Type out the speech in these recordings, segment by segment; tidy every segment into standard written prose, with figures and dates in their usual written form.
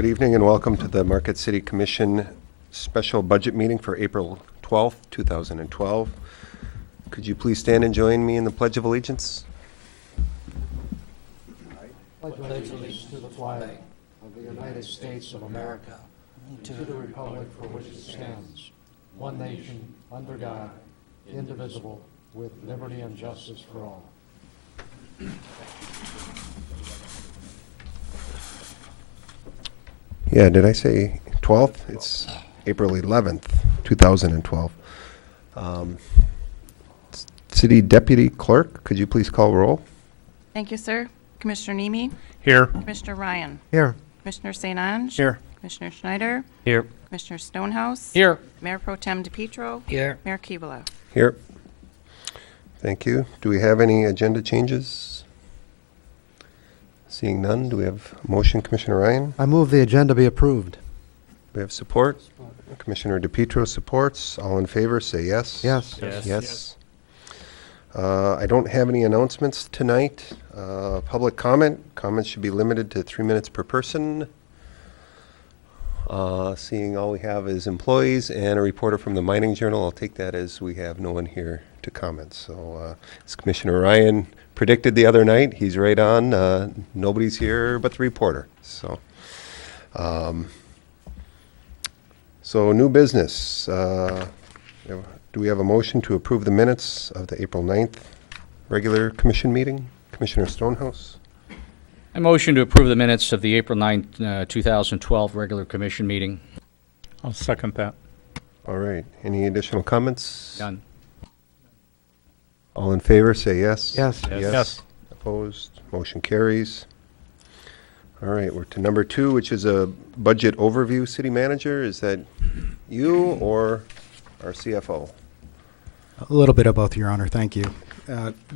Good evening and welcome to the Marquette City Commission special budget meeting for April 12th, 2012. Could you please stand and join me in the Pledge of Allegiance? Pledge allegiance to the flag of the United States of America, to the republic for which it stands, one nation, under God, indivisible, with liberty and justice for all. Yeah, did I say 12th? It's April 11th, 2012. City Deputy Clerk, could you please call roll? Thank you, sir. Commissioner Nemi. Here. Commissioner Ryan. Here. Commissioner St. Ange. Here. Commissioner Schneider. Here. Commissioner Stonehouse. Here. Mayor Pro Tem DePietro. Here. Mayor Kivala. Here. Thank you. Do we have any agenda changes? Seeing none, do we have a motion, Commissioner Ryan? I move the agenda be approved. We have support. Commissioner DePietro supports. All in favor, say yes. Yes. Yes. I don't have any announcements tonight. Public comment. Comments should be limited to 3 minutes per person. Seeing all we have is employees and a reporter from the Mining Journal, I'll take that as we have no one here to comment. So as Commissioner Ryan predicted the other night, he's right on. Nobody's here but the reporter. So new business. Do we have a motion to approve the minutes of the April 9th regular commission meeting? Commissioner Stonehouse? I motion to approve the minutes of the April 9th, 2012 regular commission meeting. I'll second that. All right. Any additional comments? Done. All in favor, say yes. Yes. Yes. Opposed? Motion carries. All right, we're to number 2, which is a budget overview. City Manager, is that you or our CFO? A little bit of both, Your Honor. Thank you.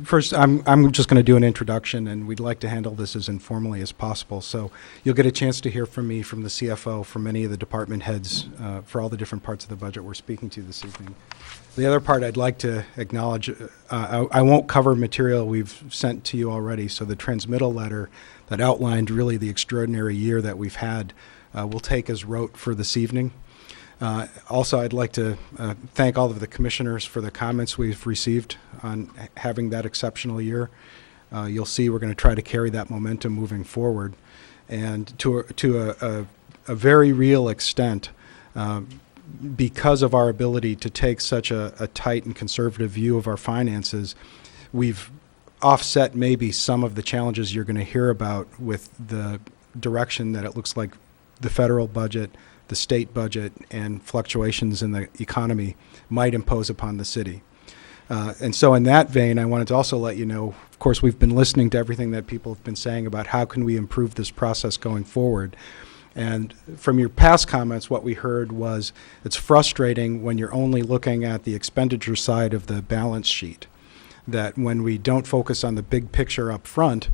First, I'm just going to do an introduction, and we'd like to handle this as informally as possible. So you'll get a chance to hear from me, from the CFO, from many of the department heads for all the different parts of the budget we're speaking to this evening. The other part I'd like to acknowledge, I won't cover material we've sent to you already, so the transmittal letter that outlined really the extraordinary year that we've had we'll take as rote for this evening. Also, I'd like to thank all of the commissioners for the comments we've received on having that exceptional year. You'll see we're going to try to carry that momentum moving forward. And to a very real extent, because of our ability to take such a tight and conservative view of our finances, we've offset maybe some of the challenges you're going to hear about with the direction that it looks like the federal budget, the state budget, and fluctuations in the economy might impose upon the city. And so in that vein, I wanted to also let you know, of course, we've been listening to everything that people have been saying about how can we improve this process going forward. And from your past comments, what we heard was it's frustrating when you're only looking at the expenditure side of the balance sheet, that when we don't focus on the big picture up front,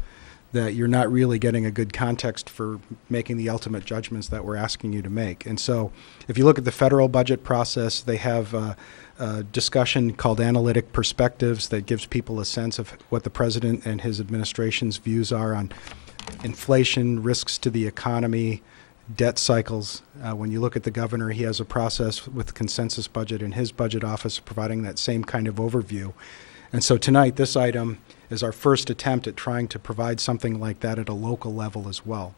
that you're not really getting a good context for making the ultimate judgments that we're asking you to make. And so if you look at the federal budget process, they have a discussion called Analytic Perspectives that gives people a sense of what the president and his administration's views are on inflation, risks to the economy, debt cycles. When you look at the governor, he has a process with the consensus budget in his budget office providing that same kind of overview. And so tonight, this item is our first attempt at trying to provide something like that at a local level as well.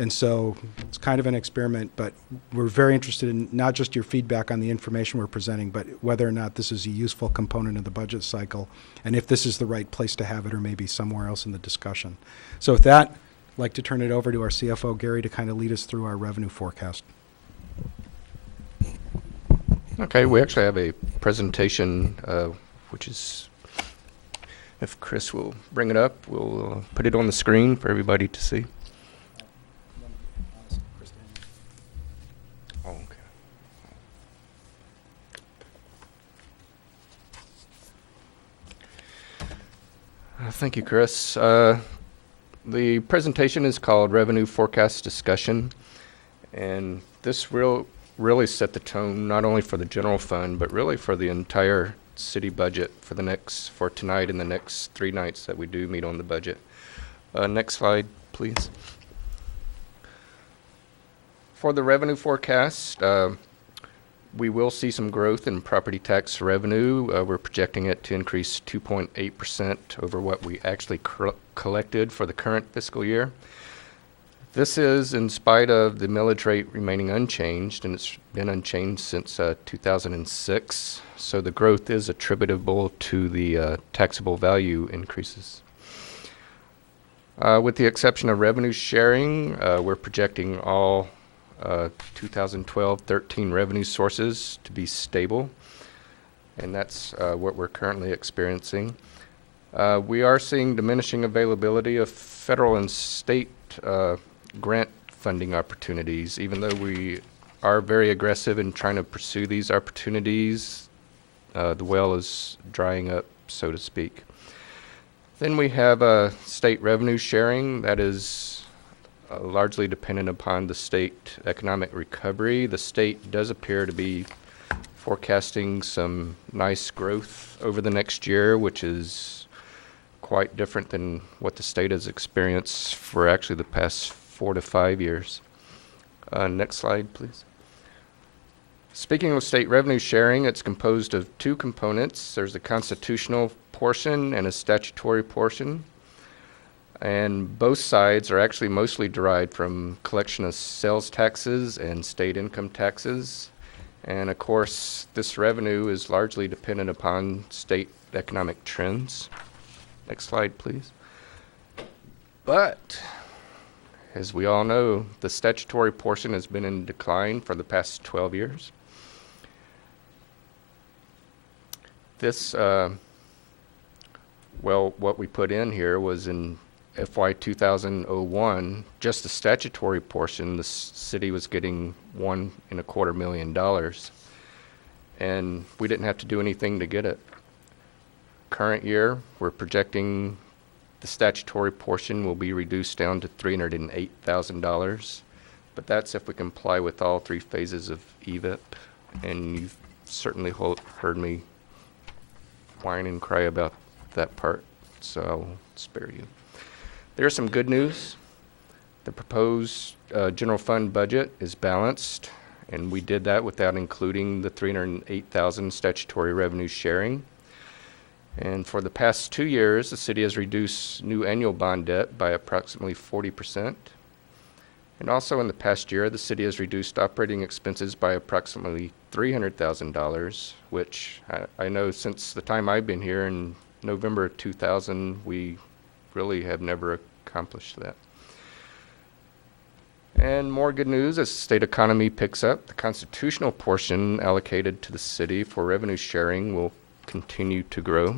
And so it's kind of an experiment, but we're very interested in not just your feedback on the information we're presenting, but whether or not this is a useful component of the budget cycle, and if this is the right place to have it or maybe somewhere else in the discussion. So with that, I'd like to turn it over to our CFO, Gary, to kind of lead us through our revenue forecast. Okay, we actually have a presentation, which is, if Chris will bring it up, we'll put it on the screen for everybody to see. Oh, okay. Thank you, Chris. The presentation is called Revenue Forecast Discussion, and this really set the tone not only for the general fund, but really for the entire city budget for tonight and the next 3 nights that we do meet on the budget. Next slide, please. For the revenue forecast, we will see some growth in property tax revenue. We're projecting it to increase 2.8% over what we actually collected for the current fiscal year. This is in spite of the millage rate remaining unchanged, and it's been unchanged since 2006. So the growth is attributable to the taxable value increases. With the exception of revenue sharing, we're projecting all 2012-13 revenue sources to be stable, and that's what we're currently experiencing. We are seeing diminishing availability of federal and state grant funding opportunities. Even though we are very aggressive in trying to pursue these opportunities, the well is drying up, so to speak. Then we have state revenue sharing. That is largely dependent upon the state economic recovery. The state does appear to be forecasting some nice growth over the next year, which is quite different than what the state has experienced for actually the past 4 to 5 years. Next slide, please. Speaking of state revenue sharing, it's composed of two components. There's a constitutional portion and a statutory portion. And both sides are actually mostly derived from collection of sales taxes and state income taxes. And of course, this revenue is largely dependent upon state economic trends. Next slide, please. But as we all know, the statutory portion has been in decline for the past 12 years. This, well, what we put in here was in FY 2001, just the statutory portion, the city was getting $1.25 million. And we didn't have to do anything to get it. Current year, we're projecting the statutory portion will be reduced down to $308,000, but that's if we comply with all 3 phases of EVIP, and you've certainly heard me whine and cry about that part, so I'll spare you. There's some good news. The proposed general fund budget is balanced, and we did that without including the $308,000 statutory revenue sharing. And for the past 2 years, the city has reduced new annual bond debt by approximately 40%. And also in the past year, the city has reduced operating expenses by approximately $300,000, which I know since the time I've been here in November of 2000, we really have never accomplished that. And more good news, as the state economy picks up, the constitutional portion allocated to the city for revenue sharing will continue to grow.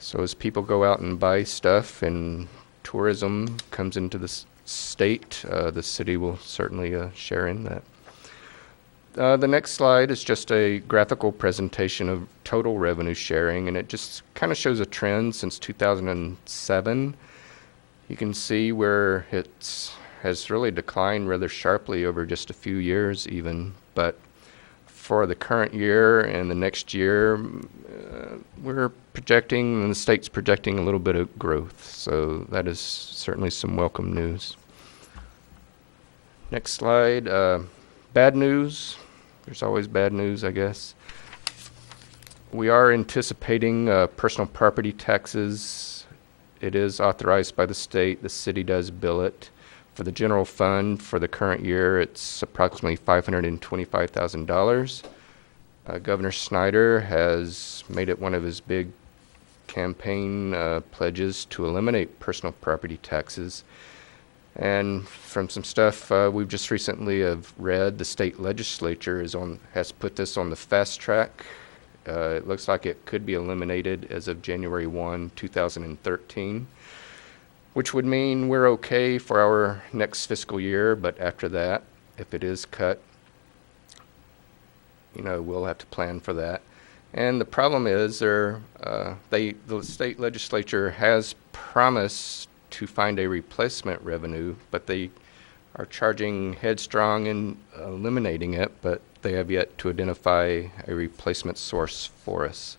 So as people go out and buy stuff and tourism comes into the state, the city will certainly share in that. The next slide is just a graphical presentation of total revenue sharing, and it just kind of shows a trend since 2007. You can see where it has really declined rather sharply over just a few years even, but for the current year and the next year, we're projecting, and the state's projecting a little bit of growth. So that is certainly some welcome news. Next slide. Bad news. There's always bad news, I guess. We are anticipating personal property taxes. It is authorized by the state. The city does bill it. For the general fund for the current year, it's approximately $525,000. Governor Snyder has made it one of his big campaign pledges to eliminate personal property taxes. And from some stuff we've just recently have read, the state legislature has put this on the fast track. It looks like it could be eliminated as of January 1, 2013. Which would mean we're okay for our next fiscal year, but after that, if it is cut, we'll have to plan for that. And the problem is the state legislature has promised to find a replacement revenue, but they are charging headstrong in eliminating it, but they have yet to identify a replacement source for us.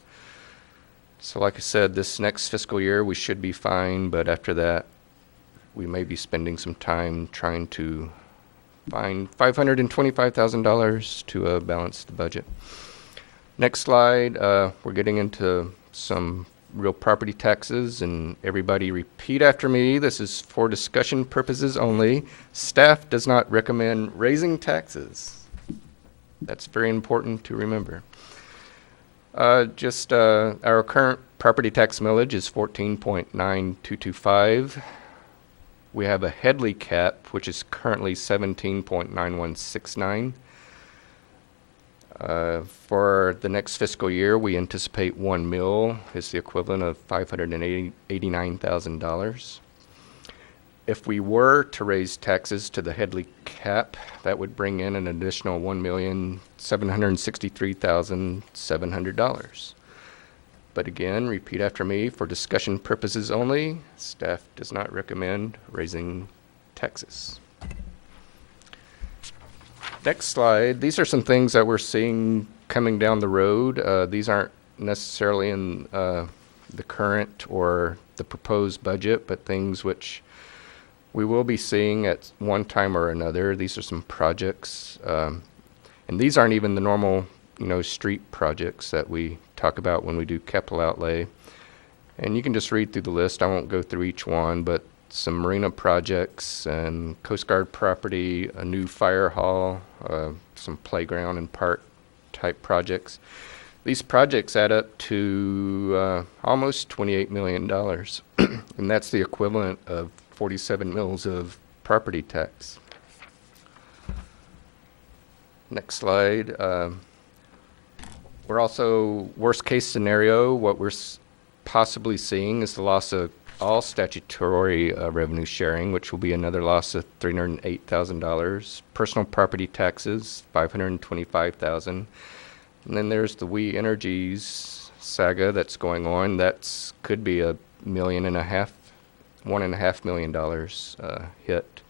So like I said, this next fiscal year we should be fine, but after that we may be spending some time trying to find $525,000 to balance the budget. Next slide, we're getting into some real property taxes, and everybody repeat after me. This is for discussion purposes only. Staff does not recommend raising taxes. That's very important to remember. Our current property tax millage is 14.9225. We have a Headley cap, which is currently 17.9169. For the next fiscal year, we anticipate 1 mil is the equivalent of $589,000. If we were to raise taxes to the Headley cap, that would bring in an additional $1,763,700. But again, repeat after me, for discussion purposes only, staff does not recommend raising taxes. Next slide. These are some things that we're seeing coming down the road. These aren't necessarily in the current or the proposed budget, but things which we will be seeing at one time or another. These are some projects, and these aren't even the normal, street projects that we talk about when we do capital outlay. And you can just read through the list. I won't go through each one, but some marina projects and Coast Guard property, a new fire hall, some playground and park type projects. These projects add up to almost $28 million, and that's the equivalent of 47 mils of property tax. Next slide. We're also, worst case scenario, what we're possibly seeing is the loss of all statutory revenue sharing, which will be another loss of $308,000. Personal property taxes, $525,000. And then there's the We Energies saga that's going on. That's could be $1.5 million hit.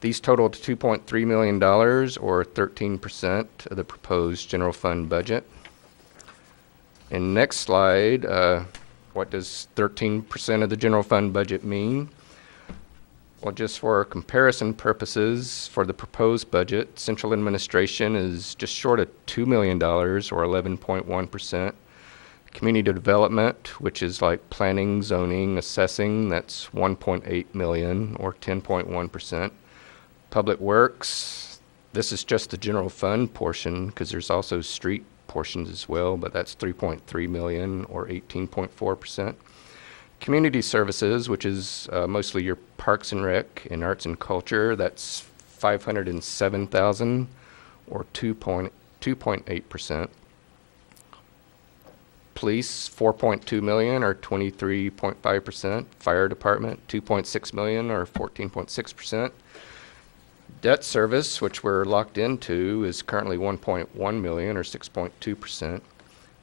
These total to $2.3 million, or 13% of the proposed general fund budget. And next slide, what does 13% of the general fund budget mean? Well, just for comparison purposes, for the proposed budget, central administration is just short of $2 million, or 11.1%. Community development, which is like planning, zoning, assessing, that's 1.8 million, or 10.1%. Public works, this is just the general fund portion, because there's also street portions as well, but that's 3.3 million, or 18.4%. Community services, which is mostly your parks and rec and arts and culture, that's 507,000, or 2.8%. Police, 4.2 million, or 23.5%. Fire department, 2.6 million, or 14.6%. Debt service, which we're locked into, is currently 1.1 million, or 6.2%.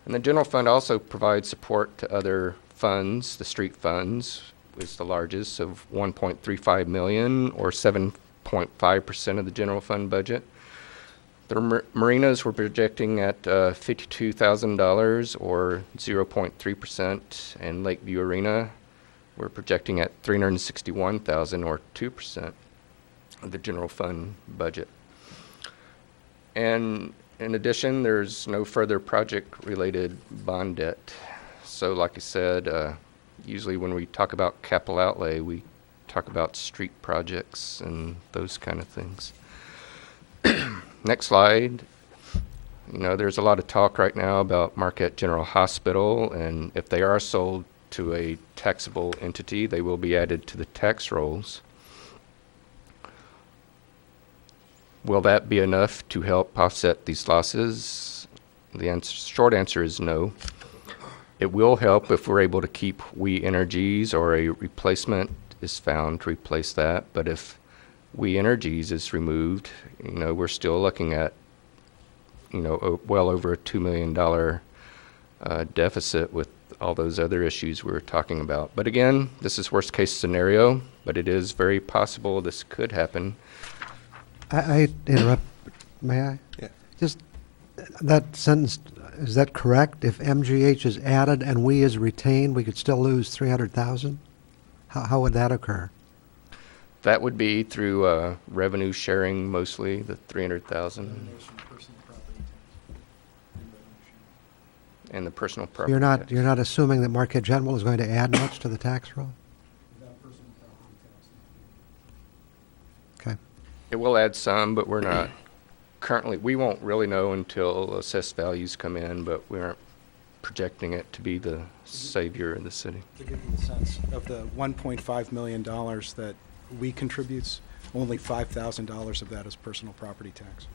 And the general fund also provides support to other funds. The street funds is the largest, of 1.35 million, or 7.5% of the general fund budget. The marinas we're projecting at $52,000, or 0.3%, and Lakeview Arena we're projecting at $361,000, or 2% of the general fund budget. And in addition, there's no further project-related bond debt. So like I said, usually when we talk about capital outlay, we talk about street projects and those kind of things. Next slide. There's a lot of talk right now about Marquette General Hospital, and if they are sold to a taxable entity, they will be added to the tax rolls. Will that be enough to help offset these losses? The short answer is no. It will help if we're able to keep We Energies, or a replacement is found to replace that. But if We Energies is removed, we're still looking at, well over a $2 million deficit with all those other issues we were talking about. But again, this is worst case scenario, but it is very possible this could happen. I interrupt, may I? Yeah. Just, that sentence, is that correct? If MGH is added and we is retained, we could still lose 300,000? How would that occur? That would be through revenue sharing mostly, the 300,000, and the personal property You're tax. not assuming that Marquette General is going to add much to the tax roll? Okay. It will add some, but we're not currently, we won't really know until assessed values come in, but we aren't projecting it to be the savior of the city. To give you a sense of the $1.5 million that we contributes, only $5,000 of that is personal property tax.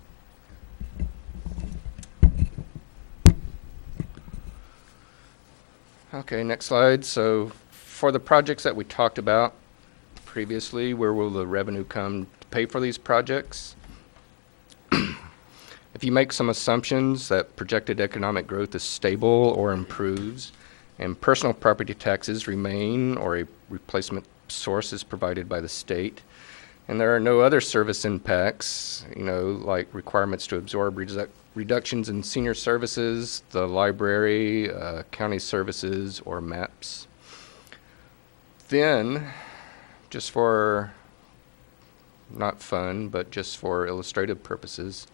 Okay, next slide. So for the projects that we talked about previously, where will the revenue come to pay for these projects? If you make some assumptions that projected economic growth is stable or improves, and personal property taxes remain or a replacement source is provided by the state, and there are no other service impacts, like requirements to absorb reductions in senior services, the library, county services, or MAPs. Then, just for not fun, but just for illustrative purposes,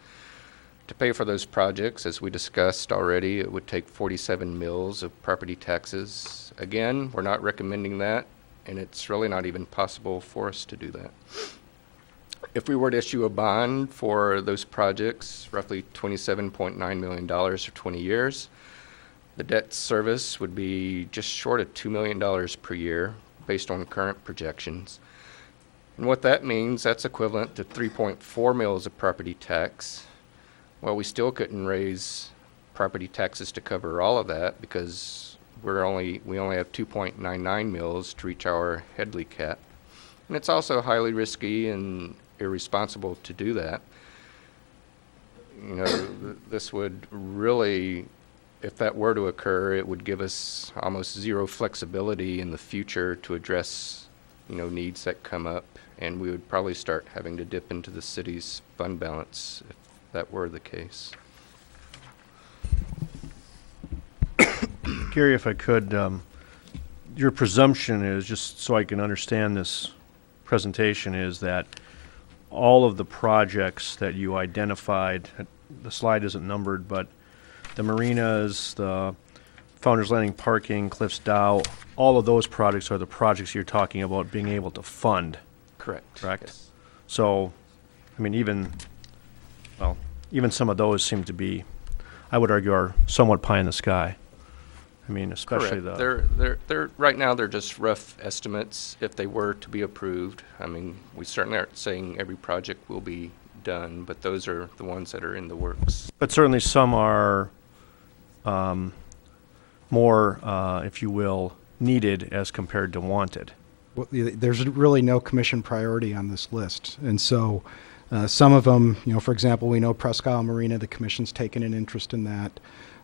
to pay for those projects, as we discussed already, it would take 47 mills of property taxes. Again, we're not recommending that, and it's really not even possible for us to do that. If we were to issue a bond for those projects, roughly $27.9 million for 20 years, the debt service would be just short of $2 million per year based on current projections. And what that means, that's equivalent to 3.4 mills of property tax. Well, we still couldn't raise property taxes to cover all of that because we only have 2.99 mills to reach our Headley cap. And it's also highly risky and irresponsible to do that. This would really, if that were to occur, it would give us almost zero flexibility in the future to address, needs that come up, and we would probably start having to dip into the city's fund balance if that were the case. Gary, if I could, your presumption is, just so I can understand this presentation, is that all of the projects that you identified, the slide isn't numbered, but the marinas, the Founders Landing parking, Cliffs Dow, all of those projects are the projects you're talking about being able to fund, Correct. correct? So, even some of those seem to be, I would argue, are somewhat pie in the sky. Especially Correct. They're right now they're just rough estimates if they were to be approved. We certainly aren't saying every project will be done, but those are the ones that are in the works. But certainly some are more, if you will, needed as compared to wanted. Well, there's really no commission priority on this list. And so some of them, for example, we know Presque Isle Marina, the commission's taken an interest in that.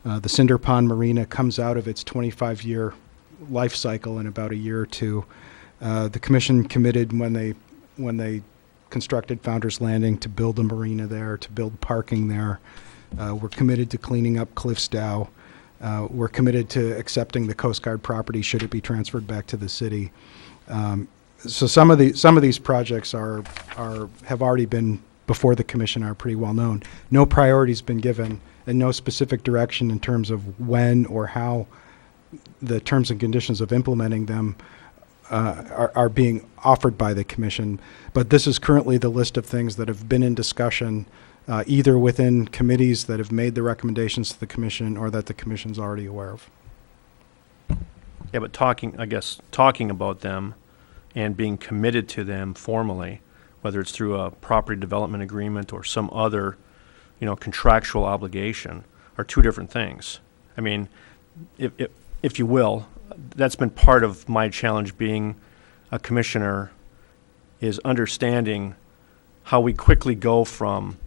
The Cinder Pond Marina comes out of its 25-year life cycle in about a year or two. The commission committed when they constructed Founders Landing to build a marina there, to build parking there. We're committed to cleaning up Cliffs Dow. We're committed to accepting the Coast Guard property should it be transferred back to the city. So some of these projects have already been before the commission, are pretty well known. No priority's been given, and no specific direction in terms of when or how the terms and conditions of implementing them are being offered by the commission. But this is currently the list of things that have been in discussion, either within committees that have made the recommendations to the commission or that the commission's already aware of. Yeah, but talking about them and being committed to them formally, whether it's through a property development agreement or some other, contractual obligation, are two different things. If you will, that's been part of my challenge being a commissioner, is understanding how we quickly go from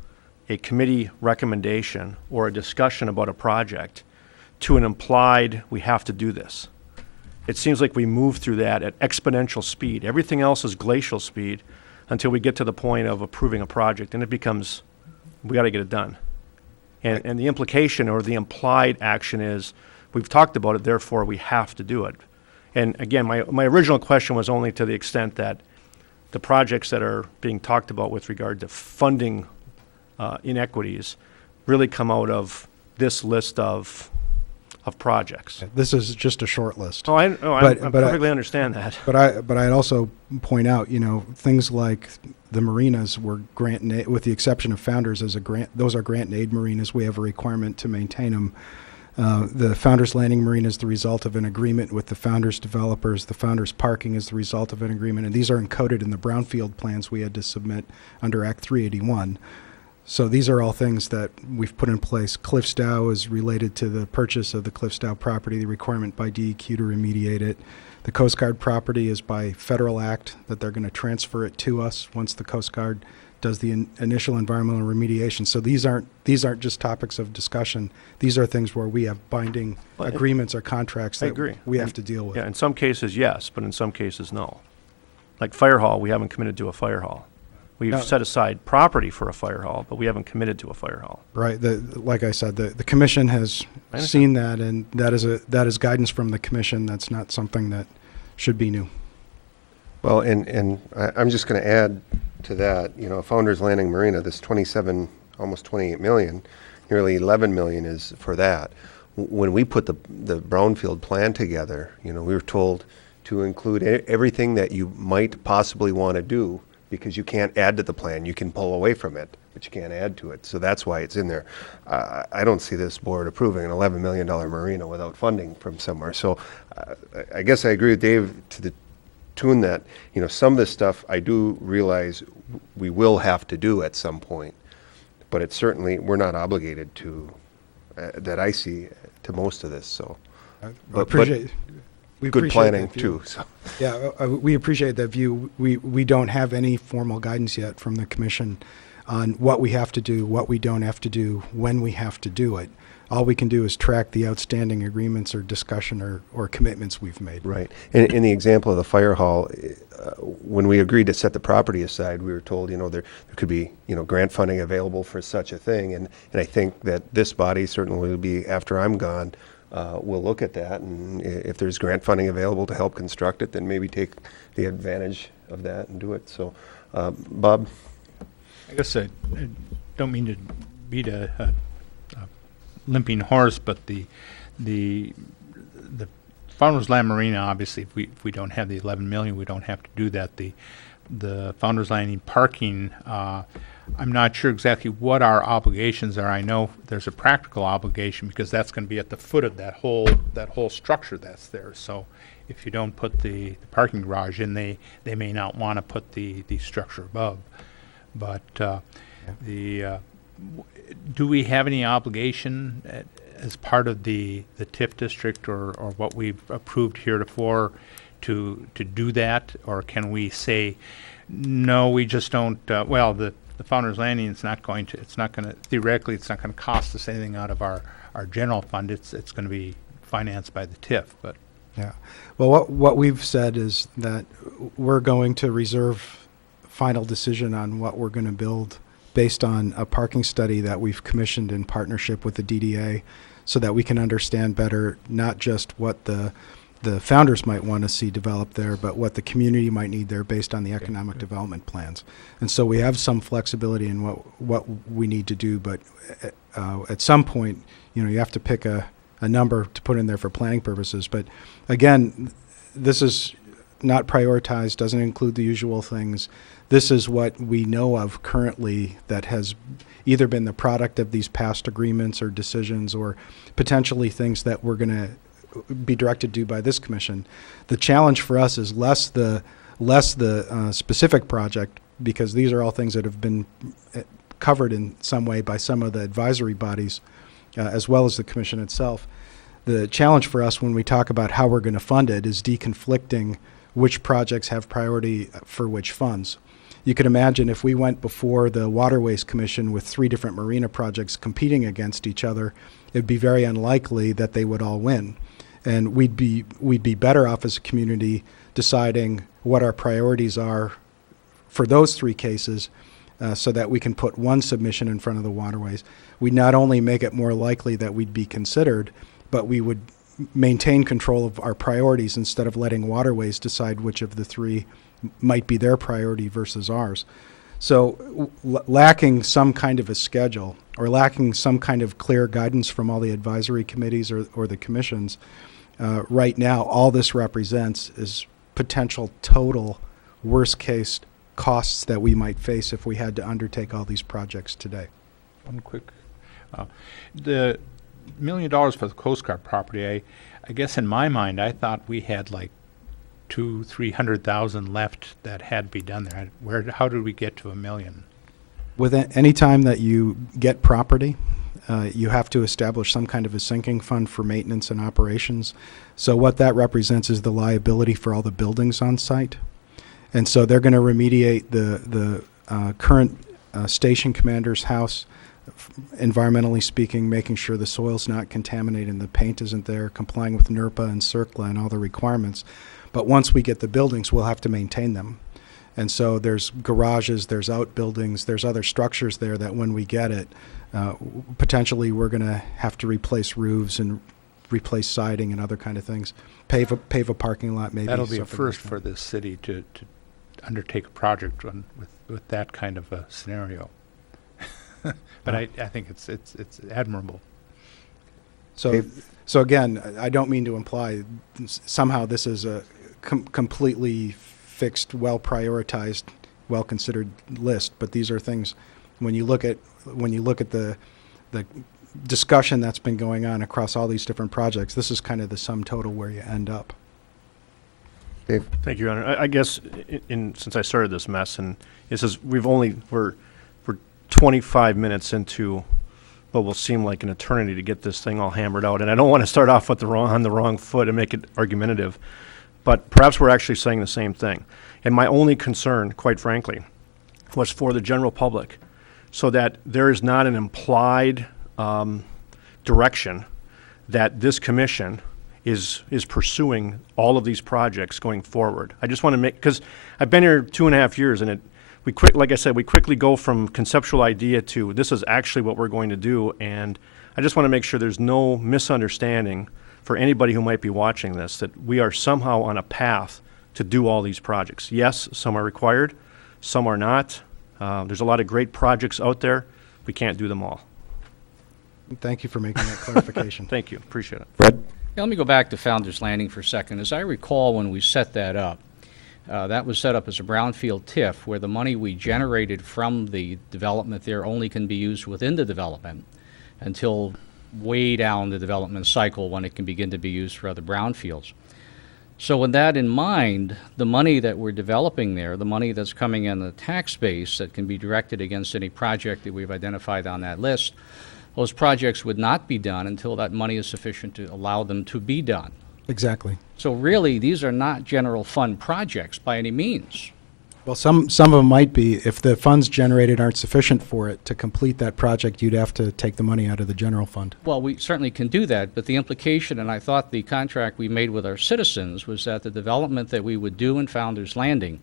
a committee recommendation or a discussion about a project to an implied, we have to do this. It seems like we move through that at exponential speed. Everything else is glacial speed until we get to the point of approving a project, and it becomes, we got to get it done. And the implication or the implied action is, we've talked about it, therefore we have to do it. And again, my original question was only to the extent that the projects that are being talked about with regard to funding inequities really come out of this list of projects. This is just a short list. Oh, I But- but I- perfectly understand that. But I'd also point out, things like the marinas were grant and aid, with the exception of Founders as a grant. Those are grant and aid marinas. We have a requirement to maintain them. The Founders Landing Marina is the result of an agreement with the Founders developers. The Founders Parking is the result of an agreement, and these are encoded in the brownfield plans we had to submit under Act 381. So these are all things that we've put in place. Cliffsdow is related to the purchase of the Cliffsdow property, the requirement by DEQ to remediate it. The Coast Guard property is by federal act that they're going to transfer it to us once the Coast Guard does the initial environmental remediation. So these aren't just topics of discussion. These are things where we have binding But- agreements or contracts I that agree. we have to deal with. Yeah, in some cases, yes, but in some cases, no. Like fire hall, we haven't committed to a fire hall. We've No. set aside property for a fire hall, but we haven't committed to a fire hall. Right. Like I said, the commission has I understand. seen that, and that is guidance from the commission. That's not something that should be new. Well, and I'm just going to add to that, Founders Landing Marina, this 27, almost 28 million, nearly 11 million is for that. When we put the brownfield plan together, we were told to include everything that you might possibly want to do, because you can't add to the plan. You can pull away from it, but you can't add to it. So that's why it's in there. I don't see this board approving an $11 million marina without funding from somewhere. So I guess I agree with Dave to the tune that, some of this stuff I do realize we will have to do at some point, but it's certainly, we're not obligated to, that I see, to most of this, so. But We good appreciate planning that view. too, so. Yeah, we appreciate that view. We don't have any formal guidance yet from the commission on what we have to do, what we don't have to do, when we have to do it. All we can do is track the outstanding agreements or discussion or commitments we've made. Right. In the example of the fire hall, when we agreed to set the property aside, we were told, there could be, grant funding available for such a thing. And I think that this body certainly will be, after I'm gone, we'll look at that. And if there's grant funding available to help construct it, then maybe take the advantage of that and do it. So, Bob? I guess I don't mean to beat a limping horse, but the Founders Land Marina, obviously, if we don't have the 11 million, we don't have to do that. The Founders Landing parking, I'm not sure exactly what our obligations are. I know there's a practical obligation because that's going to be at the foot of that whole structure that's there. So if you don't put the parking garage in, they may not want to put the structure above. But do we have any obligation as part of the TIF district or what we've approved heretofore to do that? Or can we say, no, we just don't, the Founders Landing, theoretically, it's not going to cost us anything out of our general fund. It's going to be financed by the TIF, but. Yeah. Well, what we've said is that we're going to reserve final decision on what we're going to build based on a parking study that we've commissioned in partnership with the DDA, so that we can understand better not just what the founders might want to see developed there, but what the community might need there based on the economic development plans. And so we have some flexibility in what we need to do, but at some point, you have to pick a number to put in there for planning purposes. But again, this is not prioritized, doesn't include the usual things. This is what we know of currently that has either been the product of these past agreements or decisions, or potentially things that we're going to be directed to by this commission. The challenge for us is less the specific project, because these are all things that have been covered in some way by some of the advisory bodies, as well as the commission itself. The challenge for us when we talk about how we're going to fund it is deconflicting which projects have priority for which funds. You could imagine if we went before the Waterways Commission with 3 different marina projects competing against each other, it'd be very unlikely that they would all win. And we'd be better off as a community deciding what our priorities are for those 3 cases, so that we can put one submission in front of the Waterways. We'd not only make it more likely that we'd be considered, but we would maintain control of our priorities instead of letting waterways decide which of the three might be their priority versus ours. So lacking some kind of a schedule or lacking some kind of clear guidance from all the advisory committees or the commissions, right now all this represents is potential total worst case costs that we might face if we had to undertake all these projects today. One quick, the $1 million for the Coast Guard property, I guess in my mind, I thought we had like 200,000-300,000 left that had to be done there. How did we get to $1 million? With any time that you get property, you have to establish some kind of a sinking fund for maintenance and operations. So what that represents is the liability for all the buildings on site. And so they're going to remediate the current station commander's house, environmentally speaking, making sure the soil's not contaminated and the paint isn't there, complying with NERPA and CERCLA and all the requirements. But once we get the buildings, we'll have to maintain them. And so there's garages, there's outbuildings, there's other structures there that when we get it, potentially we're going to have to replace roofs and replace siding and other kind of things. Pave a parking lot maybe. That'll be a something first like for that. the city to undertake a project with that kind of a scenario. But I think it's admirable. So again, I don't mean to imply somehow this is a completely fixed, well prioritized, well considered list, but these are things when you look at the discussion that's been going on across all these different projects, this is kind of the sum total where you end up. Dave? Thank you, Your Honor. I guess since I started this mess, and it says we're 25 minutes into what will seem like an eternity to get this thing all hammered out, and I don't want to start off on the wrong foot and make it argumentative, but perhaps we're actually saying the same thing. And my only concern, quite frankly, was for the general public, so that there is not an implied direction that this commission is pursuing all of these projects going forward. I just want to make, because I've been here 2.5 years, and like I said, we quickly go from conceptual idea to this is actually what we're going to do, and I just want to make sure there's no misunderstanding for anybody who might be watching this, that we are somehow on a path to do all these projects. Yes, some are required, some are not. There's a lot of great projects out there. We can't do them all. Thank you for making that clarification. Thank you, appreciate it. Fred? Yeah, let me go back to Founders Landing for a second. As I recall, when we set that up, that was set up as a brownfield TIF, where the money we generated from the development there only can be used within the development until way down the development cycle when it can begin to be used for other brownfields. So with that in mind, the money that we're developing there, the money that's coming in the tax base that can be directed against any project that we've identified on that list, those projects would not be done until that money is sufficient to allow them to be done. Exactly. So really, these are not general fund projects by any means. Well, some of them might be. If the funds generated aren't sufficient for it to complete that project, you'd have to take the money out of the general fund. Well, we certainly can do that, but the implication, and I thought the contract we made with our citizens, was that the development that we would do in Founders Landing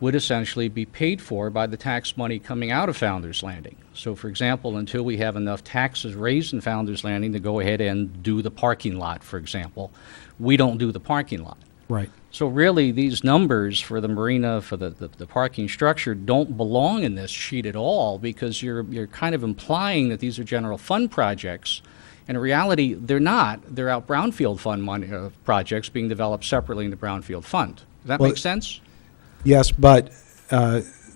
would essentially be paid for by the tax money coming out of Founders Landing. So, for example, until we have enough taxes raised in Founders Landing to go ahead and do the parking lot, for example, we don't do the parking lot. Right. So really, these numbers for the marina, for the parking structure, don't belong in this sheet at all, because you're kind of implying that these are general fund projects. In reality, they're not. They're out brownfield fund money, projects being developed separately in the brownfield fund. Does that make sense? Yes, but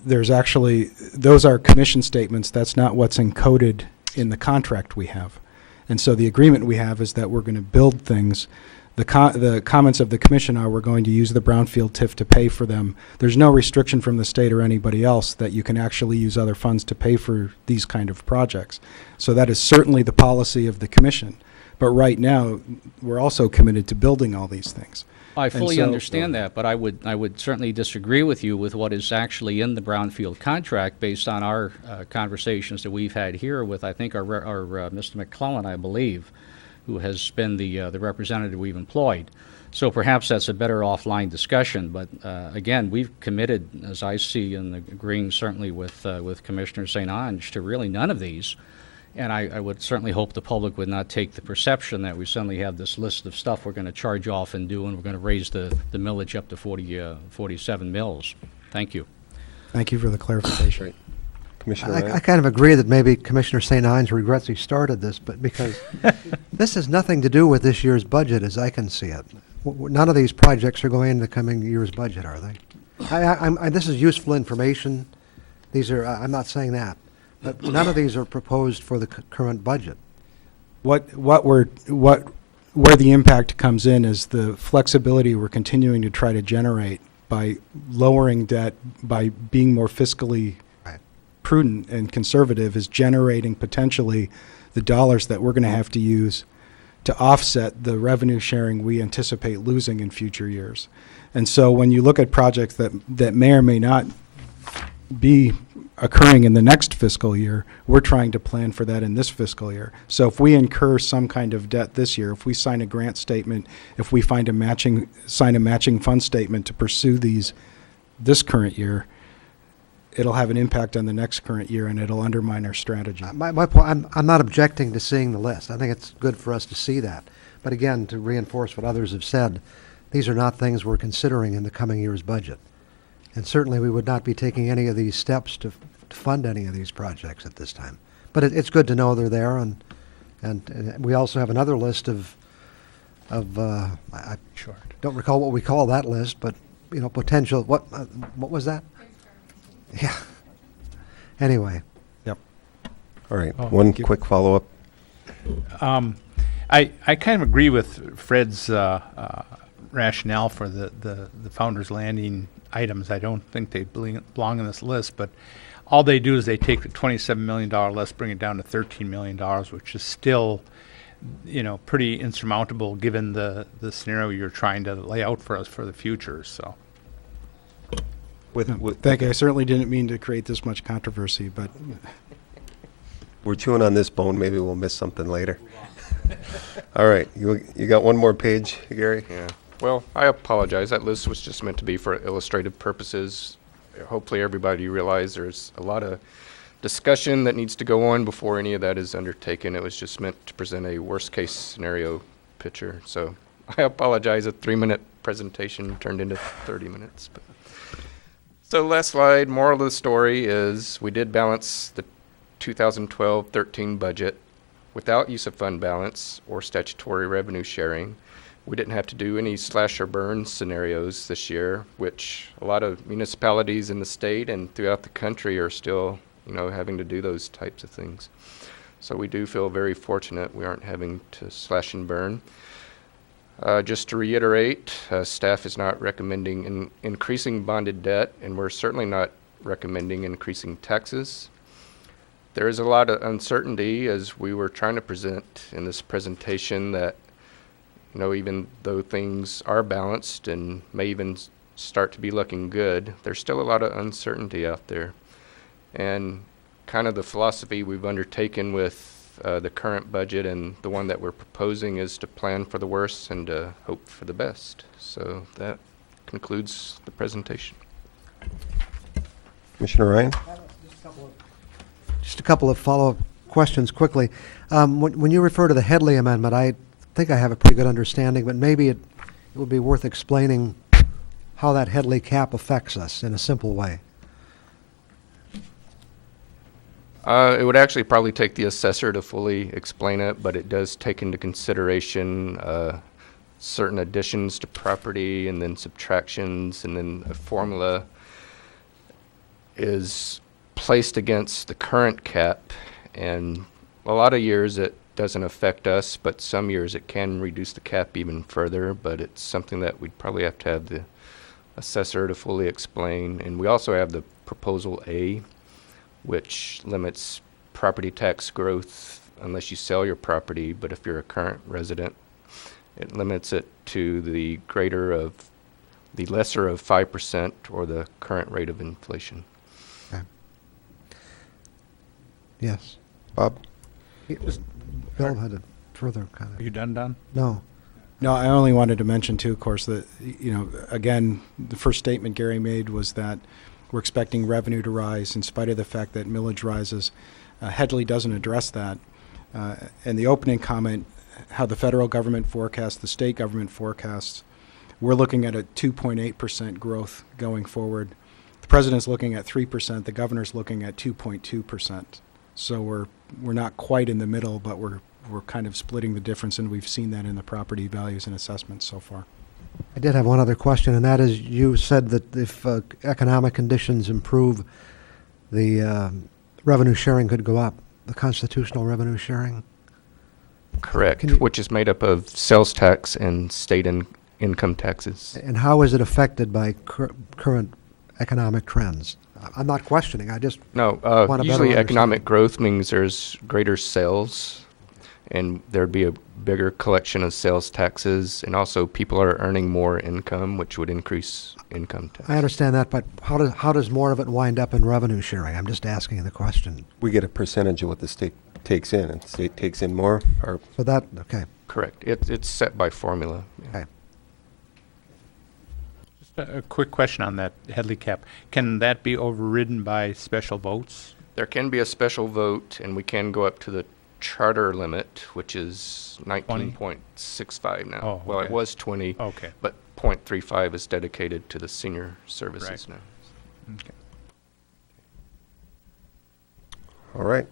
there's actually, those are commission statements. That's not what's encoded in the contract we have. And so the agreement we have is that we're going to build things. The comments of the commission are we're going to use the brownfield TIF to pay for them. There's no restriction from the state or anybody else that you can actually use other funds to pay for these kind of projects. So that is certainly the policy of the commission. But right now, we're also committed to building all these things. I fully so- understand that, but I would certainly disagree with you with what is actually in the brownfield contract based on our conversations that we've had here with, I think, our Mr. McClellan, I believe, who has been the representative we've employed. So perhaps that's a better offline discussion. But again, we've committed, as I see, and agreeing certainly with Commissioner St. Ange, to really none of these. And I would certainly hope the public would not take the perception that we suddenly have this list of stuff we're going to charge off and do, and we're going to raise the millage up to 47 mills. Thank you. Thank you for the clarification. Commissioner I Ryan? kind of agree that maybe Commissioner St. Hines regrets he started this, but because this has nothing to do with this year's budget as I can see it. None of these projects are going into the coming year's budget, are they? This is useful information. These are, I'm not saying that, but none of these are proposed for the current budget. Where the impact comes in is the flexibility we're continuing to try to generate by lowering debt, by being more fiscally Right. prudent and conservative, is generating potentially the dollars that we're going to have to use to offset the revenue sharing we anticipate losing in future years. And so when you look at projects that may or may not be occurring in the next fiscal year, we're trying to plan for that in this fiscal year. So if we incur some kind of debt this year, if we sign a grant statement, if we sign a matching fund statement to pursue these this current year, it'll have an impact on the next current year, and it'll undermine our strategy. My point, I'm not objecting to seeing the list. I think it's good for us to see that. But again, to reinforce what others have said, these are not things we're considering in the coming year's budget. And certainly we would not be taking any of these steps to fund any of these projects at this time. But it's good to know they're there, and we also have another list of I don't recall what we call that list, but potential, what was that? Yeah. Anyway. Yep. All right, Oh, one thank you. quick follow-up. I kind of agree with Fred's rationale for the Founders Landing items. I don't think they belong in this list, but all they do is they take the $27 million list, bring it down to $13 million, which is still, pretty insurmountable given the scenario you're trying to lay out for us for the future. So, Thank you. I certainly didn't mean to create this much controversy, but we're chewing on this bone, maybe we'll miss something later. All right, you got one more page, Gary? Yeah. Well, I apologize. That list was just meant to be for illustrative purposes. Hopefully everybody realizes there's a lot of discussion that needs to go on before any of that is undertaken. It was just meant to present a worst-case scenario picture. So I apologize. A 3-minute presentation turned into 30 minutes. But. So last slide, moral of the story is we did balance the 2012-13 budget without use of fund balance or statutory revenue sharing. We didn't have to do any slash or burn scenarios this year, which a lot of municipalities in the state and throughout the country are still, having to do those types of things. So we do feel very fortunate we aren't having to slash and burn. Just to reiterate, staff is not recommending increasing bonded debt, and we're certainly not recommending increasing taxes. There is a lot of uncertainty, as we were trying to present in this presentation, that even though things are balanced and may even start to be looking good, there's still a lot of uncertainty out there. And kind of the philosophy we've undertaken with the current budget and the one that we're proposing is to plan for the worst and to hope for the best. So that concludes the presentation. Commissioner Ryan? Just a couple of follow-up questions quickly. When you refer to the Headley Amendment, I think I have a pretty good understanding, but maybe it would be worth explaining how that Headley cap affects us in a simple way. It would actually probably take the assessor to fully explain it, but it does take into consideration certain additions to property and then subtractions, and then a formula is placed against the current cap, and a lot of years it doesn't affect us, but some years it can reduce the cap even further, but it's something that we'd probably have to have the assessor to fully explain. And we also have the Proposal A, which limits property tax growth unless you sell your property, but if you're a current resident, it limits it to the lesser of 5% or the current rate of inflation. Okay. Yes. Bob? Bill had a further comment. are you done, Don? No. no, I only wanted to mention too, of course, that, again, the first statement Gary made was that we're expecting revenue to rise in spite of the fact that millage rises. Headley doesn't address that. And the opening comment, how the federal government forecasts, the state government forecasts, we're looking at a 2.8% growth going forward. The president's looking at 3%, the governor's looking at 2.2%. So we're not quite in the middle, but we're kind of splitting the difference, and we've seen that in the property values and assessments so far. I did have one other question, and that is, you said that if economic conditions improve, the revenue sharing could go up, the constitutional revenue sharing. Correct, Can you- which is made up of sales tax and state income taxes. And how is it affected by current economic trends? I'm not questioning, I just No, want a better usually economic understanding. growth means there's greater sales, and there'd be a bigger collection of sales taxes, and also people are earning more income, which would increase income tax. I understand that, but how does more of it wind up in revenue sharing? I'm just asking the question. We get a percentage of what the state takes in, and the state takes in more, or So that, okay, Correct. It's set by formula. Yeah. okay. Just a quick question on that Headley cap. Can that be overridden by special votes? There can be a special vote, and we can go up to the charter limit, which is 19.65 now. Oh, Well, it okay. was 20, Okay. but .35 is dedicated to the senior services Right. now. Okay. all right.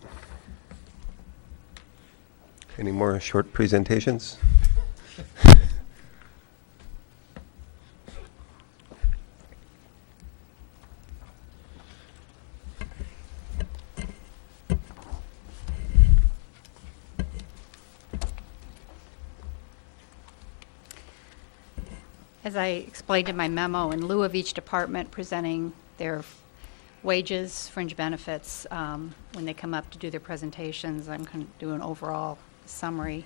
Any more short presentations? As I explained in my memo, in lieu of each department presenting their wages, fringe benefits, when they come up to do their presentations, I'm going to do an overall summary.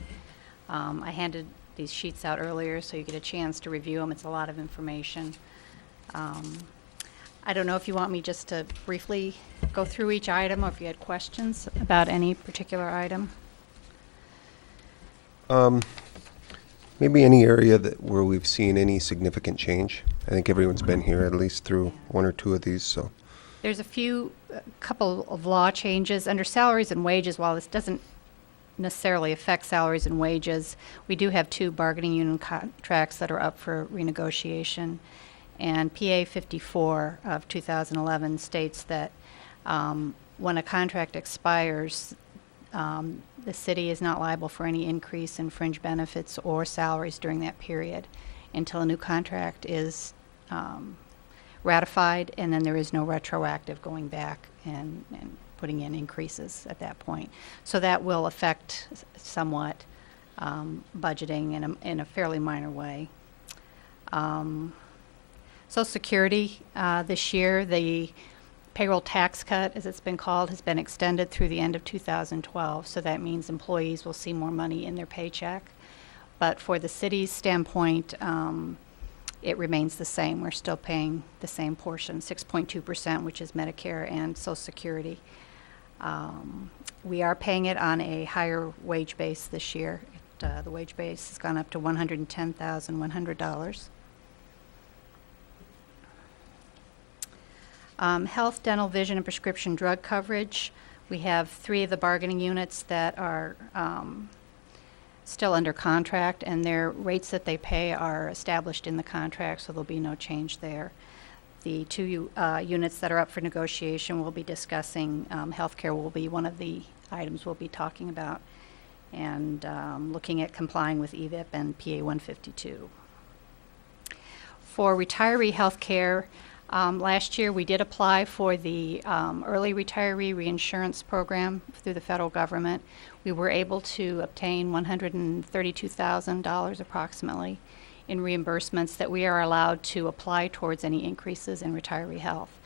I handed these sheets out earlier so you get a chance to review them. It's a lot of information. I don't know if you want me just to briefly go through each item or if you had questions about any particular item. Maybe any area where we've seen any significant change. I think everyone's been here at least through one or two of these, so. There's a couple of law changes. Under salaries and wages, while this doesn't necessarily affect salaries and wages, we do have 2 bargaining unit contracts that are up for renegotiation. And PA 54 of 2011 states that when a contract expires, the city is not liable for any increase in fringe benefits or salaries during that period until a new contract is ratified, and then there is no retroactive going back and putting in increases at that point. So that will affect somewhat budgeting in a fairly minor way. Social Security, this year, the payroll tax cut, as it's been called, has been extended through the end of 2012, so that means employees will see more money in their paycheck. But for the city's standpoint, it remains the same. We're still paying the same portion, 6.2%, which is Medicare and Social Security. We are paying it on a higher wage base this year. The wage base has gone up to $110,100. Health, dental, vision, and prescription drug coverage. We have 3 of the bargaining units that are still under contract, and their rates that they pay are established in the contract, so there'll be no change there. The 2 units that are up for negotiation will be discussing, healthcare will be one of the items we'll be talking about, and looking at complying with EVIP and PA 152. For retiree healthcare, last year we did apply for the early retiree reinsurance program through the federal government. We were able to obtain $132,000 approximately in reimbursements that we are allowed to apply towards any increases in retiree health.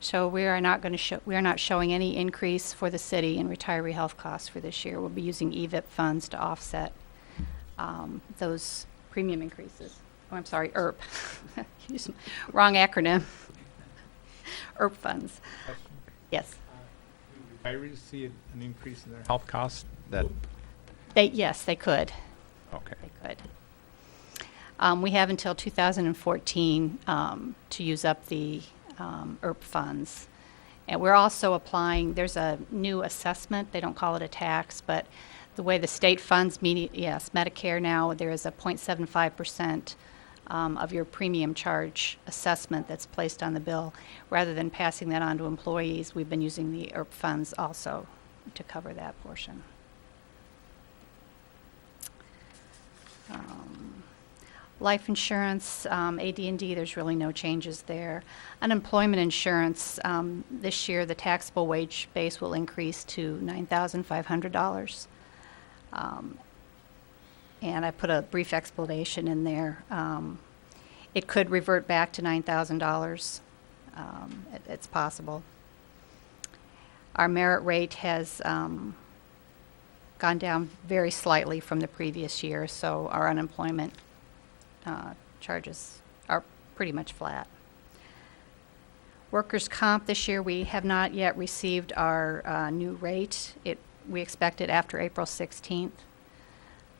So we are not showing any increase for the city in retiree health costs for this year. We'll be using EVIP funds to offset those premium increases. Oh, I'm sorry, ERP. Wrong acronym. ERP funds. Yes. Do retirees see an increase in their health costs? That, Yes, they could. okay. They could. We have until 2014 to use up the ERP funds. And we're also applying, there's a new assessment, they don't call it a tax, but the way the state funds, yes, Medicare now, there is a 0.75% of your premium charge assessment that's placed on the bill. Rather than passing that on to employees, we've been using the IRP funds also to cover that portion. Life insurance, AD&D, there's really no changes there. Unemployment insurance, this year the taxable wage base will increase to $9,500. And I put a brief explanation in there. It could revert back to $9,000. It's possible. Our merit rate has gone down very slightly from the previous year, so our unemployment charges are pretty much flat. Workers' comp this year, we have not yet received our new rate. We expect it after April 16th,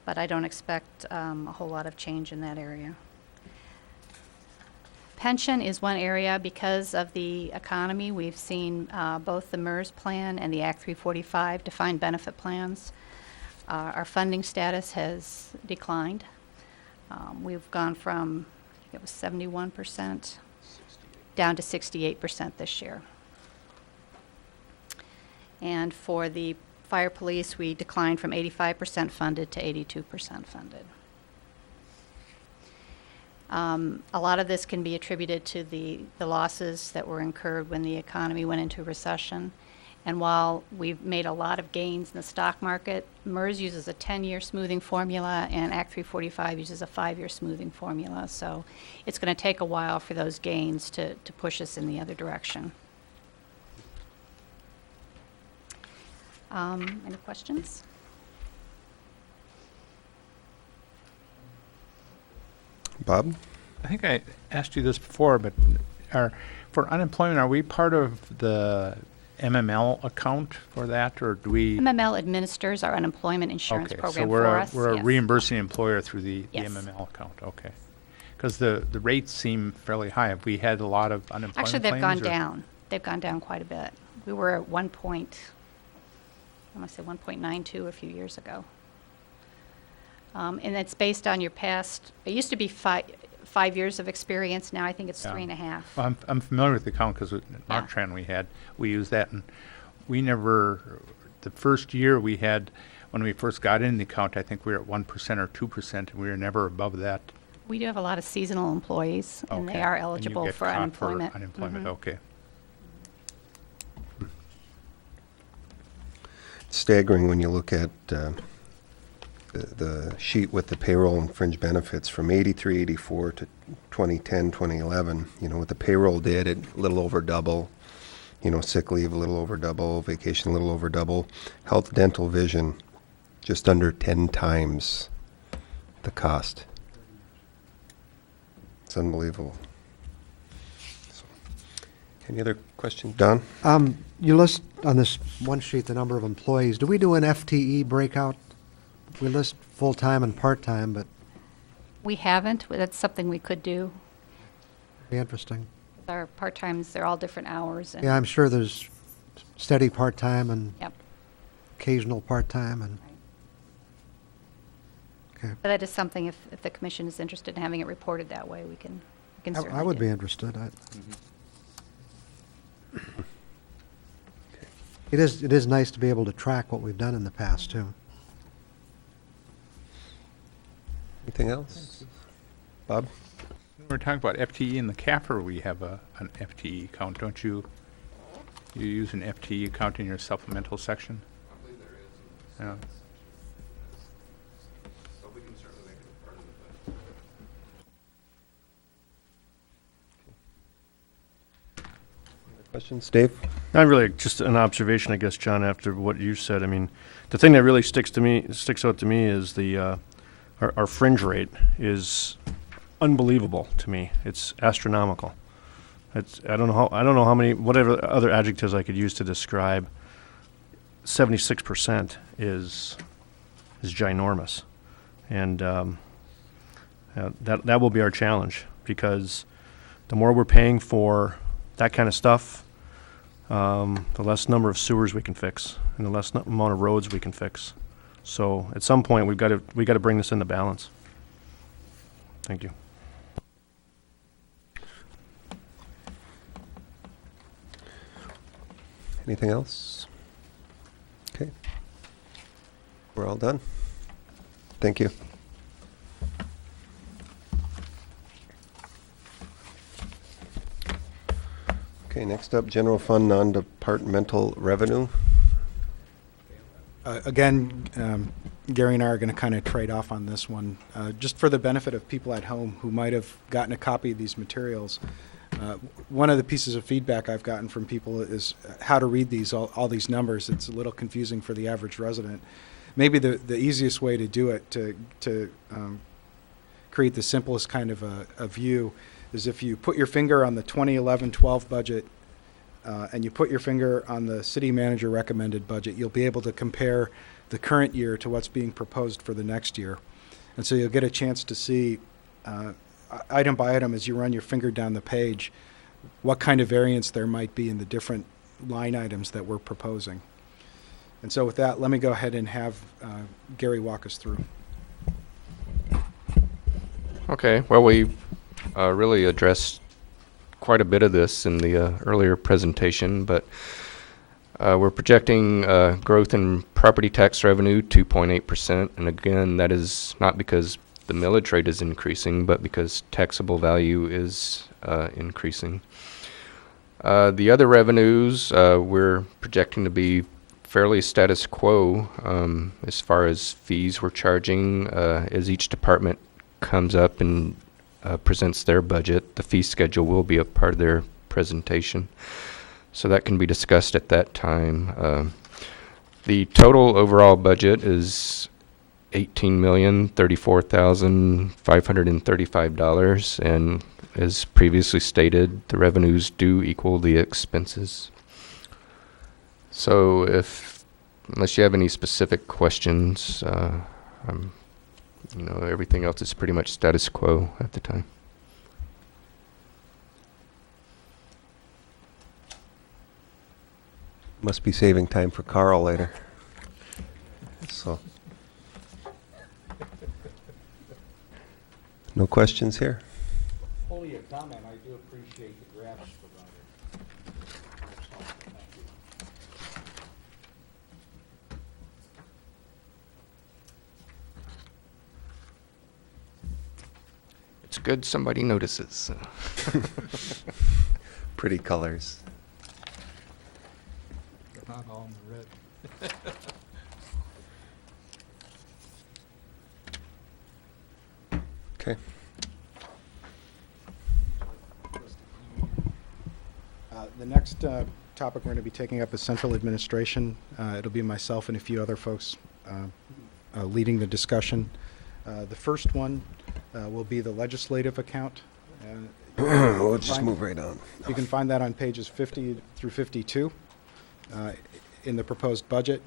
but I don't expect a whole lot of change in that area. Pension is one area because of the economy. We've seen both the MERS plan and the Act 345 defined benefit plans. Our funding status has declined. We've gone from, I think it was 71% down to 68% this year. And for the fire police, we declined from 85% funded to 82% funded. A lot of this can be attributed to the losses that were incurred when the economy went into recession. And while we've made a lot of gains in the stock market, MERS uses a 10-year smoothing formula and Act 345 uses a 5-year smoothing formula. So it's going to take a while for those gains to push us in the other direction. Any questions? Bob? I think I asked you this before, but for unemployment, are we part of the MML account for that, or do we? MML administers our unemployment insurance program so for us. we're a yes. reimbursing employer through the Yes. MML account. Okay, because the rates seem fairly high. Have we had a lot of unemployment Actually, they've gone claims, or- down. They've gone down quite a bit. We were at 1.92 a few years ago. And it's based on your past, it used to be 5 years of experience. Now I think it's Yeah. 3.5. Well, I'm familiar with the account because Yeah. Marquette we used that, and we never. The first year we had, when we first got in the account, I think we were at 1% or 2%, and we were never above that. We do have a lot of seasonal employees, and they Okay. are And you eligible get for caught unemployment. Unemployment, Mhm. okay. Staggering when you look at the sheet with the payroll and fringe benefits from 83, 84 to 2010, 2011. You know, what the payroll did, it a little over double. You know, sick leave a little over double, vacation a little over double. Health, dental, vision, just under 10 times the cost. It's unbelievable. So, any other questions? Don? You list on this one sheet the number of employees. Do we do an FTE breakout? We list full-time and part-time, but We haven't. That's something we could do. be interesting. Our part-times, they're all different hours. And Yeah, I'm sure there's steady part-time and Yep. occasional part-time and, okay. But that is something, if the commission is interested in having it reported that way, we can certainly I would do. be interested. It is nice to be able to track what we've done in the past, too. Anything else? Bob? We're talking about FTE in the CAFR. We have an FTE account, don't you? You use an FTE account in your supplemental section? I believe there is. Yeah. But we can certainly make it part of the budget. Questions? Dave? Not really, just an observation, I guess, John, after what you said. I mean, the thing that really sticks out to me is our fringe rate is unbelievable to me. It's astronomical. I don't know how many, whatever other adjectives I could use to describe. 76% is ginormous, and that will be our challenge, because the more we're paying for that kind of stuff, the less number of sewers we can fix, and the less amount of roads we can fix. So at some point, we got to bring this into balance. Thank you. Anything else? Okay. We're all done. Thank you. Okay, next up, general fund non-departmental revenue. Again, Gary and I are going to kind of trade off on this one. Just for the benefit of people at home who might have gotten a copy of these materials, one of the pieces of feedback I've gotten from people is how to read these, all these numbers. It's a little confusing for the average resident. Maybe the easiest way to do it, to create the simplest kind of a view, is if you put your finger on the 2011-12 budget and you put your finger on the city manager recommended budget, you'll be able to compare the current year to what's being proposed for the next year. And so you'll get a chance to see item by item as you run your finger down the page what kind of variance there might be in the different line items that we're proposing. And so with that, let me go ahead and have Gary walk us through. Okay, well, we really addressed quite a bit of this in the earlier presentation, but we're projecting growth in property tax revenue 2.8%, and again, that is not because the millage rate is increasing, but because taxable value is increasing. The other revenues we're projecting to be fairly status quo as far as fees we're charging. As each department comes up and presents their budget, the fee schedule will be a part of their presentation. So that can be discussed at that time. The total overall budget is $18,034,535, and as previously stated, the revenues do equal the expenses. So unless you have any specific questions, everything else is pretty much status quo at the time. Must be saving time for Carl later. So, no questions here? Only a comment. I do appreciate the graphs provided. That's helpful. Thank you. It's good somebody notices. Pretty colors. Not all in the red. Okay. The next topic we're going to be taking up is central administration. It'll be myself and a few other folks leading the discussion. The first one will be the legislative account. We'll just move right on. You can find that on pages 50 through 52 in the proposed budget.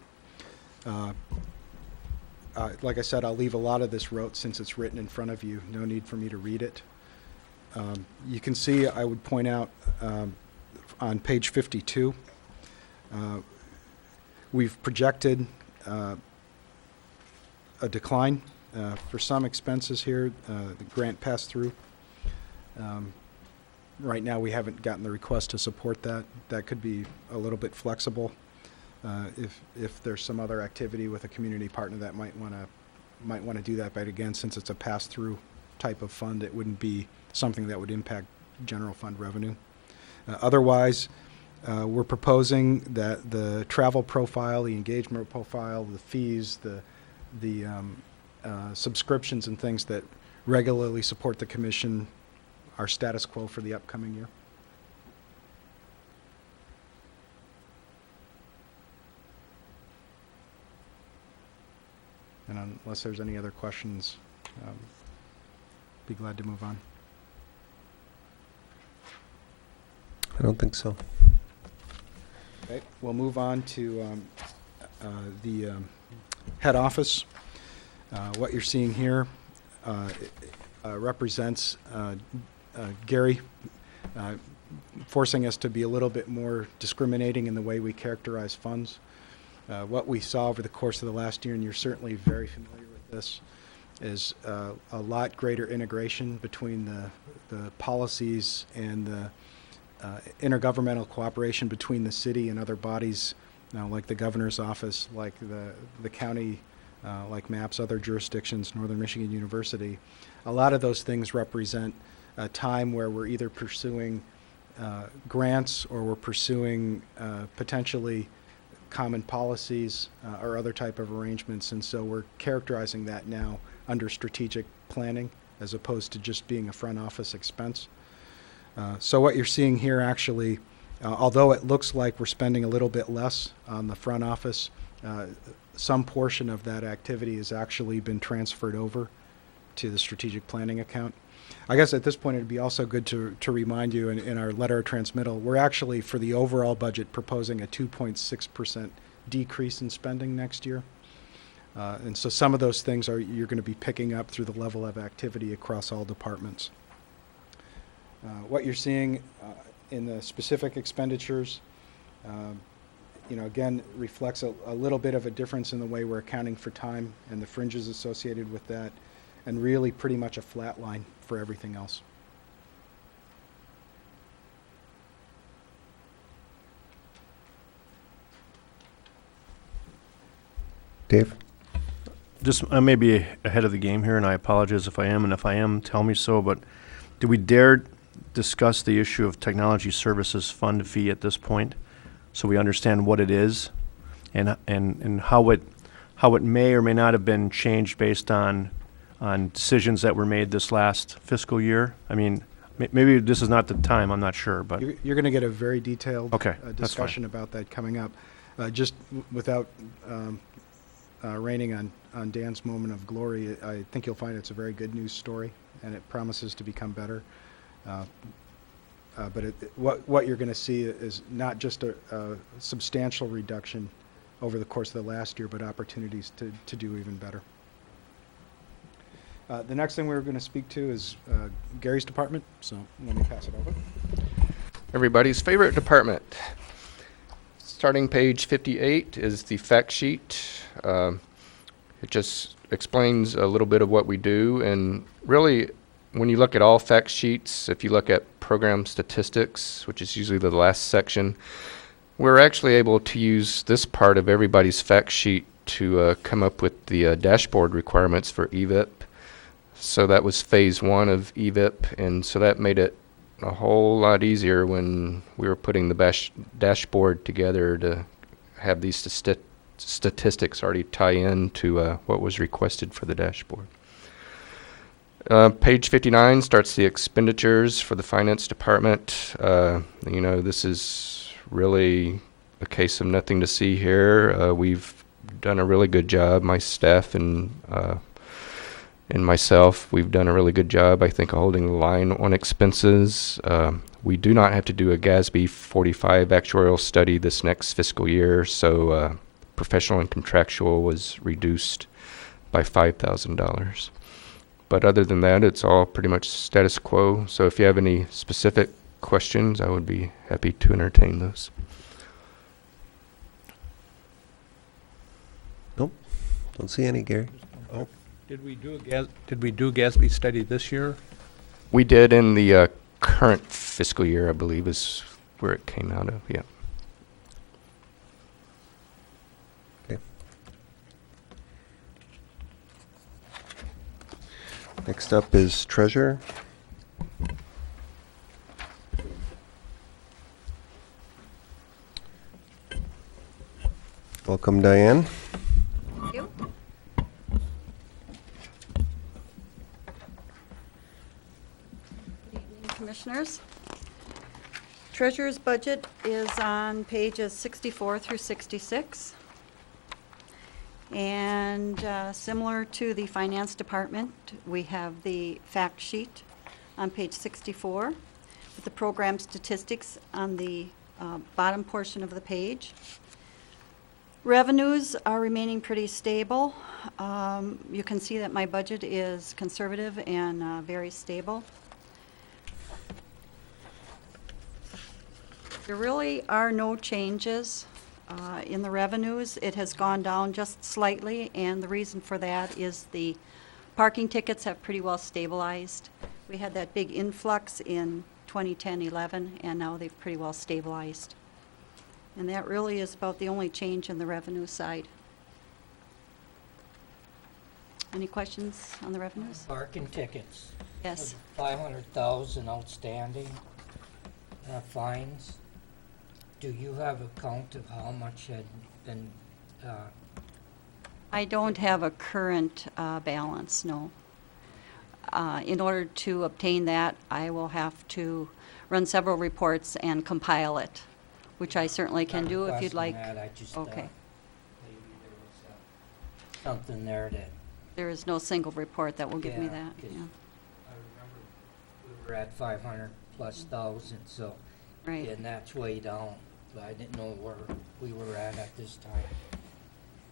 Like I said, I'll leave a lot of this wrote since it's written in front of you. No need for me to read it. You can see, I would point out on page 52, we've projected a decline for some expenses here, the grant pass-through. Right now, we haven't gotten the request to support that. That could be a little bit flexible if there's some other activity with a community partner that might want to do that. But again, since it's a pass-through type of fund, it wouldn't be something that would impact general fund revenue. Otherwise, we're proposing that the travel profile, the engagement profile, the fees, the subscriptions and things that regularly support the commission are status quo for the upcoming year. And unless there's any other questions, be glad to move on. I don't think so. Okay, we'll move on to the head office. What you're seeing here represents Gary forcing us to be a little bit more discriminating in the way we characterize funds. What we saw over the course of the last year, and you're certainly very familiar with this, is a lot greater integration between the policies and the intergovernmental cooperation between the city and other bodies, like the governor's office, like the county, like MAPS, other jurisdictions, Northern Michigan University. A lot of those things represent a time where we're either pursuing grants or we're pursuing potentially common policies or other type of arrangements, and so we're characterizing that now under strategic planning as opposed to just being a front office expense. So what you're seeing here actually, although it looks like we're spending a little bit less on the front office, some portion of that activity has actually been transferred over to the strategic planning account. I guess at this point it'd be also good to remind you in our letter of transmittal, we're actually for the overall budget proposing a 2.6% decrease in spending next year. And so some of those things you're going to be picking up through the level of activity across all departments. What you're seeing in the specific expenditures, again, reflects a little bit of a difference in the way we're accounting for time and the fringes associated with that, and really pretty much a flat line for everything else. Dave? Just, I may be ahead of the game here, and I apologize if I am, and if I am, tell me so, but do we dare discuss the issue of technology services fund fee at this point, so we understand what it is and how it may or may not have been changed based on decisions that were made this last fiscal year? I mean, maybe this is not the time, I'm not sure, but. You're going to get a very detailed Okay, that's discussion about that coming up. Just without raining on Dan's moment of glory, I think you'll find it's a very good news story, and it promises to become better. But what you're going to see is not just a substantial reduction over the course of the last year, but opportunities to do even better. The next thing we're going to speak to is Gary's department, so let me pass it over. Everybody's favorite department. Starting page 58 is the fact sheet. It just explains a little bit of what we do, and really when you look at all fact sheets, if you look at program statistics, which is usually the last section, we're actually able to use this part of everybody's fact sheet to come up with the dashboard requirements for EVIP. So that was phase 1 of EVIP, and so that made it a whole lot easier when we were putting the dashboard together to have these statistics already tie in to what was requested for the dashboard. Page 59 starts the expenditures for the finance department. This is really a case of nothing to see here. We've done a really good job, my staff and myself. We've done a really good job, I think, of holding the line on expenses. We do not have to do a GASB 45 actuarial study this next fiscal year, so professional and contractual was reduced by $5,000. But other than that, it's all pretty much status quo. So if you have any specific questions, I would be happy to entertain those. Nope. Don't see any, Gary. Oh. Did we do a GASB study this year? We did in the current fiscal year, I believe, is where it came out of. Yeah. Okay. Next up is treasurer. Welcome, Diane. Thank you. Good evening, Commissioners. Treasurer's budget is on pages 64 through 66. And similar to the Finance Department, we have the fact sheet on page 64 with the program statistics on the bottom portion of the page. Revenues are remaining pretty stable. You can see that my budget is conservative and very stable. There really are no changes in the revenues. It has gone down just slightly, and the reason for that is the parking tickets have pretty well stabilized. We had that big influx in 2010-11, and now they've pretty well stabilized. And that really is about the only change in the revenue side. Any questions on the revenues? Parking tickets. Yes. 500,000 outstanding fines. Do you have a count of how much had been, I don't have a current balance, no. In order to obtain that, I will have to run several reports and compile it, which I certainly can not do if you'd like. requesting that, I just, Okay. maybe there was something there that, There is no single report that will give me Yeah, that. 'cause Yeah. I remember we were at 500,000+, so, Right. and that's way down, but I didn't know where we were at this time.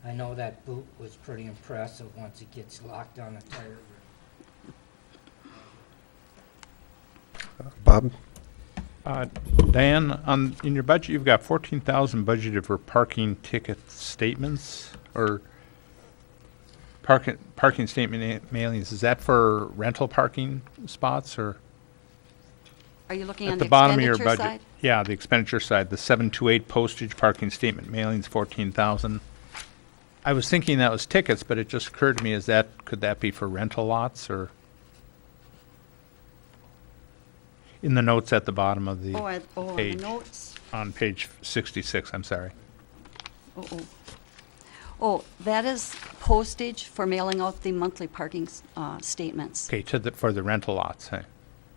I know that boot was pretty impressive once it gets locked on a tire. Bob? Diane, in your budget, you've got 14,000 budgeted for parking ticket statements, or parking statement mailings. Is that for rental parking spots, or? Are you looking on At the the bottom of your expenditure budget. side? Yeah, the expenditure side, the 728 postage parking statement mailings, 14,000. I was thinking that was tickets, but it just occurred to me, could that be for rental lots, or? In the notes at the bottom of the On the page, notes? on page 66, I'm sorry. Oh, that is postage for mailing out the monthly parking statements. Okay, for the rental lots, hey?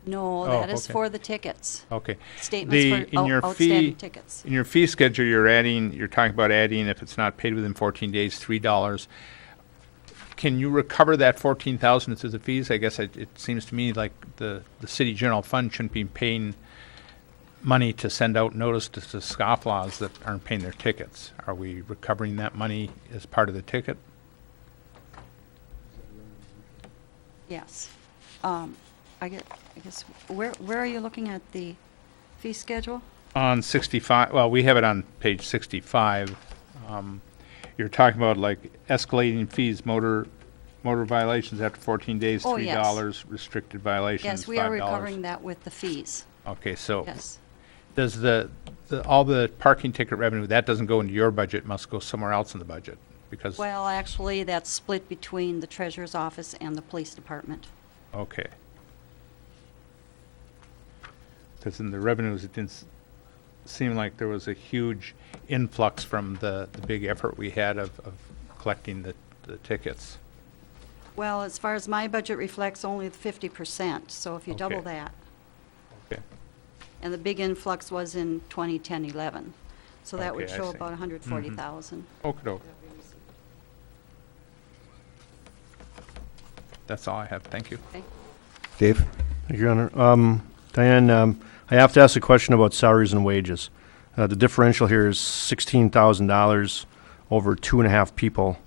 No, Oh, that is okay. for the tickets. Okay. Statements for in your outstanding tickets. In your fee schedule, you're talking about adding, if it's not paid within 14 days, $3. Can you recover that 14,000 through the fees? I guess it seems to me like the city general fund shouldn't be paying money to send out notice to scofflaws that aren't paying their tickets. Are we recovering that money as part of the ticket? Yes. I guess, where are you looking at the fee schedule? On 65, well, we have it on page 65. You're talking about like escalating fees, motor violations after 14 days, Oh, yes. $3, restricted violations, $5. Yes, we are recovering that with the fees. Okay, so Yes. does all the parking ticket revenue, that doesn't go into your budget, must go somewhere else in the budget? Because, Well, actually, that's split between the treasurer's office and the police department. okay. Because in the revenues, it didn't seem like there was a huge influx from the big effort we had of collecting the tickets. Well, as far as my budget reflects, only 50%, so if you double Okay. that. Okay. And the big influx was in 2010-11, so that would Okay, I show see. about 140,000. Okey-doke. That's all I have. Thank you. Okay. Dave? Thank you, Your Honor. Diane, I have to ask a question about salaries and wages. The differential here is $16,000 over 2.5 people.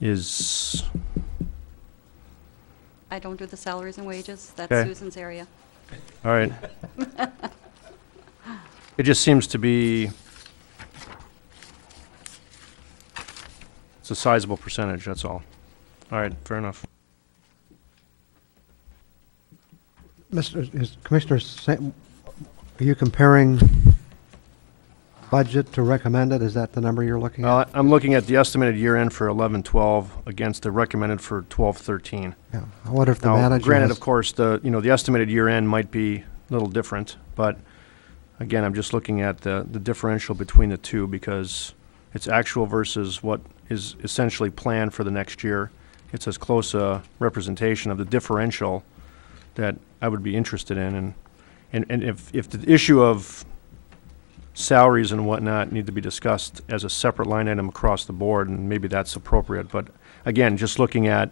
Is, I don't do the salaries and wages, that's Okay. Susan's area. all right. It just seems to be, it's a sizable percentage, that's all. All right, fair enough. Commissioner, are you comparing budget to recommended? Is that the number you're looking Well, at? I'm looking at the estimated year end for 11-12 against the recommended for 12-13. Yeah. I wonder if the Now, manager granted, has- of course, the estimated year end might be a little different, but again, I'm just looking at the differential between the two because it's actual versus what is essentially planned for the next year. It's as close a representation of the differential that I would be interested in. And if the issue of salaries and whatnot need to be discussed as a separate line item across the board, and maybe that's appropriate. But again, just looking at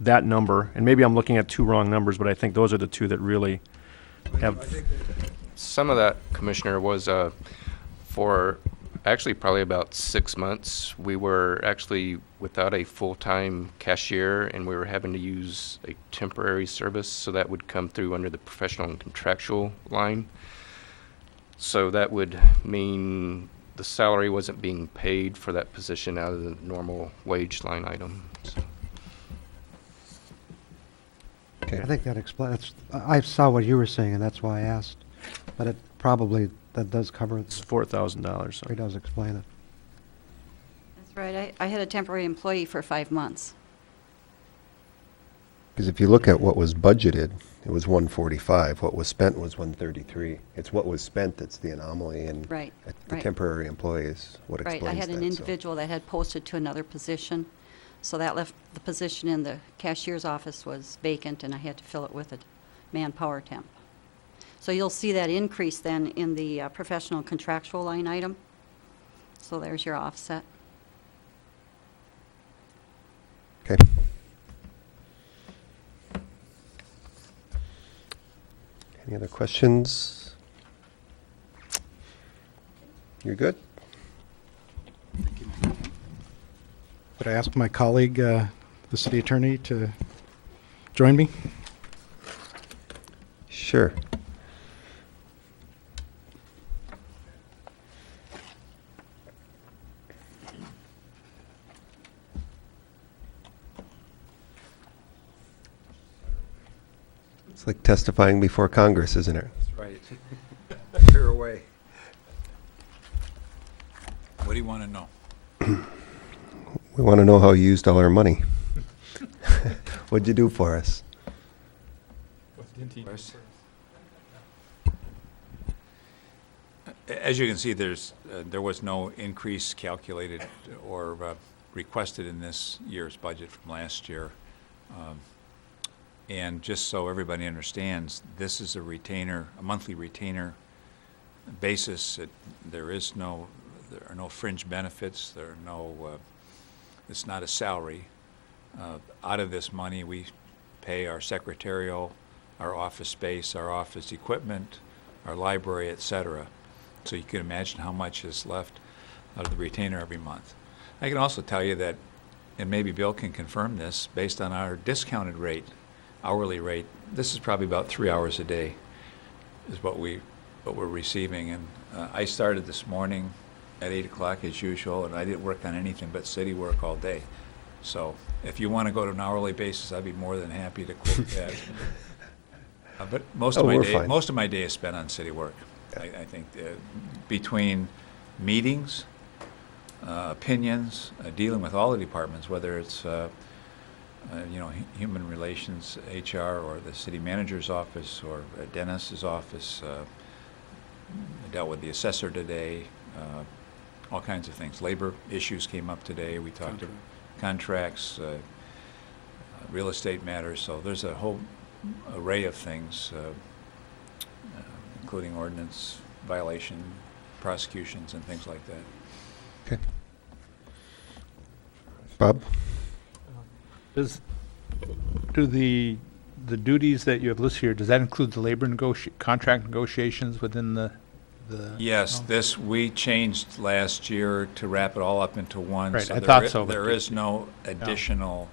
that number, and maybe I'm looking at two wrong numbers, but I think those are the two that really have. Some of that, Commissioner, was for actually probably about 6 months. We were actually without a full-time cashier, and we were having to use a temporary service, so that would come through under the professional and contractual line. So that would mean the salary wasn't being paid for that position out of the normal wage line item. So. Okay. I think that explains, I saw what you were saying, and that's why I asked. But it probably, that does cover It's it. $4,000. It does explain it. That's right. I had a temporary employee for 5 months. Because if you look at what was budgeted, it was 145. What was spent was 133. It's what was spent that's the anomaly, and Right, the right. temporary employee is what explains Right, I had that. an so. individual that had posted to another position, so that left the position in the cashier's office was vacant, and I had to fill it with a manpower temp. So you'll see that increase then in the professional contractual line item. So there's your offset. Okay. Any other questions? You're good? Would I ask my colleague, the city attorney, to join me? Sure. It's like testifying before Congress, isn't it? That's right. Clear away. What do you want to know? We want to know how you used all our money. What'd you do for us? As you can see, there was no increase calculated or requested in this year's budget from last year. And just so everybody understands, this is a retainer, a monthly retainer basis. There are no fringe benefits. There are no. It's not a salary. Out of this money, we pay our secretarial, our office space, our office equipment, our library, etc. So you can imagine how much is left out of the retainer every month. I can also tell you that, and maybe Bill can confirm this, based on our discounted rate, hourly rate, this is probably about 3 hours a day is what we're receiving. And I started this morning at 8 o'clock as usual, and I didn't work on anything but city work all day. So if you want to go to an hourly basis, I'd be more than happy to quote that. But most of my day is spent on city work. I think between meetings, opinions, dealing with all the departments, whether it's human relations, HR, or the city manager's office, or Dennis's office. I dealt with the assessor today. All kinds of things. Labor issues came up today. We talked about contracts, real estate matters. So there's a whole array of things, including ordinance violation, prosecutions, and things like that. Okay. Bob? Do the duties that you have listed here, does that include the labor contract negotiations within the? Yes, we changed last year to wrap it all up into one. Right, I thought so. There is no additional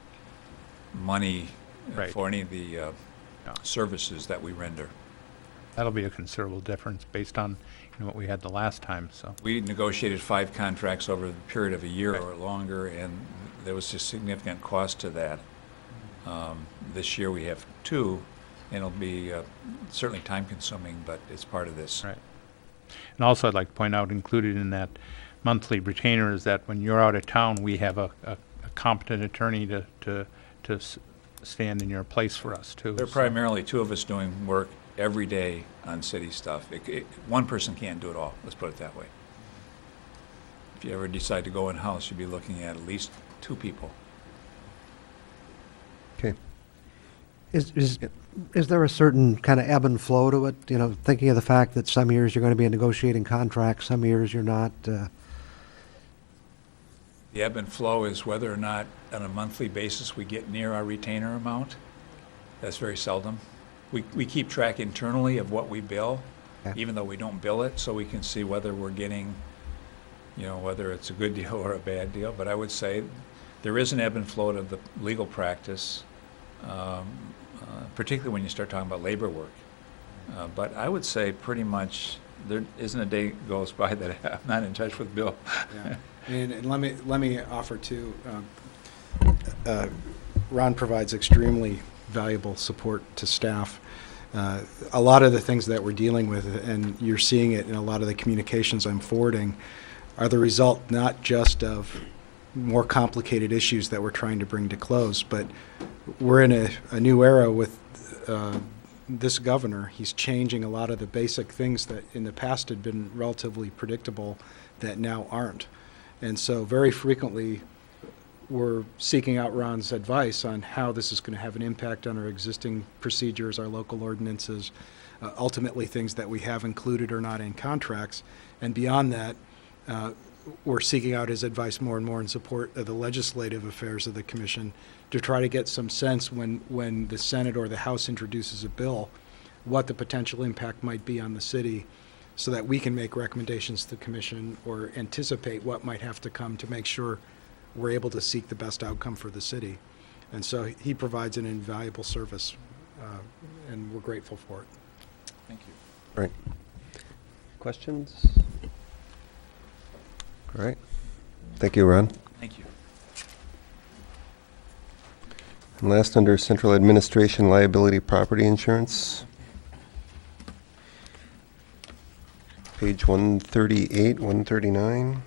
money Right. for any of the services that we render. That'll be a considerable difference based on what we had the last time, so. We negotiated 5 contracts over the period of a year Right. or longer, and there was a significant cost to that. This year we have 2, and it'll be certainly time-consuming, but it's part of this. Right. And also, I'd like to point out, included in that monthly retainer is that when you're out of town, we have a competent attorney to stand in your place for us, too. There are so. primarily 2 of us doing work every day on city stuff. One person can't do it all, let's put it that way. If you ever decide to go in-house, you'd be looking at least 2 people. Okay. Is there a certain kind of ebb and flow to it? Thinking of the fact that some years you're going to be negotiating contracts, some years you're not. The ebb and flow is whether or not on a monthly basis we get near our retainer amount. That's very seldom. We keep track internally of what we bill, even though we don't bill it, so we can see whether we're getting, whether it's a good deal or a bad deal. But I would say there is an ebb and flow to the legal practice, particularly when you start talking about labor work. But I would say pretty much there isn't a day goes by that I'm not in touch with Bill. Yeah. And let me offer too, Ron provides extremely valuable support to staff. A lot of the things that we're dealing with, and you're seeing it in a lot of the communications I'm forwarding, are the result not just of more complicated issues that we're trying to bring to close, but we're in a new era with this governor. He's changing a lot of the basic things that in the past had been relatively predictable that now aren't. And so very frequently, we're seeking out Ron's advice on how this is going to have an impact on our existing procedures, our local ordinances, ultimately things that we have included or not in contracts. And beyond that, we're seeking out his advice more and more in support of the legislative affairs of the commission to try to get some sense when the Senate or the House introduces a bill, what the potential impact might be on the city, so that we can make recommendations to the commission or anticipate what might have to come to make sure we're able to seek the best outcome for the city. And so he provides an invaluable service, and we're grateful for it. Thank you. Right. Questions? All right. Thank you, Ron. Thank you. And last, under Central Administration Liability Property Insurance, page 138, 139.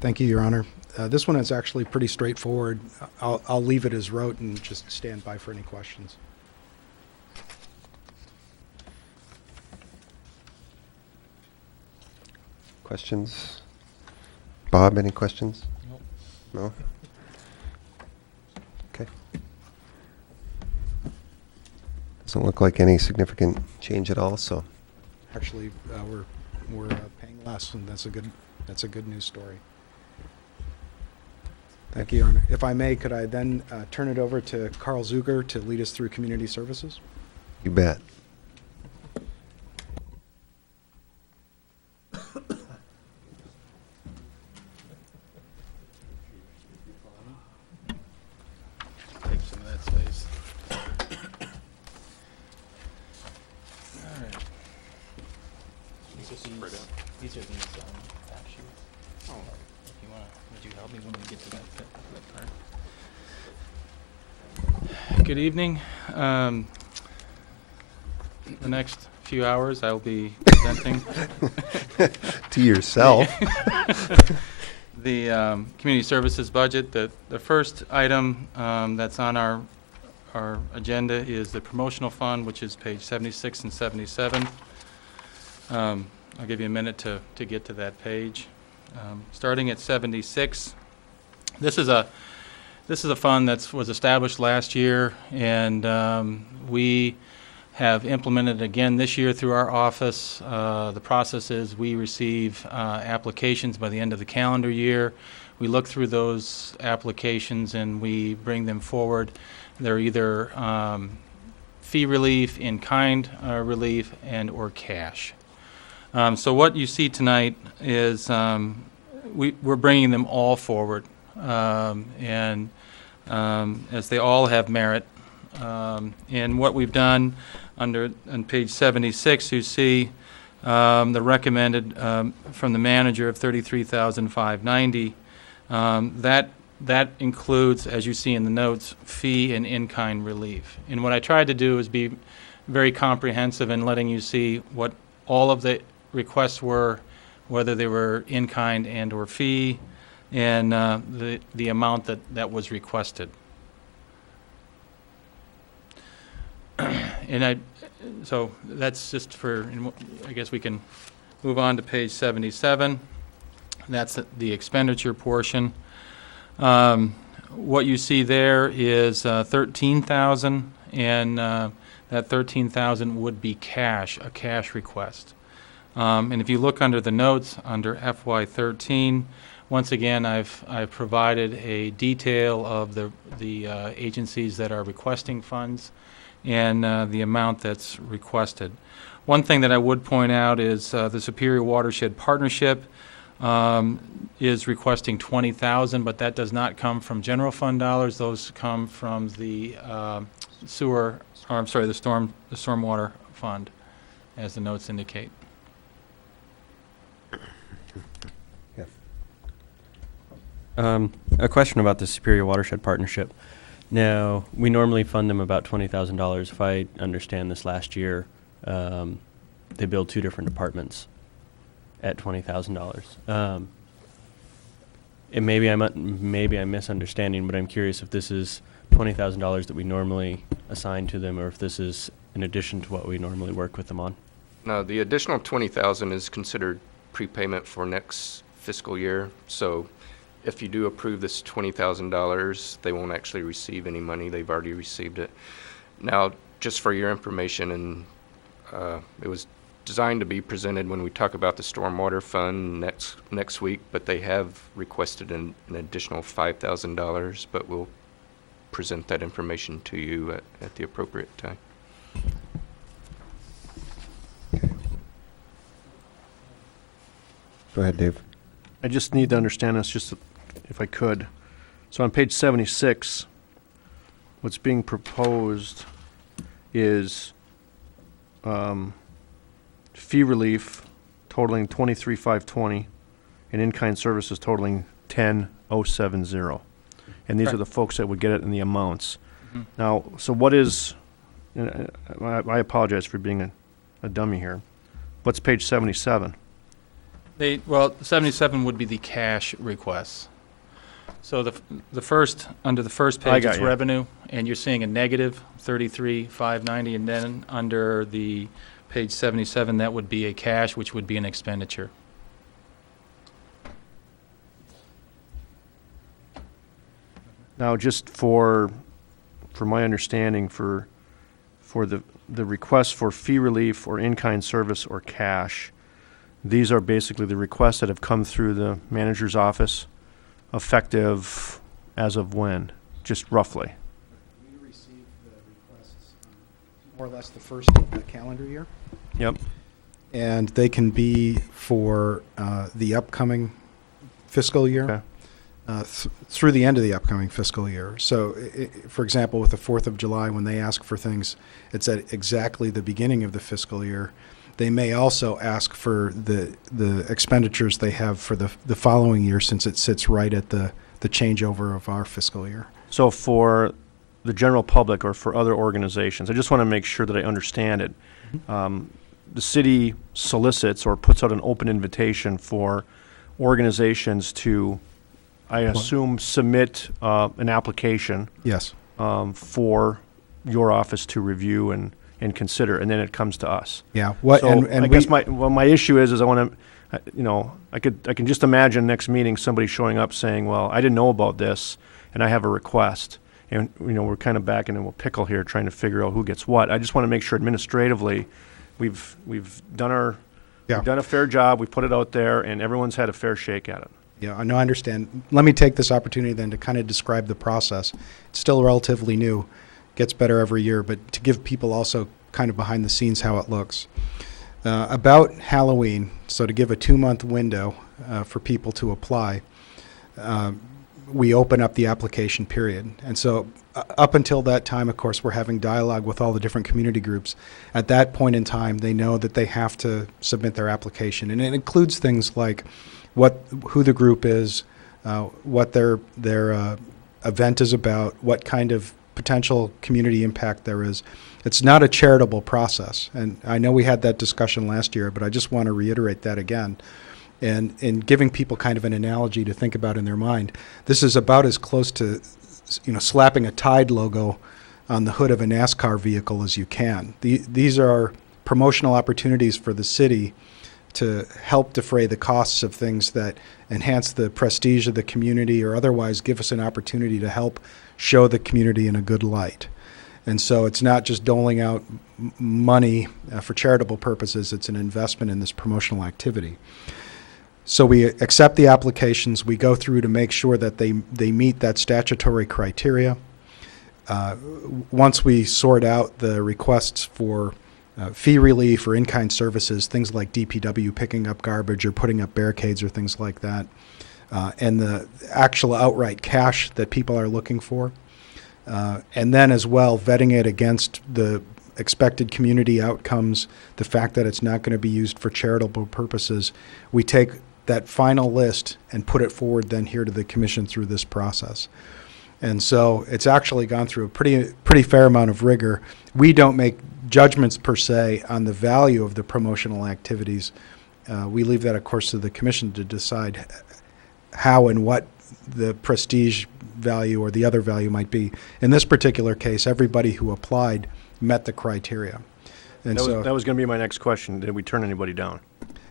Thank you, Your Honor. This one is actually pretty straightforward. I'll leave it as wrote and just stand by for any questions. Questions? Bob, any questions? Nope. No? Okay. Doesn't look like any significant change at all, so. Actually, we're paying less, and that's a good news story. Thank you, Your Honor. If I may, could I then turn it over to Carl Zuger to lead us through community services? You bet. Take some of that space. All right. These are these fact sheets. Oh. If you wanna, would you help me when we get to that part? Good evening. The next few hours, I will be presenting To yourself. the community services budget. The first item that's on our agenda is the promotional fund, which is page 76 and 77. I'll give you a minute to get to that page. Starting at 76, this is a fund that was established last year, and we have implemented it again this year through our office. The process is we receive applications by the end of the calendar year. We look through those applications and we bring them forward. They're either fee relief, in-kind relief, and or cash. So what you see tonight is we're bringing them all forward, and as they all have merit. And what we've done on page 76, you see the recommended from the manager of $33,590. That includes, as you see in the notes, fee and in-kind relief. And what I tried to do is be very comprehensive in letting you see what all of the requests were, whether they were in-kind and or fee, and the amount that was requested. And so that's just for, I guess we can move on to page 77. That's the expenditure portion. What you see there is 13,000, and that 13,000 would be cash, a cash request. And if you look under the notes under FY13, once again, I've provided a detail of the agencies that are requesting funds and the amount that's requested. One thing that I would point out is the Superior Watershed Partnership is requesting 20,000, but that does not come from general fund dollars. Those come from the stormwater fund. as the notes indicate. A question about the Superior Watershed Partnership. Now, we normally fund them about $20,000. If I understand this last year, they billed 2 different departments at $20,000. And maybe I'm misunderstanding, but I'm curious if this is $20,000 that we normally assign to them, or if this is in addition to what we normally work with them on. No, the additional 20,000 is considered prepayment for next fiscal year. So if you do approve this $20,000, they won't actually receive any money. They've already received it. Now, just for your information, and it was designed to be presented when we talk about the stormwater fund next week, but they have requested an additional $5,000, but we'll present that information to you at the appropriate time. Go ahead, Dave. I just need to understand this, just if I could. So on page 76, what's being proposed is fee relief totaling $23,520 and in-kind services totaling $10,070. And these are the folks that would get it in the amounts. Now, so what is, I apologize for being a dummy here. What's page 77? Well, 77 would be the cash requests. So the first, under the first page, it's revenue, and you're seeing a negative 33,590, and then under the page 77, that would be a cash, which would be an expenditure. Now, just for my understanding, for the requests for fee relief or in-kind service or cash, these are basically the requests that have come through the manager's office, effective as of when, just roughly. We receive the requests more or less the first of the calendar year. Yep. And they can be for the upcoming fiscal year, through the end of the upcoming fiscal year. So, for example, with the 4th of July, when they ask for things, it's at exactly the beginning of the fiscal year. They may also ask for the expenditures they have for the following year, since it sits right at the changeover of our fiscal year. So for the general public or for other organizations, I just want to make sure that I understand it. The city solicits or puts out an open invitation for organizations to, I assume, submit an application. Yes. For your office to review and consider, and then it comes to us. Yeah. So I guess my issue is I want to, I can just imagine next meeting somebody showing up saying, well, I didn't know about this, and I have a request, and we're kind of back in a pickle here trying to figure out who gets what. I just want to make sure administratively we've done we've done a fair job, we put it out there, and everyone's had a fair shake at it. Yeah, I know, I understand. Let me take this opportunity then to kind of describe the process. It's still relatively new, gets better every year, but to give people also kind of behind the scenes how it looks. About Halloween, so to give a 2-month window for people to apply, we open up the application period. And so up until that time, of course, we're having dialogue with all the different community groups. At that point in time, they know that they have to submit their application. And it includes things like who the group is, what their event is about, what kind of potential community impact there is. It's not a charitable process. And I know we had that discussion last year, but I just want to reiterate that again. And in giving people kind of an analogy to think about in their mind, this is about as close to, slapping a Tide logo on the hood of a NASCAR vehicle as you can. These are promotional opportunities for the city to help defray the costs of things that enhance the prestige of the community or otherwise give us an opportunity to help show the community in a good light. And so it's not just doling out money for charitable purposes, it's an investment in this promotional activity. So we accept the applications, we go through to make sure that they meet that statutory criteria. Once we sort out the requests for fee relief or in-kind services, things like DPW picking up garbage or putting up barricades or things like that, and the actual outright cash that people are looking for, and then as well vetting it against the expected community outcomes, the fact that it's not going to be used for charitable purposes, we take that final list and put it forward then here to the commission through this process. And so it's actually gone through a pretty fair amount of rigor. We don't make judgments per se on the value of the promotional activities. We leave that, of course, to the commission to decide how and what the prestige value or the other value might be. In this particular case, everybody who applied met the criteria. And That was going to be my next question. Did we turn anybody down?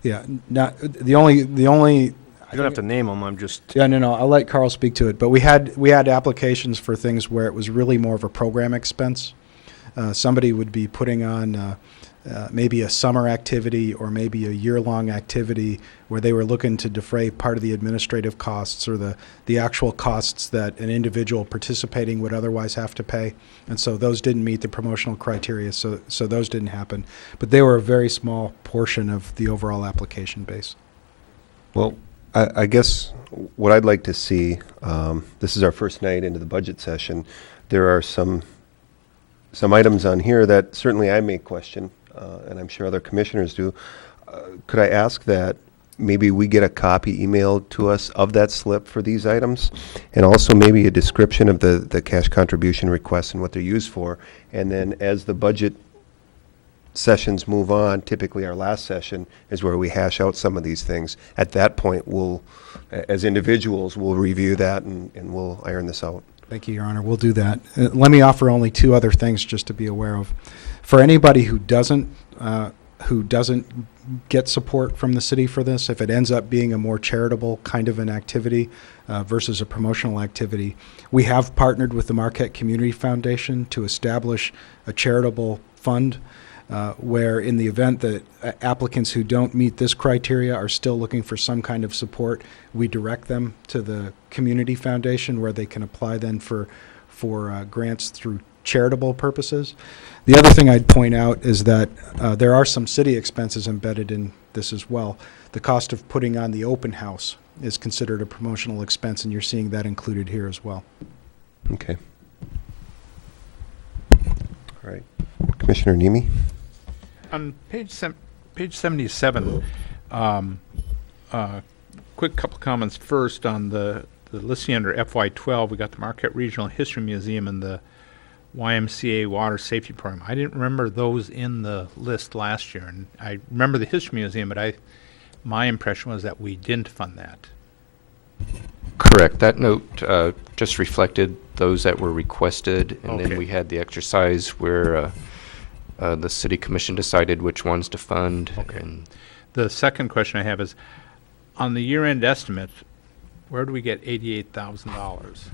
yeah, not the only. You don't have to name them. I'm just. Yeah, no. I'll let Carl speak to it. But we had applications for things where it was really more of a program expense. Somebody would be putting on maybe a summer activity or maybe a year-long activity where they were looking to defray part of the administrative costs or the actual costs that an individual participating would otherwise have to pay. And so those didn't meet the promotional criteria, so those didn't happen. But they were a very small portion of the overall application base. Well, I guess what I'd like to see, this is our first night into the budget session. There are some items on here that certainly I may question, and I'm sure other commissioners do. Could I ask that maybe we get a copy emailed to us of that slip for these items, and also maybe a description of the cash contribution requests and what they're used for, and then as the budget sessions move on, typically our last session is where we hash out some of these things. At that point, we'll, as individuals, we'll review that and we'll iron this out. Thank you, Your Honor. We'll do that. Let me offer only two other things just to be aware of. For anybody who doesn't get support from the city for this, if it ends up being a more charitable kind of an activity versus a promotional activity, we have partnered with the Marquette Community Foundation to establish a charitable fund where in the event that applicants who don't meet this criteria are still looking for some kind of support, we direct them to the Community Foundation where they can apply then for grants through charitable purposes. The other thing I'd point out is that there are some city expenses embedded in this as well. The cost of putting on the open house is considered a promotional expense, and you're seeing that included here as well. Okay. All right. Commissioner Nemi? On page 77, quick couple comments first on the listing under FY12. We got the Marquette Regional History Museum and the YMCA Water Safety Program. I didn't remember those in the list last year, and I remember the History Museum, but my impression was that we didn't fund that. Correct. That note just reflected those that were requested, and Okay. then we had the exercise where the city commission decided which ones to fund. Okay. And The second question I have is, on the year-end estimate, where do we get $88,000?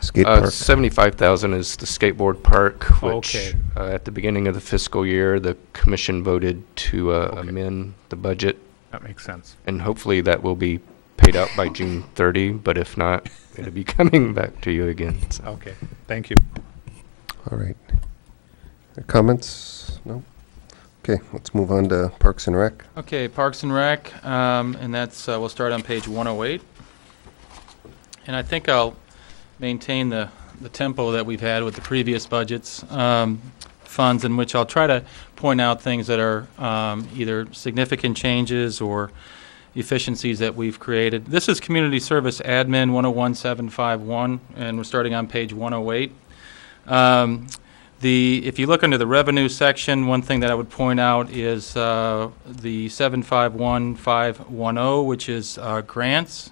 Skate park. 75,000 is the skateboard park, which Okay. at the beginning of the fiscal year, the commission voted to Okay. amend the budget, That makes sense. and hopefully that will be paid out by June 30, but if not, it'll be coming back to you again. So. Okay, thank you. All right. Comments? No? Okay, let's move on to Parks and Rec. Okay, Parks and Rec, and that's, we'll start on page 108. And I think I'll maintain the tempo that we've had with the previous budgets, funds, in which I'll try to point out things that are either significant changes or efficiencies that we've created. This is Community Service Admin 101751, and we're starting on page 108. If you look under the revenue section, one thing that I would point out is the 751510, which is grants.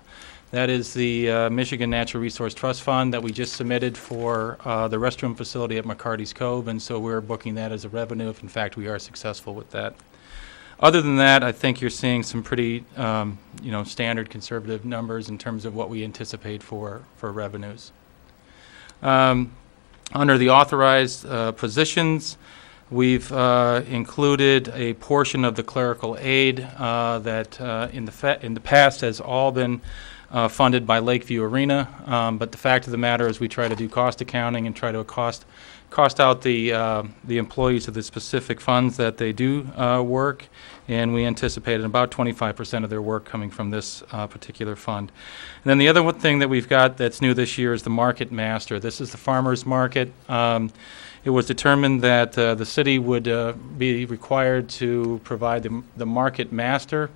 That is the Michigan Natural Resource Trust Fund that we just submitted for the restroom facility at McCarty's Cove, and so we're booking that as a revenue if in fact we are successful with that. Other than that, I think you're seeing some pretty standard conservative numbers in terms of what we anticipate for revenues. Under the authorized positions, we've included a portion of the clerical aid that in the past has all been funded by Lakeview Arena, but the fact of the matter is we try to do cost accounting and try to cost out the employees of the specific funds that they do work, and we anticipated about 25% of their work coming from this particular fund. And then the other one thing that we've got that's new this year is the Market Master. This is the farmers market. It was determined that the city would be required to provide the Market Master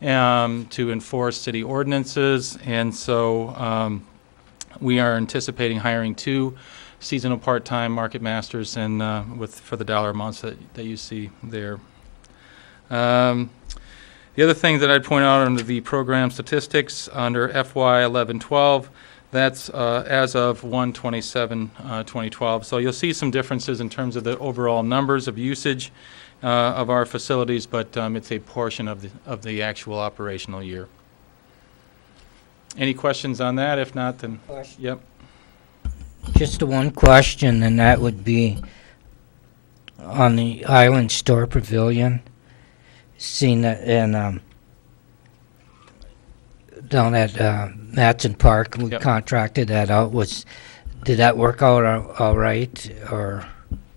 to enforce city ordinances, and so we are anticipating hiring 2 seasonal part-time Market Masters and for the dollar amounts that you see there. The other thing that I'd point out under the program statistics under FY 11-12, that's as of 1/27/2012. So you'll see some differences in terms of the overall numbers of usage of our facilities, but it's a portion of the actual operational year. Any questions on that? If not, then yep. Just one question, and that would be on the Island Store Pavilion. Seen that in down at Matson Park, we contracted that out. Did that work out all right, or?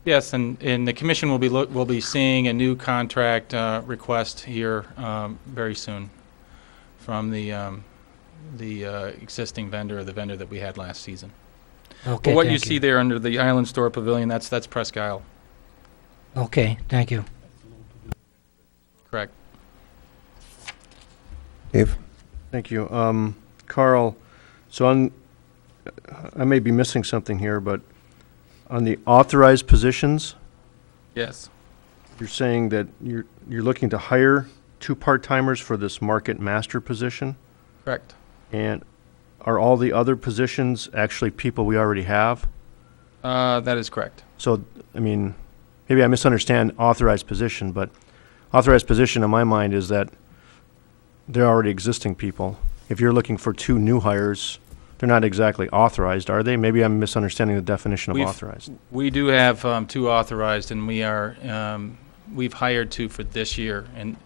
Yes, and the commission will be seeing a new contract request here very soon from the existing vendor, or the vendor that we had last season. Okay. But what you see there under the Island Store Pavilion, that's Presque Isle. Okay, thank you. Correct. Dave? Thank you. Carl, so I may be missing something here, but on the authorized positions, Yes. you're saying that you're looking to hire 2 part-timers for this Market Master position? Correct. And are all the other positions actually people we already have? That is correct. So, I mean, maybe I misunderstand authorized position, but authorized position in my mind is that they're already existing people. If you're looking for 2 new hires, they're not exactly authorized, are they? Maybe I'm misunderstanding the definition of authorized. We do have 2 authorized, and we've hired 2 for this year, and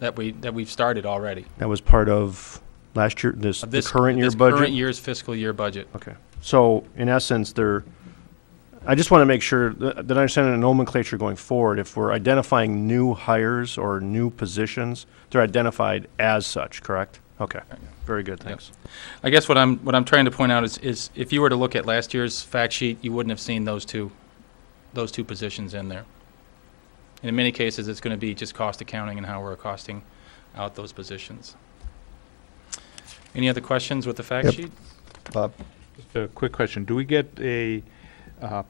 that we've started already. That was part of last year, the current year budget? Current year's fiscal year budget. Okay. So, in essence, I just want to make sure that I understand the nomenclature going forward. If we're identifying new hires or new positions, they're identified as such, correct? Okay. Very good, thanks. Yep. I guess what I'm trying to point out is if you were to look at last year's fact sheet, you wouldn't have seen those two positions in there. And in many cases, it's going to be just cost accounting and how we're costing out those positions. Any other questions with the fact sheet? Bob? Just a quick question. Do we get a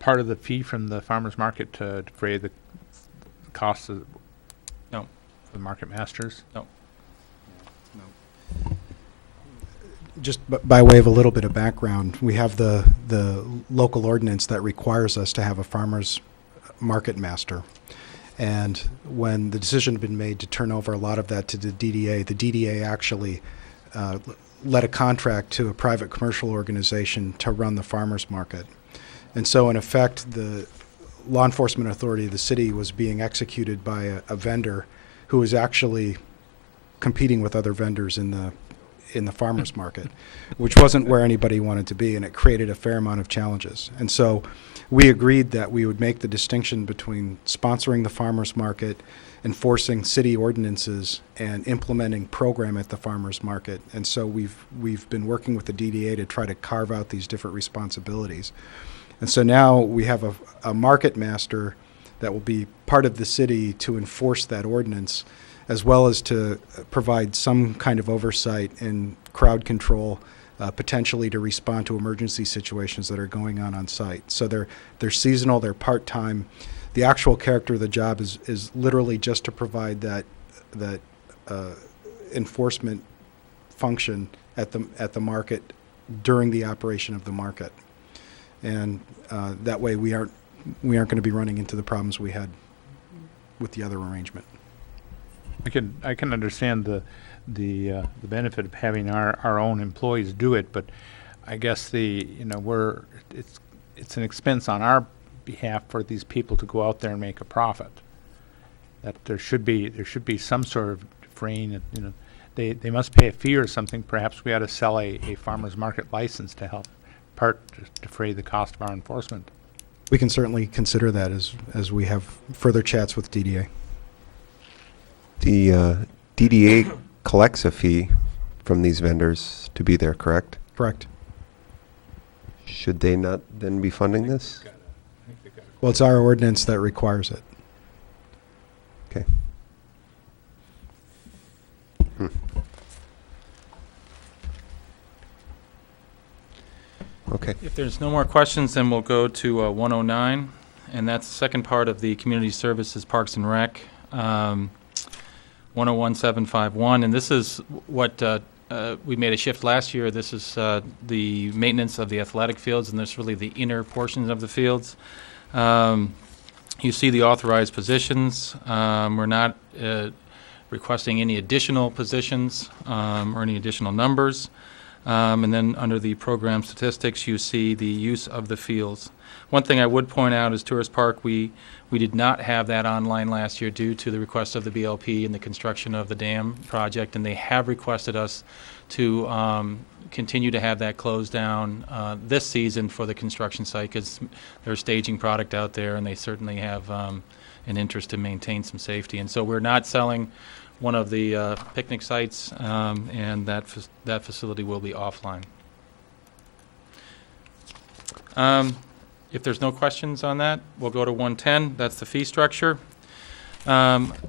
part of the fee from the farmer's market to defray the costs of No. the Market Masters? No. Just by way of a little bit of background, we have the local ordinance that requires us to have a farmer's market master. And when the decision had been made to turn over a lot of that to the DDA actually let a contract to a private commercial organization to run the farmer's market. And so in effect, the law enforcement authority of the city was being executed by a vendor who was actually competing with other vendors in the farmer's market, which wasn't where anybody wanted to be, and it created a fair amount of challenges. And so we agreed that we would make the distinction between sponsoring the farmer's market, enforcing city ordinances, and implementing program at the farmer's market. And so we've been working with the DDA to try to carve out these different responsibilities. And so now we have a market master that will be part of the city to enforce that ordinance, as well as to provide some kind of oversight and crowd control, potentially to respond to emergency situations that are going on site. So they're seasonal, they're part-time. The actual character of the job is literally just to provide that enforcement function at the market during the operation of the market. And that way we aren't going to be running into the problems we had with the other arrangement. I can understand the benefit of having our own employees do it, but I guess it's an expense on our behalf for these people to go out there and make a profit. That there should be some sort of frame. They must pay a fee or something. Perhaps we ought to sell a farmer's market license to help defray the cost of our enforcement. We can certainly consider that as we have further chats with DDA. The DDA collects a fee from these vendors to be there, correct? Correct. Should they not then be funding this? Well, it's our ordinance that requires it. Okay. Okay. If there's no more questions, then we'll go to 109, and that's the second part of the Community Services Parks and Rec, 101751, and this is what we made a shift last year. This is the maintenance of the athletic fields, and this is really the inner portions of the fields. You see the authorized positions. We're not requesting any additional positions or any additional numbers. And then under the program statistics, you see the use of the fields. One thing I would point out is Tourist Park, we did not have that online last year due to the request of the BLP and the construction of the dam project, and they have requested us to continue to have that closed down this season for the construction site, because they're staging product out there, and they certainly have an interest to maintain some safety. And so we're not selling one of the picnic sites, and that facility will be offline. If there's no questions on that, we'll go to 110. That's the fee structure.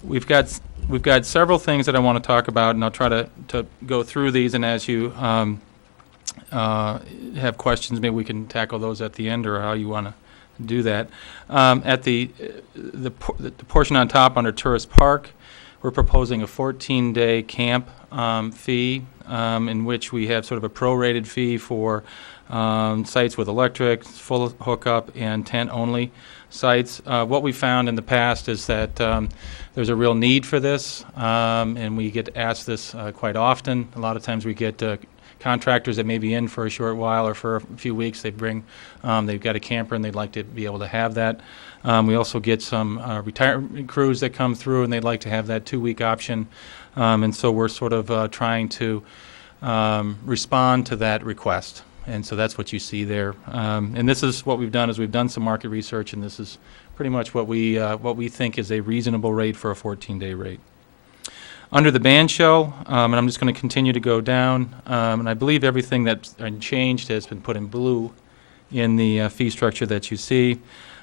We've got several things that I want to talk about, and I'll try to go through these. And as you have questions, maybe we can tackle those at the end, or how you want to do that. At the portion on top under Tourist Park, we're proposing a 14-day camp fee, in which we have sort of a prorated fee for sites with electric, full hookup, and tent-only sites. What we found in the past is that there's a real need for this, and we get asked this quite often. A lot of times we get contractors that may be in for a short while or for a few weeks. They've got a camper and they'd like to be able to have that. We also get some retirement crews that come through and they'd like to have that 2-week option. And so we're sort of trying to respond to that request. And so that's what you see there. And this is what we've done, is we've done some market research, and this is pretty much what we think is a reasonable rate for a 14-day rate. Under the band shell, and I'm just going to continue to go down, and I believe everything that's changed has been put in blue in the fee structure that you see.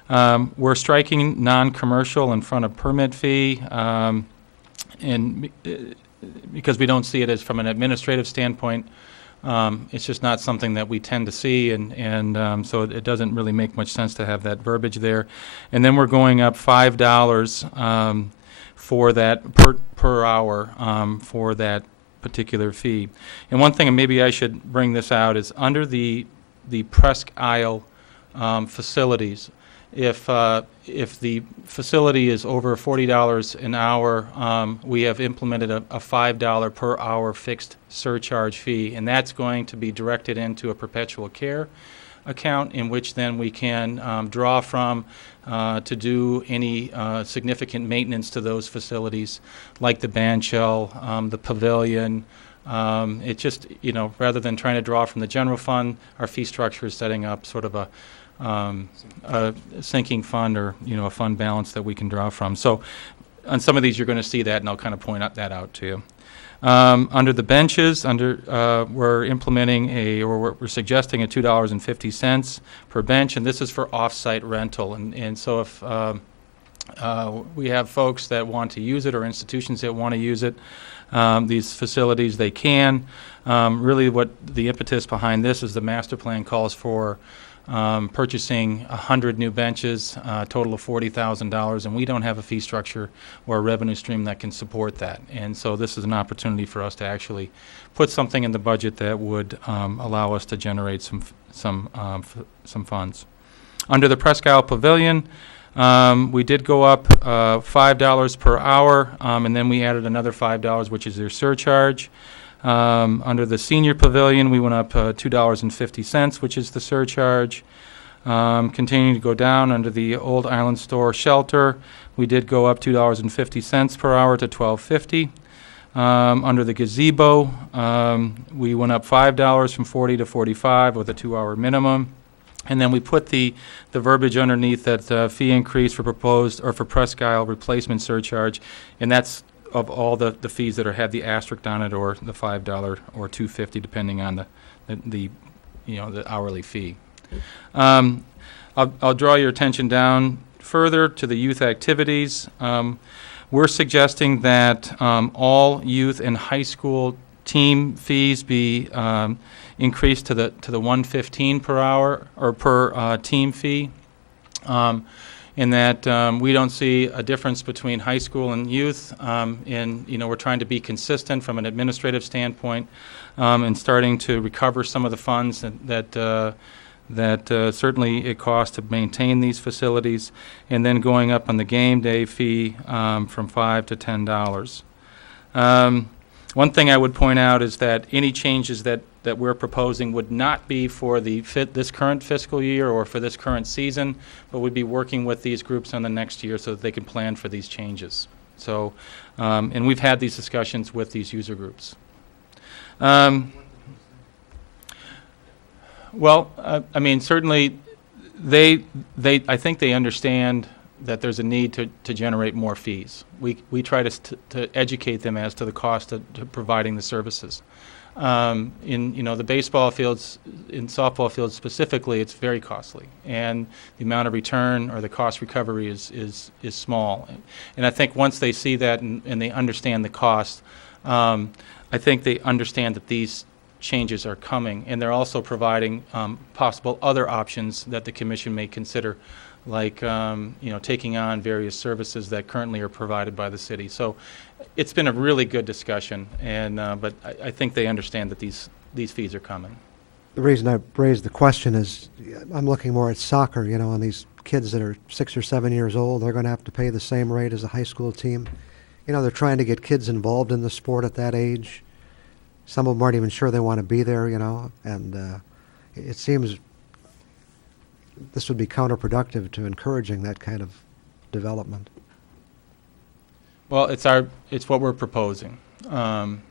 We're striking non-commercial in front of permit fee, and because we don't see it as from an administrative standpoint, it's just not something that we tend to see, and so it doesn't really make much sense to have that verbiage there. And then we're going up $5 for that per hour for that particular fee. And one thing, and maybe I should bring this out, is under the Presque Isle facilities, if the facility is over $40 an hour, we have implemented a $5 per hour fixed surcharge fee, and that's going to be directed into a perpetual care account, in which then we can draw from to do any significant maintenance to those facilities, like the band shell, the pavilion. It just, rather than trying to draw from the general fund, our fee structure is setting up sort of a sinking fund, or a fund balance that we can draw from. So on some of these you're going to see that, and I'll kind of point that out to you. Under the benches, we're implementing we're suggesting a $2.50 per bench, and this is for off-site rental. And so if we have folks that want to use it, or institutions that want to use it, these facilities, they can. Really what the impetus behind this is the master plan calls for purchasing 100 new benches, a total of $40,000, and we don't have a fee structure or a revenue stream that can support that. And so this is an opportunity for us to actually put something in the budget that would allow us to generate some funds. Under the Presque Isle Pavilion, we did go up $5 per hour, and then we added another $5, which is their surcharge. Under the senior pavilion, we went up $2.50, which is the surcharge. Continuing to go down, under the Old Island Store shelter, we did go up $2.50 per hour to $12.50. Under the gazebo, we went up $5 from 40 to 45 with a 2-hour minimum. And then we put the verbiage underneath that fee increase for proposed, or for Presque Isle replacement surcharge, and that's of all the fees that have the asterisk on it, or the $5 or $2.50, depending on the hourly fee. I'll draw your attention down further to the youth activities. We're suggesting that all youth and high school team fees be increased to the $1.15 per hour or per team fee. In that we don't see a difference between high school and youth, and we're trying to be consistent from an administrative standpoint, and starting to recover some of the funds that certainly it costs to maintain these facilities, and then going up on the game day fee from $5 to $10. One thing I would point out is that any changes that we're proposing would not be for this current fiscal year or for this current season, but we'd be working with these groups on the next year so that they can plan for these changes. So, and we've had these discussions with these user groups. Well, I mean, certainly I think they understand that there's a need to generate more fees. We try to educate them as to the cost of providing the services. In the baseball fields, in softball fields specifically, it's very costly, and the amount of return or the cost recovery is small. And I think once they see that and they understand the cost, I think they understand that these changes are coming, and they're also providing possible other options that the commission may consider, like taking on various services that currently are provided by the city. So it's been a really good discussion, and but I think they understand that these fees are coming. The reason I raised the question is I'm looking more at soccer, and these kids that are 6 or 7 years old, they're going to have to pay the same rate as a high school team. They're trying to get kids involved in the sport at that age. Some of them aren't even sure they want to be there, and it seems this would be counterproductive to encouraging that kind of development. Well, it's what we're proposing. From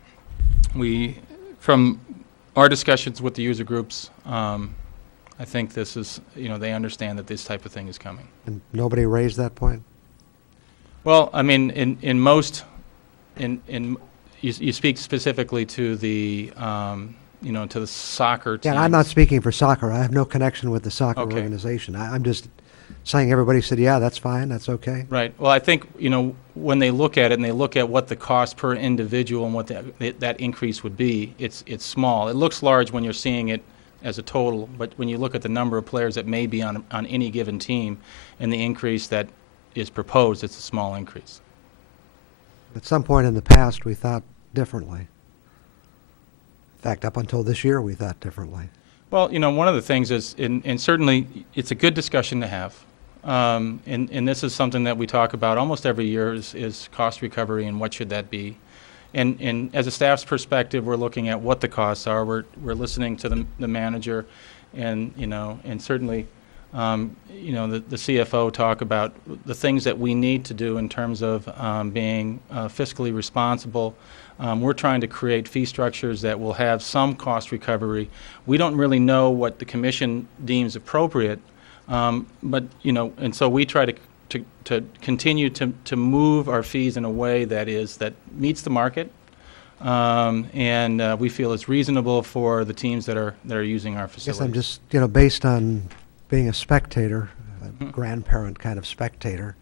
our discussions with the user groups, I think this is, they understand that this type of thing is coming. And nobody raised that point? Well, I mean, in most, you speak specifically to the, to the soccer team. Yeah, I'm not speaking for soccer. I have no connection with the soccer organization. I'm just saying everybody said, yeah, that's fine, that's okay. Right. Well, I think, when they look at it and they look at what the cost per individual and what that increase would be, it's small. It looks large when you're seeing it as a total, but when you look at the number of players that may be on any given team and the increase that is proposed, it's a small increase. At some point in the past, we thought differently. In fact, up until this year, we thought differently. Well, one of the things is, and certainly it's a good discussion to have, and this is something that we talk about almost every year is cost recovery and what should that be. And as a staff's perspective, we're looking at what the costs are. We're listening to the manager, and and certainly the CFO talk about the things that we need to do in terms of being fiscally responsible. We're trying to create fee structures that will have some cost recovery. We don't really know what the commission deems appropriate, but and so we try to continue to move our fees in a way that meets the market, and we feel it's reasonable for the teams that are using our facilities. I guess I'm just based on being a spectator, a grandparent kind of spectator.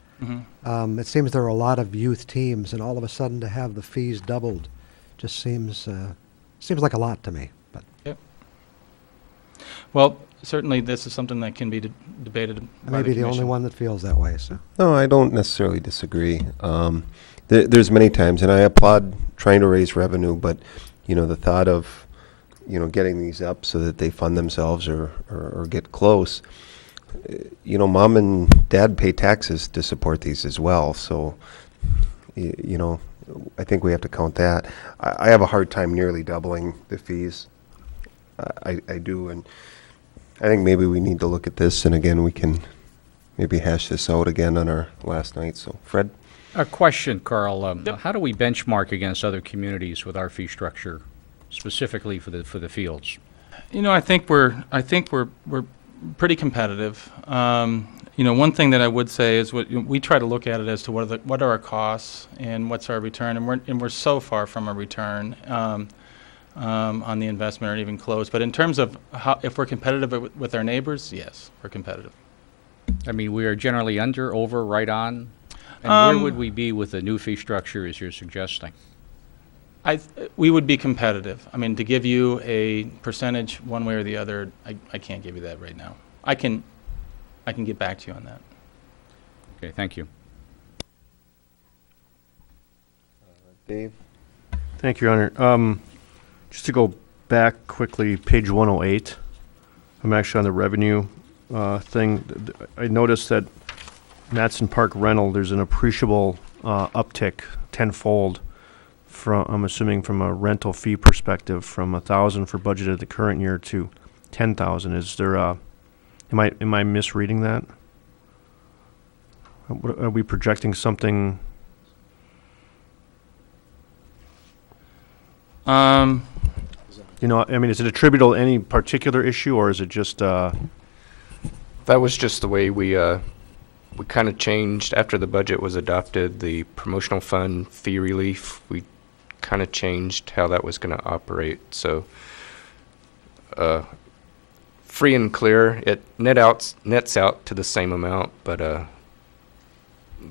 It seems there are a lot of youth teams, and all of a sudden to have the fees doubled just seems like a lot to me. But yep. Well, certainly this is something that can be debated. I may be the only one that feels that way. So no, I don't necessarily disagree. There's many times, and I applaud trying to raise revenue, but the thought of getting these up so that they fund themselves or get close. Mom and dad pay taxes to support these as well. So, I think we have to count that. I have a hard time nearly doubling the fees. I do, and I think maybe we need to look at this, and again, we can maybe hash this out again on our last night. So, Fred? A question, Carl. How do we benchmark against other communities with our fee structure, specifically for the fields? I think we're pretty competitive. You know, one thing that I would say is we try to look at it as to what are our costs and what's our return, and we're so far from a return on the investment, or even close. But in terms of if we're competitive with our neighbors, yes, we're competitive. I mean, we are generally under, over, right on? And where would we be with the new fee structure as you're suggesting? We would be competitive. I mean, to give you a percentage one way or the other, I can't give you that right now. I can get back to you on that. Okay, thank you. Dave? Thank you, Your Honor. Just to go back quickly, page 108. I'm actually on the revenue thing. I noticed that Matson Park rental, there's an appreciable uptick, tenfold, from, I'm assuming from a rental fee perspective, from 1,000 for budgeted the current year to 10,000. Is there a, am I misreading that? Are we projecting something? You know, I mean, is it attributable to any particular issue, or is it just? That was just the way we kind of changed after the budget was adopted. The promotional fund fee relief, we kind of changed how that was going to operate. So, free and clear, it nets out to the same amount, but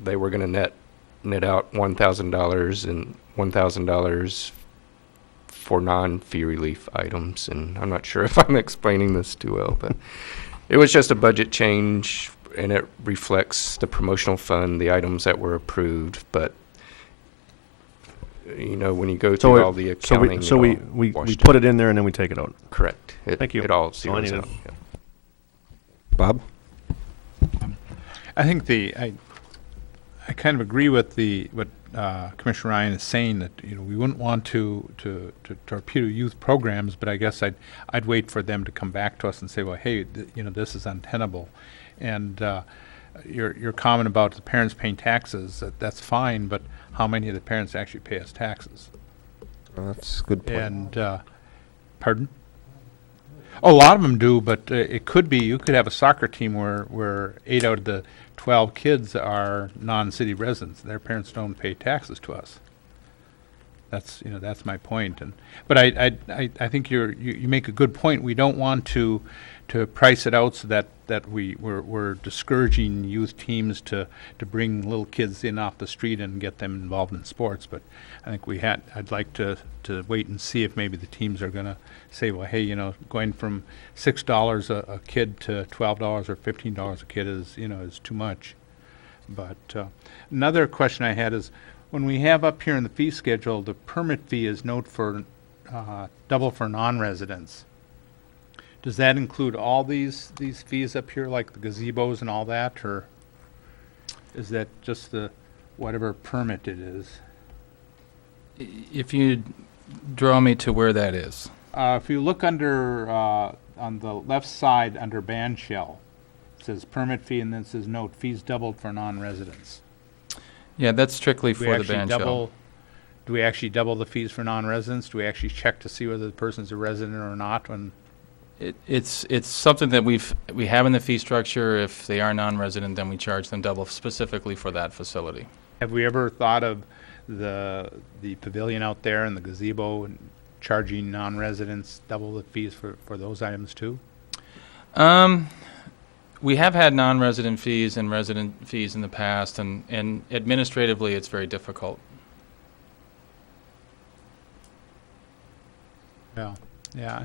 they were going to net out $1,000 and $1,000 for non-fee relief items, and I'm not sure if I'm explaining this too well, but it was just a budget change, and it reflects the promotional fund, the items that were approved, but you know, when you go through all the accounting, so we put it in there and then we take it out. Correct. Thank you. It all zeroes out. Yeah. Bob? I think I kind of agree with what Commissioner Ryan is saying, that we wouldn't want to torpedo youth programs, but I guess I'd wait for them to come back to us and say, well, hey, this is untenable. And your comment about the parents paying taxes, that's fine, but how many of the parents actually pay us taxes? That's a good point. And pardon? Oh, a lot of them do, but it could be, you could have a soccer team where 8 out of the 12 kids are non-city residents. Their parents don't pay taxes to us. That's my point. But I think you make a good point. We don't want to price it out so that we're discouraging youth teams to bring little kids in off the street and get them involved in sports. But I think I'd like to wait and see if maybe the teams are going to say, well, hey, going from $6 a kid to $12 or $15 a kid is too much. But another question I had is, when we have up here in the fee schedule, the permit fee is note for double for non-residents. Does that include all these fees up here, like the gazebos and all that, or is that just the whatever permit it is? If you draw me to where that is. If you look under on the left side under band shell, it says permit fee, and then it says note fees doubled for non-residents. Yeah, that's strictly for the band shell. Do we actually double the fees for non-residents? Do we actually check to see whether the person's a resident or not? When it's something that we have in the fee structure. If they are non-resident, then we charge them double specifically for that facility. Have we ever thought of the pavilion out there and the gazebo and charging non-residents double the fees for those items too? We have had non-resident fees and resident fees in the past, and administratively it's very difficult. Yeah.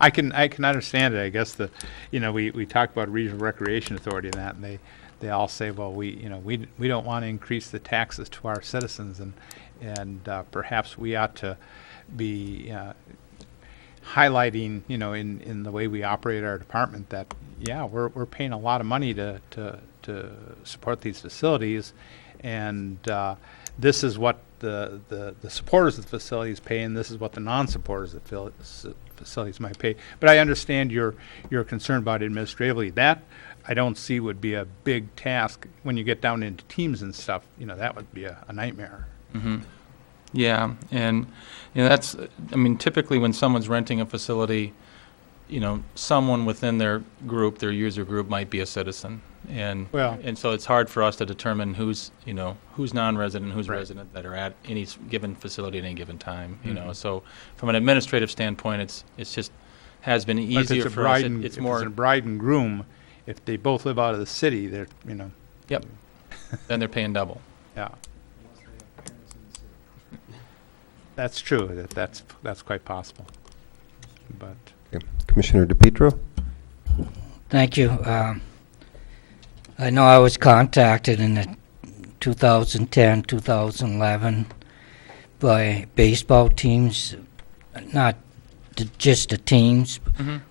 I can understand it. I guess we talk about Regional Recreation Authority and that, and they all say, well, we don't want to increase the taxes to our citizens, and perhaps we ought to be highlighting, in the way we operate our department, that we're paying a lot of money to support these facilities, and this is what the supporters of the facilities pay, and this is what the non-supporters of the facilities might pay. But I understand your concern about administratively. That I don't see would be a big task when you get down into teams and stuff. That would be a nightmare. Mm-hmm. Yeah, and that's, typically when someone's renting a facility, someone within their group, their user group, might be a citizen. And, Well- and so it's hard for us to determine who's, who's non-resident, who's Right. resident that are at any given facility at any given time, Mhm. So from an administrative standpoint, it's just, has been But if easier it's a for us. bride It- and, It's if more, it's a bride and groom, if they both live out of the city, they're, yep, then they're paying double. yeah. That's true, that's quite possible. But, Okay. Commissioner DePietro? Thank you. I know I was contacted in the 2010, 2011 by baseball teams, not just the teams,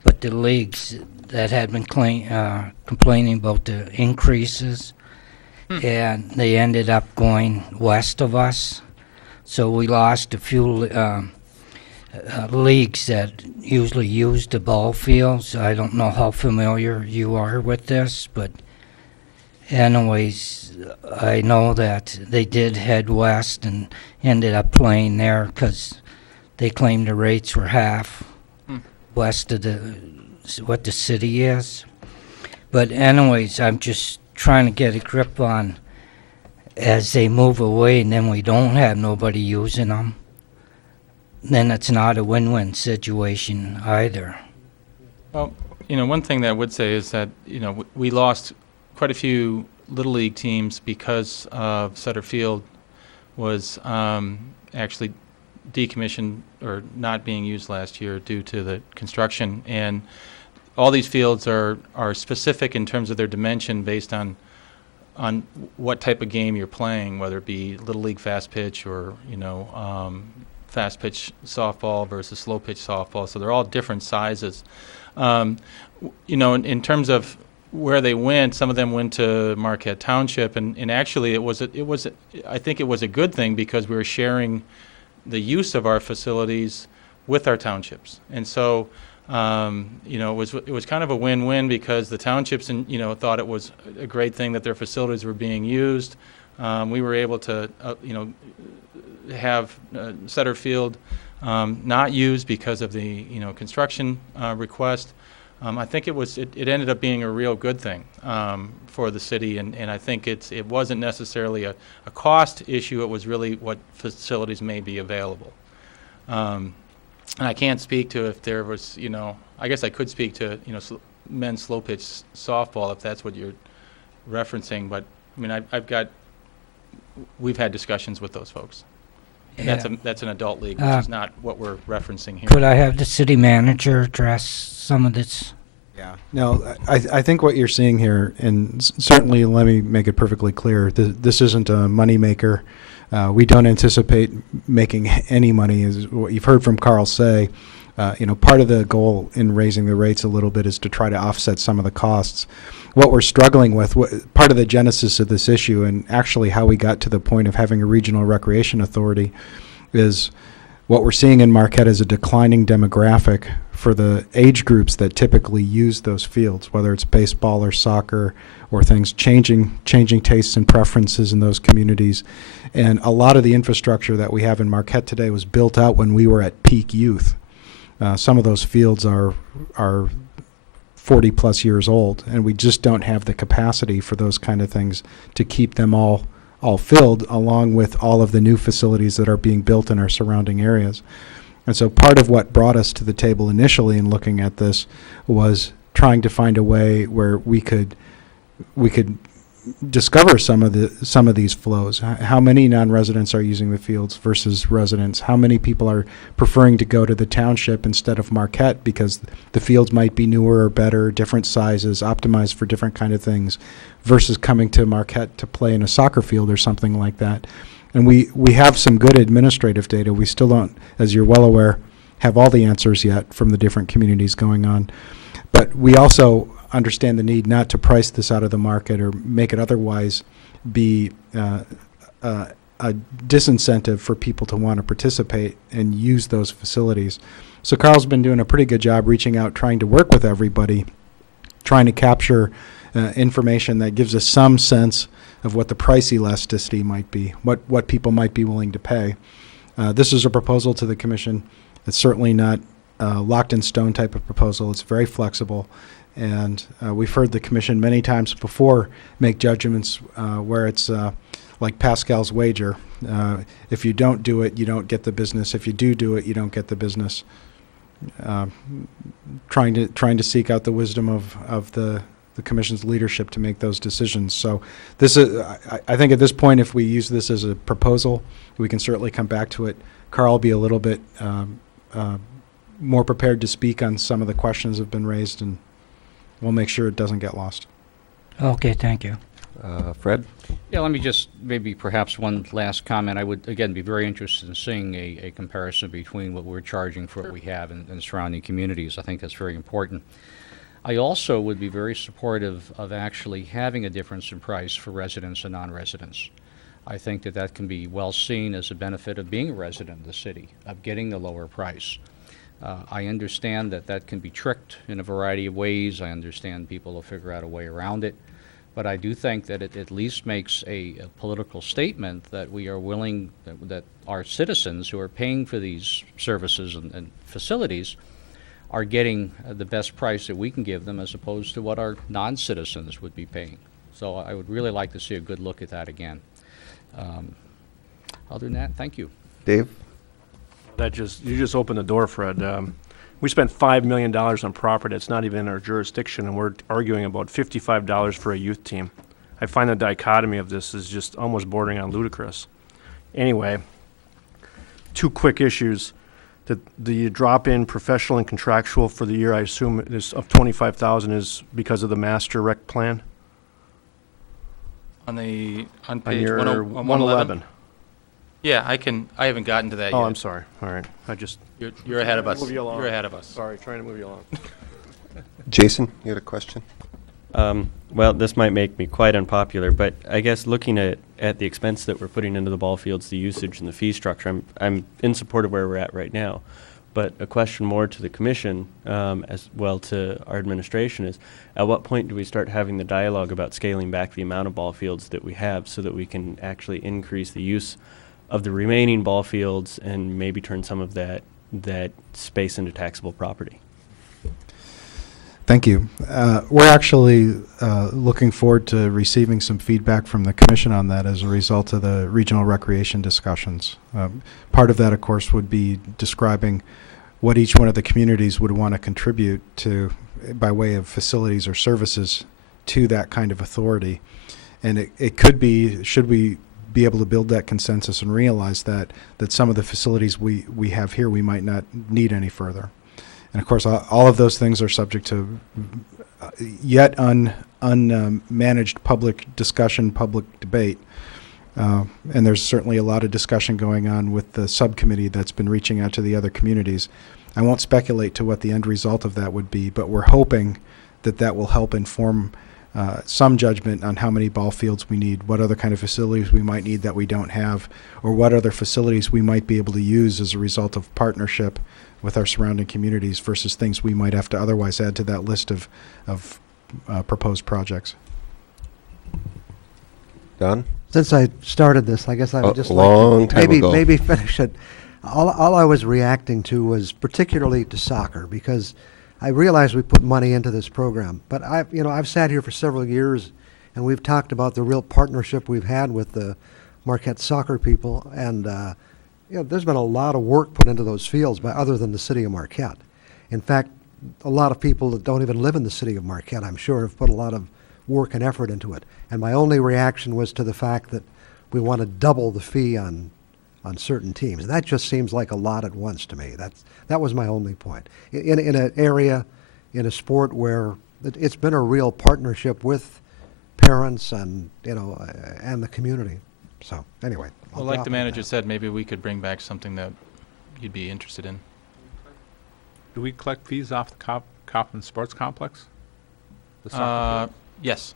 but the leagues that had been complaining about the increases, and they ended up going west of us. So we lost a few leagues that usually use the ball fields. I don't know how familiar you are with this, but anyways, I know that they did head west and ended up playing there because they claimed the rates were half west of what the city is. But anyways, I'm just trying to get a grip on as they move away and then we don't have nobody using them, then it's not a win-win situation either. Well, one thing that I would say is that, we lost quite a few Little League teams because Sutter Field was actually decommissioned or not being used last year due to the construction. And all these fields are specific in terms of their dimension based on what type of game you're playing, whether it be Little League fast pitch or, fast pitch softball versus slow pitch softball. So they're all different sizes. In terms of where they went, some of them went to Marquette Township, and actually I think it was a good thing because we were sharing the use of our facilities with our townships. And so, it was kind of a win-win because the townships thought it was a great thing that their facilities were being used. We were able to, have Sutter Field not used because of the construction request. I think it ended up being a real good thing for the city, and I think it wasn't necessarily a cost issue. It was really what facilities may be available. And I can't speak to if there was, I guess I could speak to, men's slow pitch softball if that's what you're referencing. But I mean, we've had discussions with those folks. And that's an adult league, which is not what we're referencing here. Could I have the city manager address some of this? Yeah. No, I think what you're seeing here, and certainly let me make it perfectly clear, this isn't a moneymaker. We don't anticipate making any money, as what you've heard from Carl say. Part of the goal in raising the rates a little bit is to try to offset some of the costs. What we're struggling with, part of the genesis of this issue, and actually how we got to the point of having a regional recreation authority, is what we're seeing in Marquette is a declining demographic for the age groups that typically use those fields, whether it's baseball or soccer or things, changing tastes and preferences in those communities. And a lot of the infrastructure that we have in Marquette today was built out when we were at peak youth. Some of those fields are 40 plus years old, and we just don't have the capacity for those kind of things to keep them all filled, along with all of the new facilities that are being built in our surrounding areas. And so part of what brought us to the table initially in looking at this was trying to find a way where we could discover some of these flows. How many non-residents are using the fields versus residents? How many people are preferring to go to the township instead of Marquette because the fields might be newer or better, different sizes, optimized for different kind of things, versus coming to Marquette to play in a soccer field or something like that. And we have some good administrative data. We still don't, as you're well aware, have all the answers yet from the different communities going on. But we also understand the need not to price this out of the market or make it otherwise be a disincentive for people to want to participate and use those facilities. So Carl's been doing a pretty good job reaching out, trying to work with everybody, trying to capture information that gives us some sense of what the price elasticity might be, what people might be willing to pay. This is a proposal to the commission. It's certainly not locked in stone type of proposal. It's very flexible. And we've heard the commission many times before make judgments where it's like Pascal's wager. If you don't do it, you don't get the business. If you do it, you don't get the business. Trying to seek out the wisdom of the commission's leadership to make those decisions. So this is, I think at this point, if we use this as a proposal, we can certainly come back to it. Carl will be a little bit more prepared to speak on some of the questions that have been raised, and we'll make sure it doesn't get lost. Okay, thank you. Fred? Yeah, let me just maybe perhaps one last comment. I would, again, be very interested in seeing a comparison between what we're charging for what we have in surrounding communities. I think that's very important. I also would be very supportive of actually having a difference in price for residents and non-residents. I think that that can be well seen as a benefit of being a resident of the city, of getting the lower price. I understand that that can be tricked in a variety of ways. I understand people will figure out a way around it. But I do think that it at least makes a political statement that we are willing, that our citizens who are paying for these services and facilities are getting the best price that we can give them as opposed to what our non-citizens would be paying. So I would really like to see a good look at that again. Other than that, thank you. Dave? You just opened the door, Fred. We spent $5 million on property that's not even in our jurisdiction, and we're arguing about $55 for a youth team. I find the dichotomy of this is just almost bordering on ludicrous. Anyway, two quick issues. The drop in professional and contractual for the year, I assume, is of $25,000 is because of the master rec plan? On page On your 111? Yeah, I haven't gotten to that yet. Oh, I'm sorry. All right. You're ahead of us. Move you along. You're ahead of us. Sorry, trying to move you along. Jason, you had a question? Well, this might make me quite unpopular, but I guess looking at the expense that we're putting into the ball fields, the usage and the fee structure, I'm in support of where we're at right now. But a question more to the commission, as well to our administration, is at what point do we start having the dialogue about scaling back the amount of ball fields that we have so that we can actually increase the use of the remaining ball fields and maybe turn some of that space into taxable property? Thank you. We're actually looking forward to receiving some feedback from the commission on that as a result of the regional recreation discussions. Part of that, of course, would be describing what each one of the communities would want to contribute to by way of facilities or services to that kind of authority. And it could be, should we be able to build that consensus and realize that some of the facilities we have here we might not need any further. And of course, all of those things are subject to yet unmanaged public discussion, public debate. And there's certainly a lot of discussion going on with the subcommittee that's been reaching out to the other communities. I won't speculate to what the end result of that would be, but we're hoping that will help inform some judgment on how many ball fields we need, what other kind of facilities we might need that we don't have, or what other facilities we might be able to use as a result of partnership with our surrounding communities versus things we might have to otherwise add to that list of proposed projects. Don? Since I started this, I guess I would just long like to time ago. maybe finish it. All I was reacting to was particularly to soccer, because I realize we put money into this program, but I've sat here for several years and we've talked about the real partnership we've had with the Marquette soccer people, and there's been a lot of work put into those fields by other than the city of Marquette. In fact, a lot of people that don't even live in the city of Marquette, I'm sure, have put a lot of work and effort into it. And my only reaction was to the fact that we want to double the fee on certain teams. That just seems like a lot at once to me. That was my only point. In an area, in a sport where it's been a real partnership with parents and and the community. So anyway. Well, like the manager said, maybe we could bring back something that you'd be interested in. Do we collect fees off the Kaufman Sports Complex? The soccer field? Yes.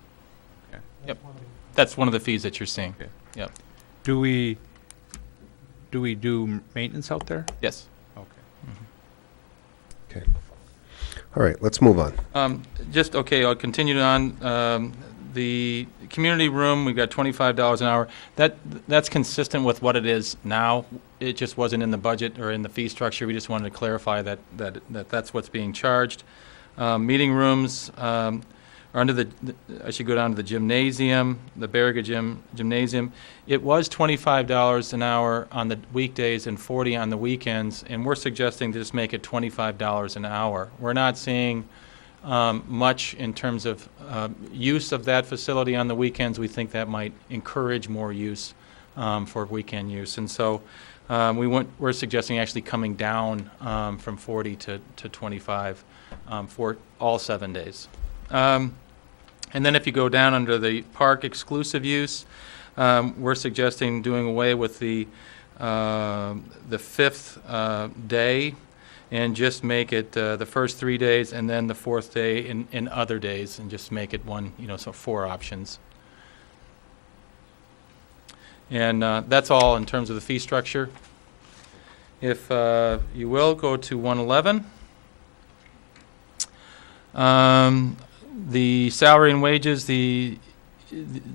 Okay. Yep. That's one of the fees that you're seeing. Okay. Yep. Do we do maintenance out there? Yes. Okay. Okay. All right, let's move on. I'll continue on. The community room, we've got $25 an hour. That's consistent with what it is now. It just wasn't in the budget or in the fee structure. We just wanted to clarify that that's what's being charged. Meeting rooms are under I should go down to the gymnasium, the Barriga Gymnasium. It was $25 an hour on the weekdays and $40 on the weekends, and we're suggesting to just make it $25 an hour. We're not seeing much in terms of use of that facility on the weekends. We think that might encourage more use for weekend use. And so we're suggesting actually coming down from 40 to 25 for all 7 days. And then if you go down under the park exclusive use, we're suggesting doing away with the fifth day and just make it the first 3 days and then the fourth day in other days, and just make it one, so 4 options. And that's all in terms of the fee structure. If you will, go to 111. The salary and wages, the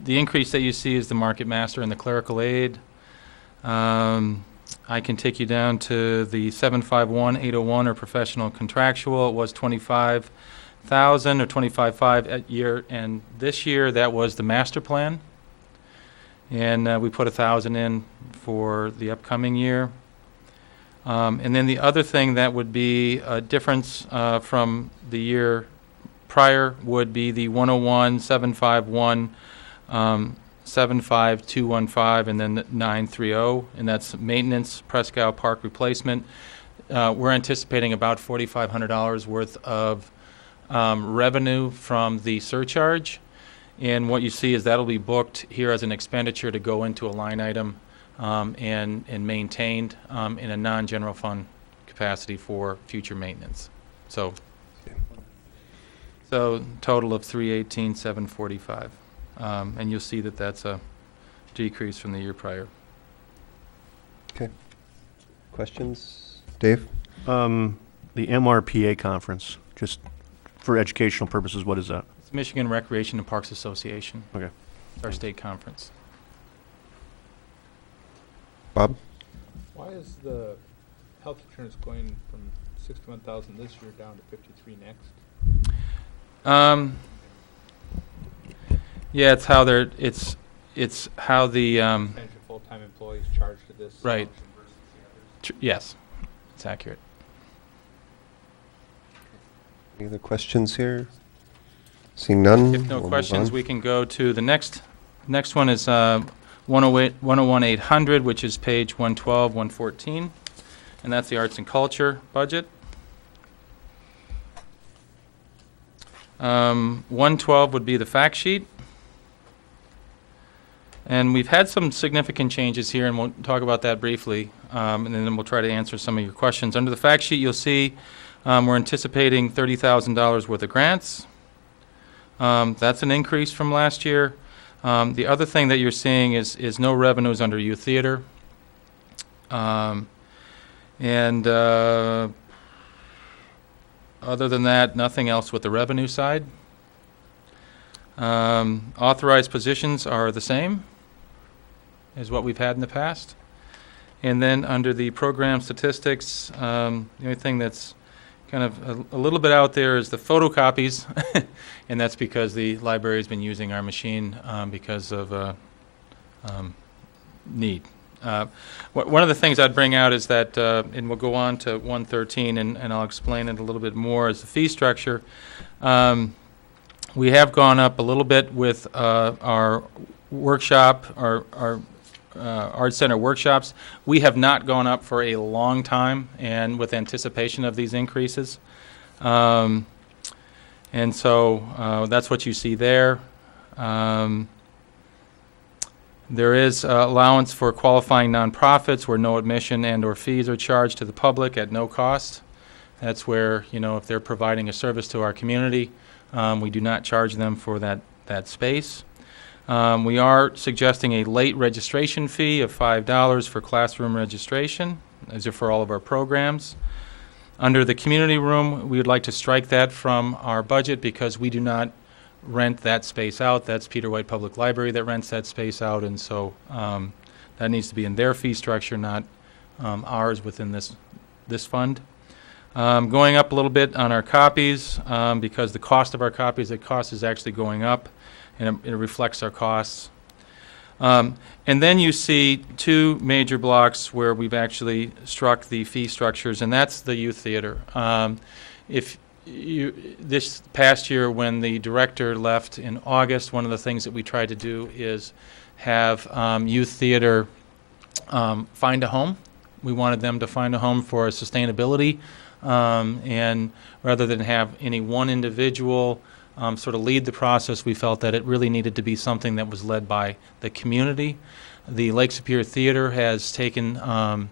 increase that you see is the market master and the clerical aid. I can take you down to the 751-801 or professional contractual. It was 25,000 or 25,500 at year, and this year that was the master plan. And we put 1,000 in for the upcoming year. And then the other thing that would be a difference from the year prior would be the 101-751, 75215, and then the 930, and that's maintenance, Prescow Park replacement. We're anticipating about $4,500 worth of revenue from the surcharge, and what you see is that'll be booked here as an expenditure to go into a line item and maintained in a non-general fund capacity for future maintenance. So total of $318,745. And you'll see that that's a decrease from the year prior. Okay. Questions? Dave? The MRPA conference, just for educational purposes, what is that? It's Michigan Recreation and Parks Association. Okay. It's our state conference. Bob? Why is the health insurance going from 61,000 this year down to 53 next? Yeah, it's how they're. It's how the. Percentage of full-time employees charged to this Right. function versus the others? Yes, it's accurate. Any other questions here? Seeing none? If no we'll move questions, on. we can go to the next one is 101-800, which is page 112, 114, and that's the arts and culture budget. 112 would be the fact sheet. And we've had some significant changes here, and we'll talk about that briefly, and then we'll try to answer some of your questions. Under the fact sheet, you'll see we're anticipating $30,000 worth of grants. That's an increase from last year. The other thing that you're seeing is no revenues under youth theater. Other than that, nothing else with the revenue side. Authorized positions are the same as what we've had in the past. And then under the program statistics, the only thing that's kind of a little bit out there is the photocopies, and that's because the library has been using our machine because of need. One of the things I'd bring out is that, and we'll go on to 113, and I'll explain it a little bit more, is the fee structure. We have gone up a little bit with our workshop, our Art Center workshops. We have not gone up for a long time, and with anticipation of these increases. And so that's what you see there. There is allowance for qualifying nonprofits where no admission and or fees are charged to the public at no cost. That's where, if they're providing a service to our community, we do not charge them for that space. We are suggesting a late registration fee of $5 for classroom registration. These are for all of our programs. Under the community room, we would like to strike that from our budget because we do not rent that space out. That's Peter White Public Library that rents that space out, and so that needs to be in their fee structure, not ours within this fund. Going up a little bit on our copies, because the cost of our copies, the cost is actually going up, and it reflects our costs. And then you see two major blocks where we've actually struck the fee structures, and that's the youth theater. This past year, when the director left in August, one of the things that we tried to do is have youth theater find a home. We wanted them to find a home for sustainability, and rather than have any one individual sort of lead the process, we felt that it really needed to be something that was led by the community. The Lake Superior Theater has taken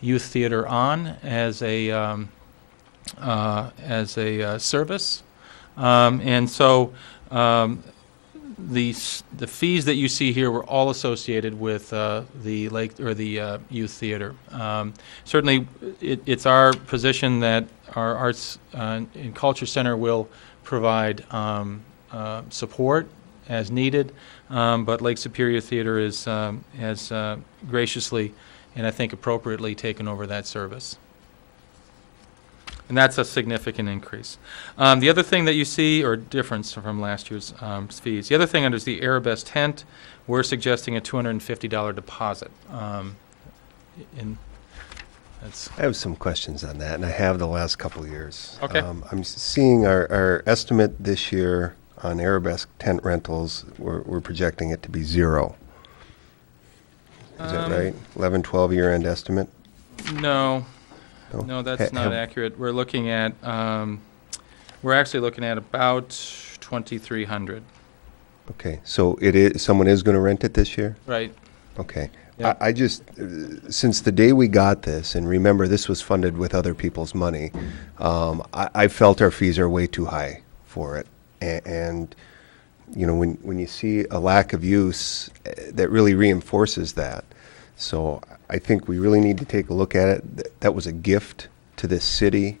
youth theater on as a service, and so the fees that you see here were all associated with the Lake or the youth theater. Certainly, it's our position that our Arts and Culture Center will provide support as needed, but Lake Superior Theater has graciously and I think appropriately taken over that service. And that's a significant increase. The other thing that you see, or difference from last year's fees, the other thing under the Arabesque tent, we're suggesting a $250 deposit. I have some questions on that, and I have the last couple of years. Okay. I'm seeing our estimate this year on Arabesque tent rentals, we're projecting it to be 0. Is that right? 11, 12 year-end estimate? No. No, that's not accurate. We're looking at, we're actually looking at about 2,300. Okay, so someone is going to rent it this year? Right. Okay. Yep. I just, since the day we got this, and remember this was funded with other people's money, I felt our fees are way too high for it. And you know, when you see a lack of use, that really reinforces that. So I think we really need to take a look at it. That was a gift to this city.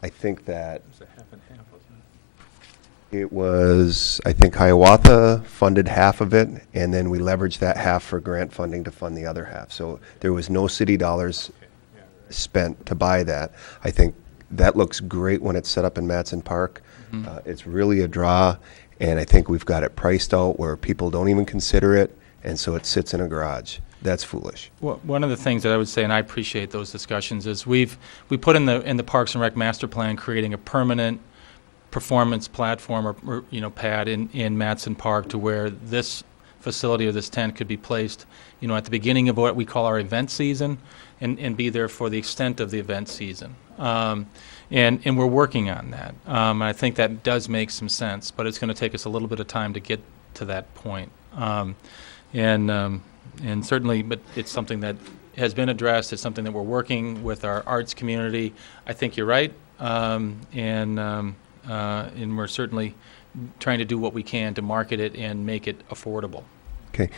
I think that it was, I think Hiawatha funded half of it, and then we leveraged that half for grant funding to fund the other half. So there was no city dollars spent to buy that. I think that looks great when it's set up in Matson Park. It's really a draw, and I think we've got it priced out where people don't even consider it, and so it sits in a garage. That's foolish. Well, one of the things that I would say, and I appreciate those discussions, is we put in the Parks and Rec master plan creating a permanent performance platform or pad in Matson Park to where this facility or this tent could be placed, at the beginning of what we call our event season, and be there for the extent of the event season. And we're working on that. I think that does make some sense, but it's going to take us a little bit of time to get to that point. And certainly, but it's something that has been addressed. It's something that we're working with our arts community. I think you're right, and we're certainly trying to do what we can to market it and make it affordable. Okay.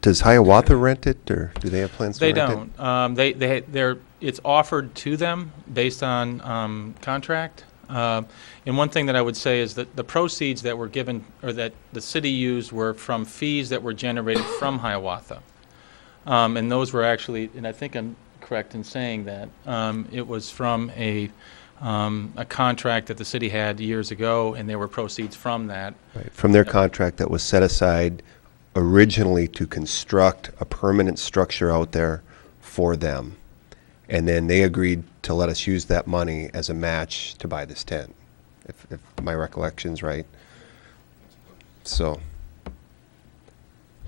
Does Hiawatha rent it, or do they have plans to rent it? They don't. It's offered to them based on contract. And one thing that I would say is that the proceeds that were given, or that the city used, were from fees that were generated from Hiawatha. And those were actually, and I think I'm correct in saying that, it was from a contract that the city had years ago, and there were proceeds from that. Right. From their contract that was set aside originally to construct a permanent structure out there for them. And then they agreed to let us use that money as a match to buy this tent, if my recollection's right. So,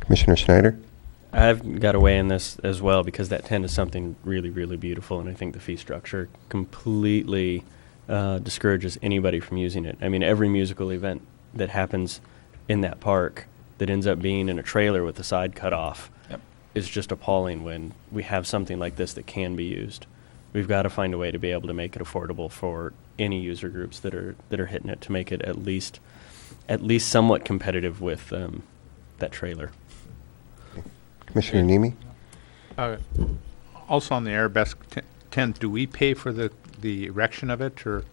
Commissioner Schneider? I've got to weigh in this as well, because that tent is something really, really beautiful, and I think the fee structure completely discourages anybody from using it. I mean, every musical event that happens in that park that ends up being in a trailer with the side cut off is just appalling when we have something like this that can be used. We've got to find a way to be able to make it affordable for any user groups that are hitting it, to make it at least somewhat competitive with that trailer. Commissioner Nemi? Also on the Arabesque tent, do we pay for the erection of it, or?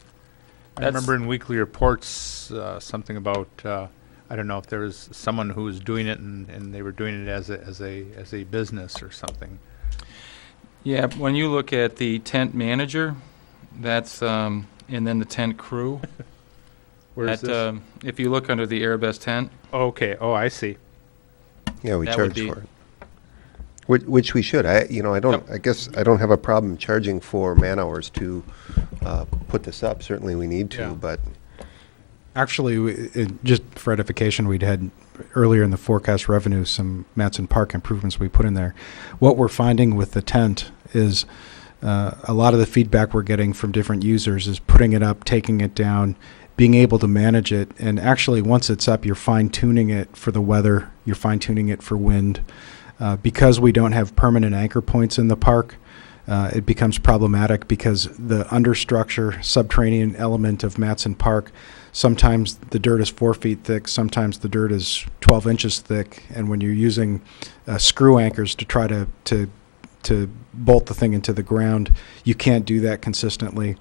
I remember in weekly reports something about I don't know if there was someone who was doing it and they were doing it as a business or something. Yeah, when you look at the tent manager, That's, and then the tent crew. Where is this? If you look under the Airbus tent, Okay, oh, I see. Yeah, we That would charge be- for it. Which we should. I don't, I guess I don't have a problem charging for man-hours to put this up. Certainly we need to, Yeah. but Actually, just for edification, we'd had earlier in the forecast revenue some Matson Park improvements we put in there. What we're finding with the tent is a lot of the feedback we're getting from different users is putting it up, taking it down, being able to manage it. And actually, once it's up, you're fine-tuning it for the weather, you're fine-tuning it for wind. Because we don't have permanent anchor points in the park, it becomes problematic because the understructure, subterranean element of Matson Park, sometimes the dirt is 4 feet thick, sometimes the dirt is 12 inches thick, and when you're using screw anchors to try to bolt the thing into the ground, you can't do that consistently.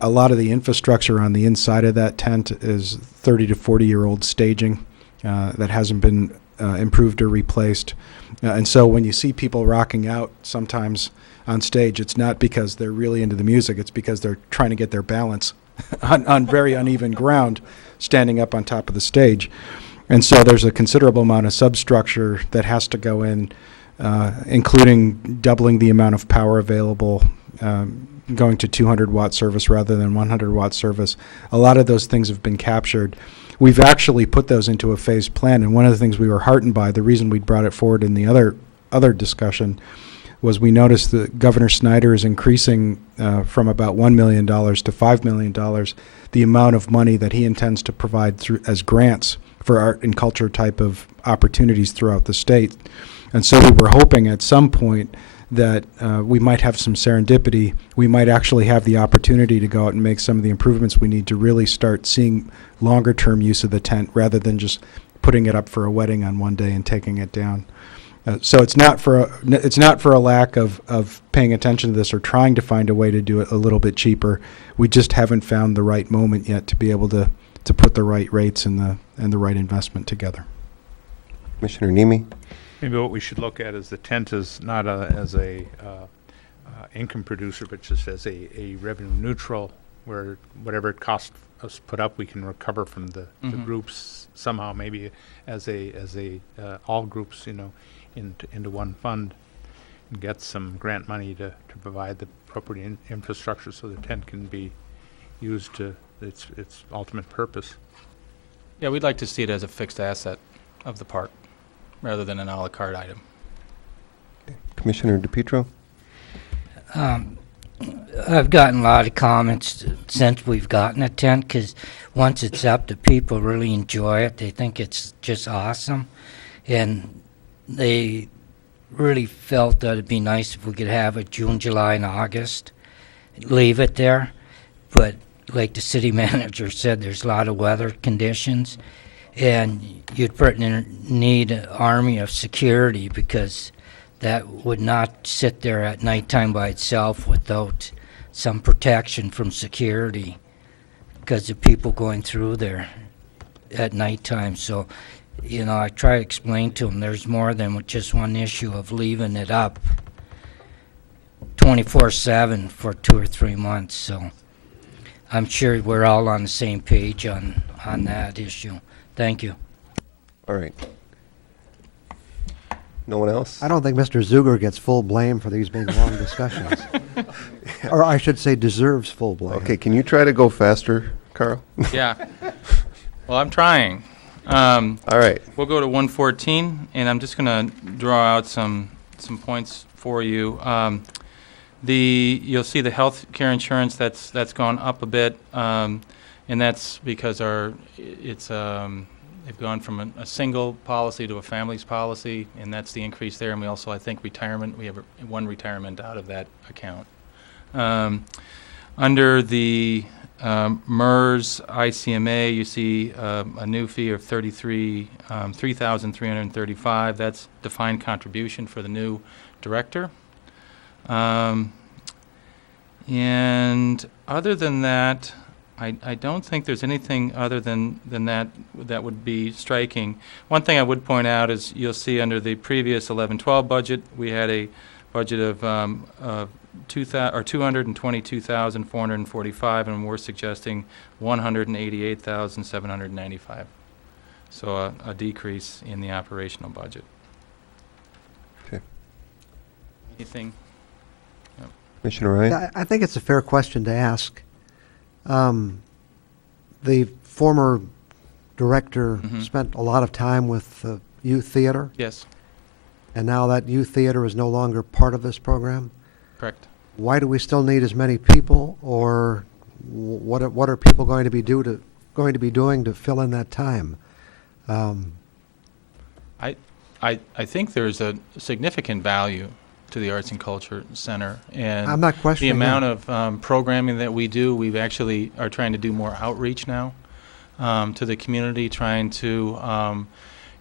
A lot of the infrastructure on the inside of that tent is 30 to 40-year-old staging that hasn't been improved or replaced. And so when you see people rocking out sometimes on stage, it's not because they're really into the music, it's because they're trying to get their balance on very uneven ground standing up on top of the stage. And so there's a considerable amount of substructure that has to go in, including doubling the amount of power available, going to 200-watt service rather than 100-watt service. A lot of those things have been captured. We've actually put those into a phased plan, and one of the things we were heartened by, the reason we brought it forward in the other discussion, was we noticed that Governor Snyder is increasing from about $1 million to $5 million the amount of money that he intends to provide through as grants for art and culture type of opportunities throughout the state. And so we were hoping at some point that we might have some serendipity. We might actually have the opportunity to go out and make some of the improvements we need to really start seeing longer term use of the tent rather than just putting it up for a wedding on one day and taking it down. So it's not for a lack of paying attention to this or trying to find a way to do it a little bit cheaper. We just haven't found the right moment yet to be able to put the right rates and the right investment together. Commissioner Nemi? Maybe what we should look at is the tent is not as a income producer, but just as a revenue neutral, where whatever it costs us to put up, we can recover from the groups somehow, maybe as all groups, into one fund, and get some grant money to provide the appropriate infrastructure so the tent can be used to its ultimate purpose. yeah, we'd like to see it as a fixed asset of the park rather than an a la carte item. Commissioner DePietro? I've gotten a lot of comments since we've gotten a tent, because once it's up, the people really enjoy it. They think it's just awesome. And they really felt that it'd be nice if we could have it June, July, and August. Leave it there. But like the city manager said, there's a lot of weather conditions. And you'd need an army of security, because that would not sit there at nighttime by itself without some protection from security because of people going through there at nighttime. So, I try to explain to them there's more than just one issue of leaving it up 24/7 for 2 or 3 months. So I'm sure we're all on the same page on that issue. Thank you. All right. No one else? I don't think Mr. Zuger gets full blame for these being long discussions. Or I should say deserves full blame. Okay, can you try to go faster, Carl? Yeah. Well, I'm trying. All right. We'll go to 114, and I'm just going to draw out some points for you. You'll see the health care insurance that's gone up a bit, and that's because they've gone from a single policy to a family's policy, and that's the increase there. And we also, I think, retirement. We have one retirement out of that account. Under the MERS ICMA, you see a new fee of $3,335. That's defined contribution for the new director. And other than that, I don't think there's anything other than that would be striking. One thing I would point out is you'll see under the previous 11-12 budget, we had a budget of $222,445, and we're suggesting $188,795. So a decrease in the operational budget. Okay. Anything? Commissioner Ryan? Yeah, I think it's a fair question to ask. The former director spent a lot of time with the youth theater, Yes, and now that youth theater is no longer part of this program. correct. Why do we still need as many people, or what are people going to be doing to fill in that time? I think there's a significant value to the Arts and Culture Center, and I'm not questioning the amount that. of programming that we do. We've actually are trying to do more outreach now to the community, trying to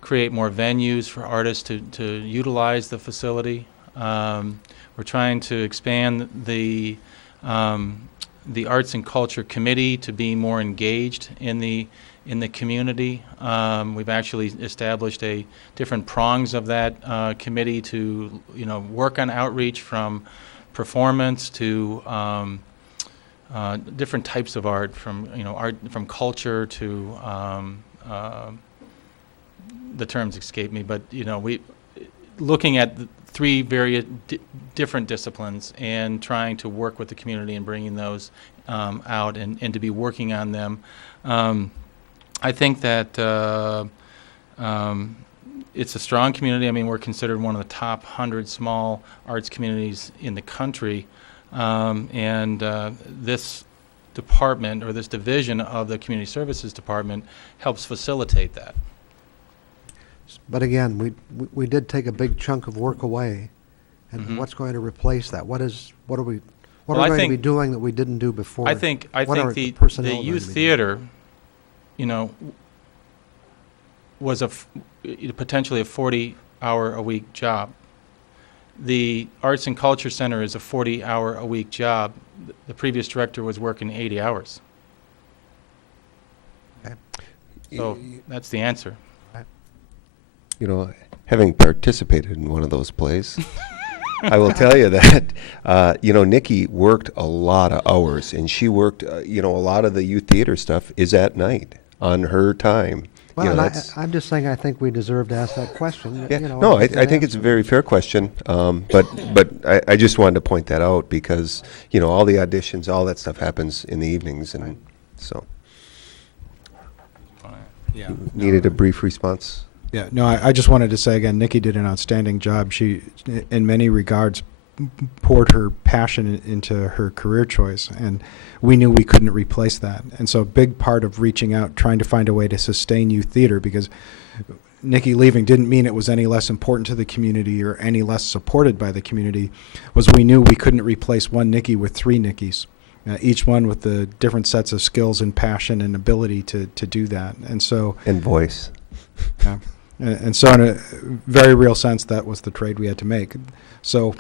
create more venues for artists to utilize the facility. We're trying to expand the Arts and Culture Committee to be more engaged in the community. We've actually established different prongs of that committee to work on outreach, from performance to different types of art, from art from culture to the terms escape me, but we looking at the three very different disciplines and trying to work with the community and bringing those out and to be working on them. I think that it's a strong community. I mean, we're considered one of the top 100 small arts communities in the country, and this department, or this division of the Community Services Department, helps facilitate that. But again, we did take a big chunk of work away, and what's going to replace that? What are we going to be doing that we didn't do before? I think the personnel youth going to be doing? theater, was potentially a 40-hour-a-week job. The Arts and Culture Center is a 40-hour-a-week job. The previous director was working 80 hours. Okay. So that's the answer. Having participated in one of those plays, I will tell you that, Nikki worked a lot of hours, and she worked, a lot of the youth theater stuff is at night on her time. Well, I'm just saying I think we deserve to ask that question. Yeah, no, I think it's a very fair question, but I just wanted to point that out because, all the auditions, all that stuff happens in the evenings, and so. Yeah. Needed a brief response? Yeah, no, I just wanted to say again, Nikki did an outstanding job. She, in many regards, poured her passion into her career choice, and we knew we couldn't replace that. And so a big part of reaching out, trying to find a way to sustain youth theater, because Nikki leaving didn't mean it was any less important to the community or any less supported by the community, was we knew we couldn't replace one Nikki with three Nikkis, each one with the different sets of skills and passion and ability to do that. And so... And voice. Yeah. And so in a very real sense, that was the trade we had to make. So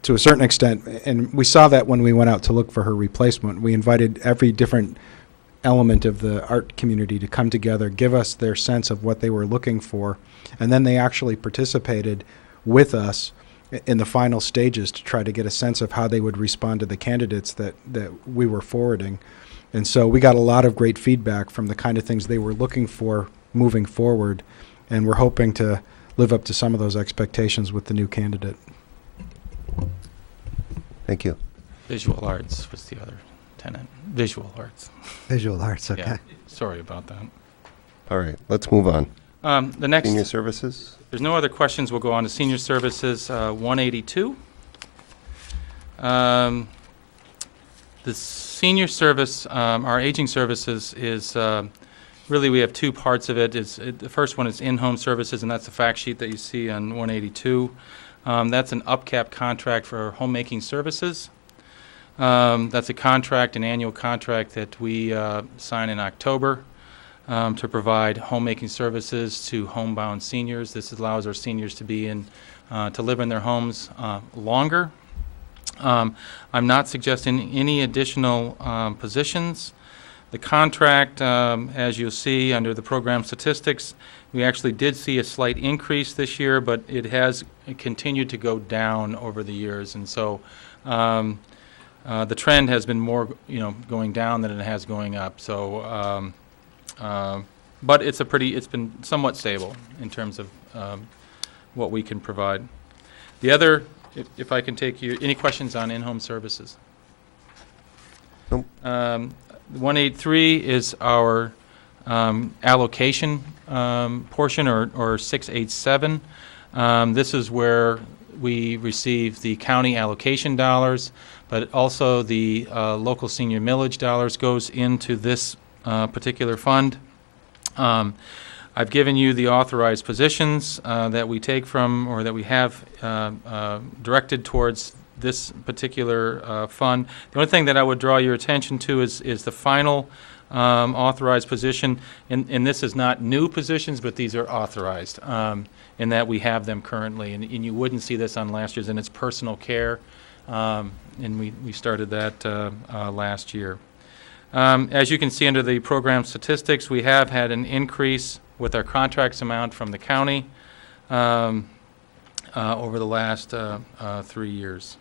to a certain extent, and we saw that when we went out to look for her replacement, we invited every different element of the art community to come together, give us their sense of what they were looking for, and then they actually participated with us in the final stages to try to get a sense of how they would respond to the candidates that we were forwarding. And so we got a lot of great feedback from the kind of things they were looking for moving forward. And we're hoping to live up to some of those expectations with the new candidate. Thank you. Visual arts was the other tenant. Visual arts. Visual arts, okay. Yeah, sorry about that. All right, let's move on. The next. Senior services? There's no other questions. We'll go on to senior services, 182. The senior service, our aging services is, really we have two parts of it. The first one is in-home services, and that's the fact sheet that you see on 182. That's an UPCAP contract for homemaking services. That's a contract, an annual contract that we sign in October to provide homemaking services to homebound seniors. This allows our seniors to be to live in their homes longer. I'm not suggesting any additional positions. The contract, as you'll see under the program statistics, we actually did see a slight increase this year, but it has continued to go down over the years. And so The trend has been more, going down than it has going up. So, but it's been somewhat stable in terms of what we can provide. The other, if I can take you, any questions on in-home services? Nope. 183 is our allocation portion, or 687. This is where we receive the county allocation dollars, but also the local senior millage dollars goes into this particular fund. I've given you the authorized positions that we take from, or that we have directed towards this particular fund. The only thing that I would draw your attention to is the final authorized position, and this is not new positions, but these are authorized, in that we have them currently, and you wouldn't see this on last year's, and it's personal care, and we started that last year. As you can see under the program statistics, we have had an increase with our contracts amount from the county over the last 3 years.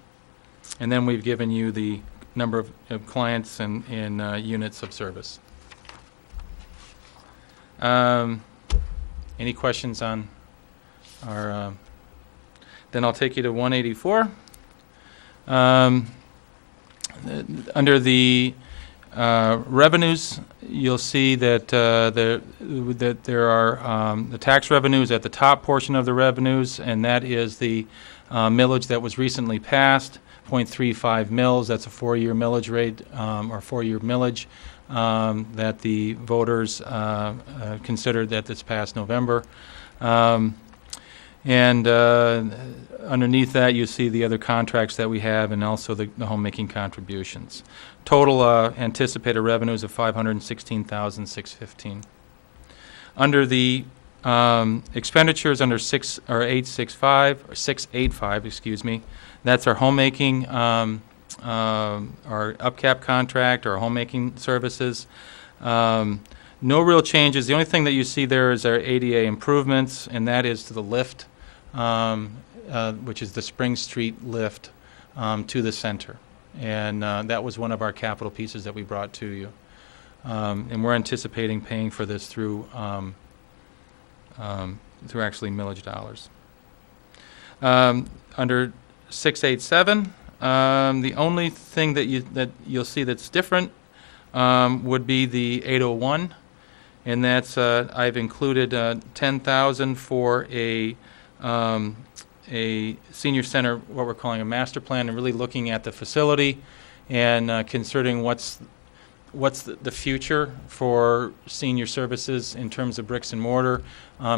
And then we've given you the number of clients and units of service. Any questions on our, then I'll take you to 184. Under the revenues, you'll see that there are the tax revenues at the top portion of the revenues, and that is the millage that was recently passed, 0.35 mils. That's a 4-year millage rate, or 4-year millage that the voters considered that this past November. And underneath that, you see the other contracts that we have, and also the homemaking contributions. Total anticipated revenues of $516,615. Under the expenditures under 685, excuse me, that's our homemaking, our UpCap contract, our homemaking services. No real changes. The only thing that you see there is our ADA improvements, and that is to the lift, which is the Spring Street lift to the center. And that was one of our capital pieces that we brought to you. And we're anticipating paying for this through actually millage dollars. Under 687, the only thing that you'll see that's different would be the 801, and that's I've included $10,000 for a senior center, what we're calling a master plan, and really looking at the facility and considering what's the future for senior services in terms of bricks and mortar.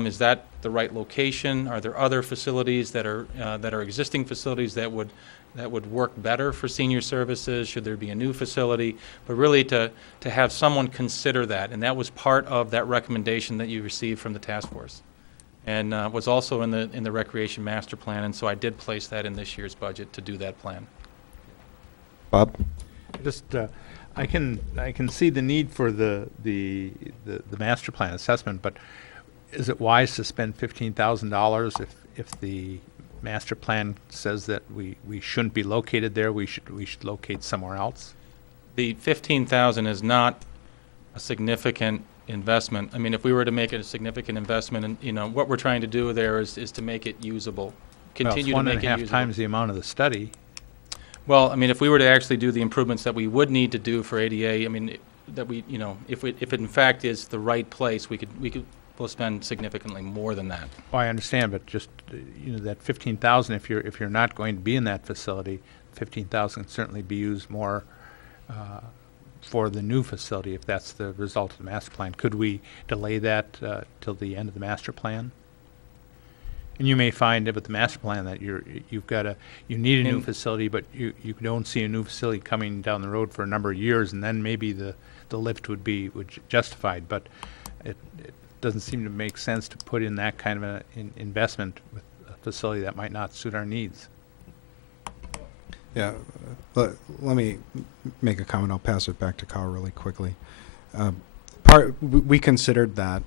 Is that the right location? Are there other facilities that are existing facilities that would work better for senior services? Should there be a new facility? But really to have someone consider that, and that was part of that recommendation that you received from the task force, and was also in the recreation master plan. And so I did place that in this year's budget to do that plan. Bob? Just I can see the need for the master plan assessment, but is it wise to spend $15,000 if the master plan says that we shouldn't be located there, we should locate somewhere else? The $15,000 is not a significant investment. I mean, if we were to make it a significant investment, and what we're trying to do there is to make it usable, continue to make it usable. Well, it's 1.5 times the amount of the study. Well, I mean, if we were to actually do the improvements that we would need to do for ADA, I mean, that if it in fact is the right place, we'll spend significantly more than that. Oh, I understand, but just that $15,000, if you're not going to be in that facility, $15,000 can certainly be used more for the new facility if that's the result of the master plan. Could we delay that till the end of the master plan? And you may find with the master plan that you need a new facility, but you don't see a new facility coming down the road for a number of years, and then maybe the lift would be justified. But it doesn't seem to make sense to put in that kind of an investment with a facility that might not suit our needs. Yeah, let me make a comment. I'll pass it back to Kyle really quickly. We considered that,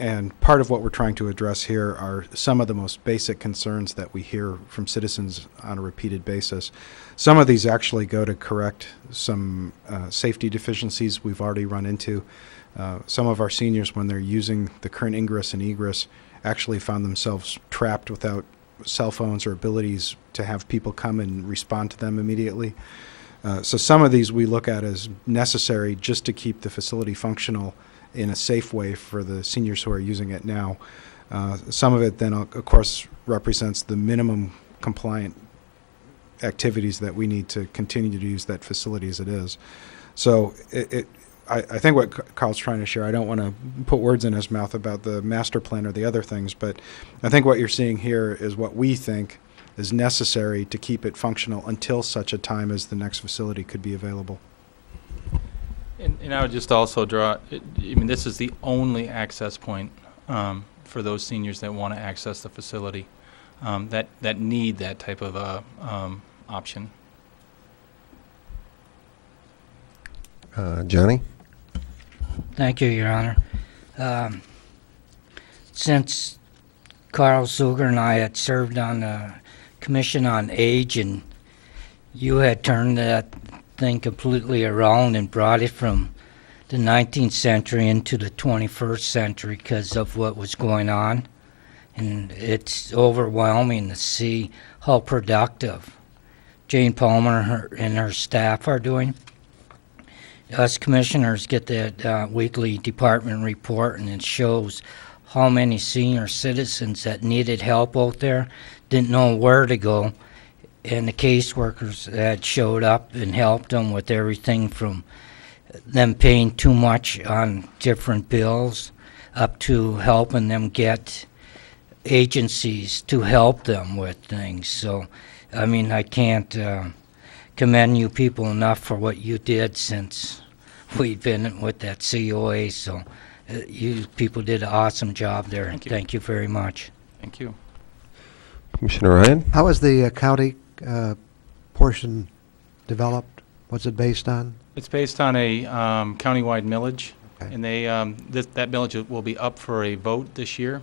And part of what we're trying to address here are some of the most basic concerns that we hear from citizens on a repeated basis. Some of these actually go to correct some safety deficiencies we've already run into. Some of our seniors, when they're using the current ingress and egress, actually found themselves trapped without cell phones or abilities to have people come and respond to them immediately. So some of these we look at as necessary just to keep the facility functional in a safe way for the seniors who are using it now. Some of it then, of course, represents the minimum compliant activities that we need to continue to use that facility as it is. So I think what Carl's trying to share, I don't want to put words in his mouth about the master plan or the other things, but I think what you're seeing here is what we think is necessary to keep it functional until such a time as the next facility could be available. And I would just also draw, I mean, this is the only access point for those seniors that want to access the facility, that need that type of option. Johnny? Thank you, Your Honor. Since Carl Suger and I had served on the Commission on Age, and you had turned that thing completely around and brought it from the 19th century into the 21st century because of what was going on. And it's overwhelming to see how productive Jane Palmer and her staff are doing. Us commissioners get that weekly department report, and it shows how many senior citizens that needed help out there didn't know where to go. And the caseworkers that showed up and helped them with everything from them paying too much on different bills up to helping them get agencies to help them with things. So, I mean, I can't commend you people enough for what you did since we've been with that COA. So you people did an awesome job there. Thank you. Thank you very much. Thank you. Commissioner Ryan? How is the county portion developed? What's it based on? It's based on a countywide millage, Okay. and they that millage will be up for a vote this year,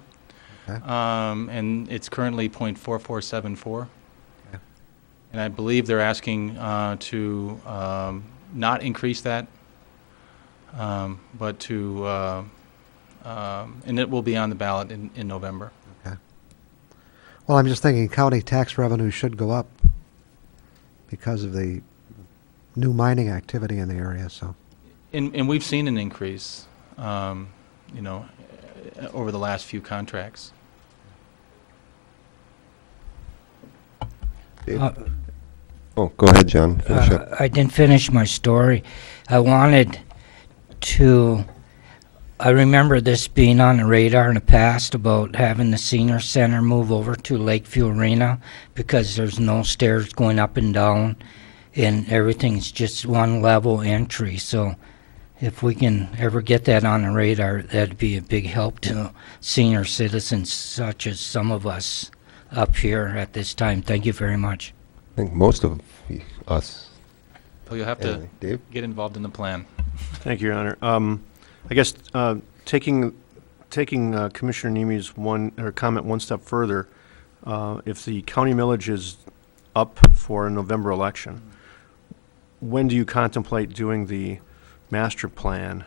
Okay. and it's currently 0.4474. Okay. And I believe they're asking to not increase that, but to and it will be on the ballot in November. Well, I'm just thinking county tax revenue should go up because of the new mining activity in the area, so. And we've seen an increase, you know, over the last few contracts. Dave? Oh, go ahead, John. Finish up. I didn't finish my story. I wanted to, I remember this being on the radar in the past about having the senior center move over to Lakeview Arena because there's no stairs going up and down and everything's just one level entry. So if we can ever get that on the radar, that'd be a big help to senior citizens such as some of us up here at this time. Thank you very much. I think most of us. So you'll have to Anyway, Dave? get involved in the plan. Thank you, Your Honor. I guess taking Commissioner Nemi's comment one step further, if the county millage is up for a November election, when do you contemplate doing the master plan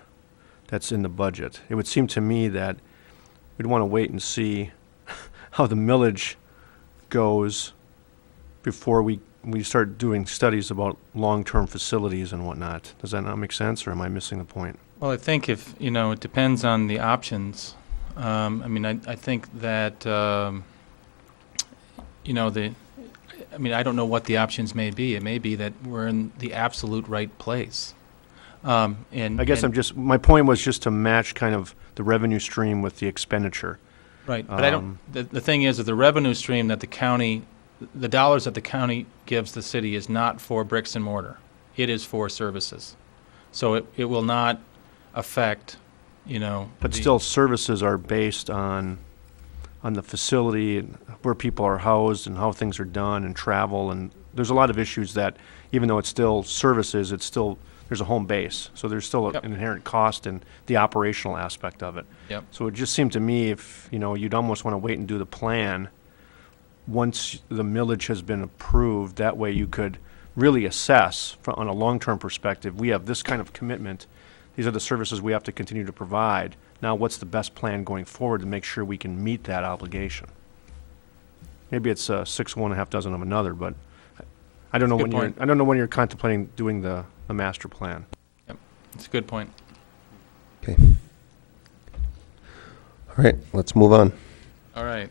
that's in the budget? It would seem to me that we'd want to wait and see how the millage goes before we start doing studies about long-term facilities and whatnot. Does that not make sense, or am I missing the point? Well, I think if, you know, it depends on the options. I mean, I think that, you know, I mean, I don't know what the options may be. It may be that we're in the absolute right place. And I guess my point was just to match kind of the revenue stream with the expenditure. Right, but I don't, the thing is that the revenue stream that the county, the dollars that the county gives the city is not for bricks and mortar. It is for services. So it will not affect, you know. But still, services are based on the facility and where people are housed and how things are done and travel, and there's a lot of issues that even though it's still services, it's still, there's a home base. So there's still Yep. an inherent cost in the operational aspect of it. Yep. So it just seemed to me if, you'd almost want to wait and do the plan once the millage has been approved. That way you could really assess on a long-term perspective, we have this kind of commitment. These are the services we have to continue to provide. Now, what's the best plan going forward to make sure we can meet that obligation? Maybe it's 6 of one, a half dozen of another, but I don't know That's a when good point. I don't know when you're contemplating doing the master plan. It's a good point. Okay. All right, let's move on. All right.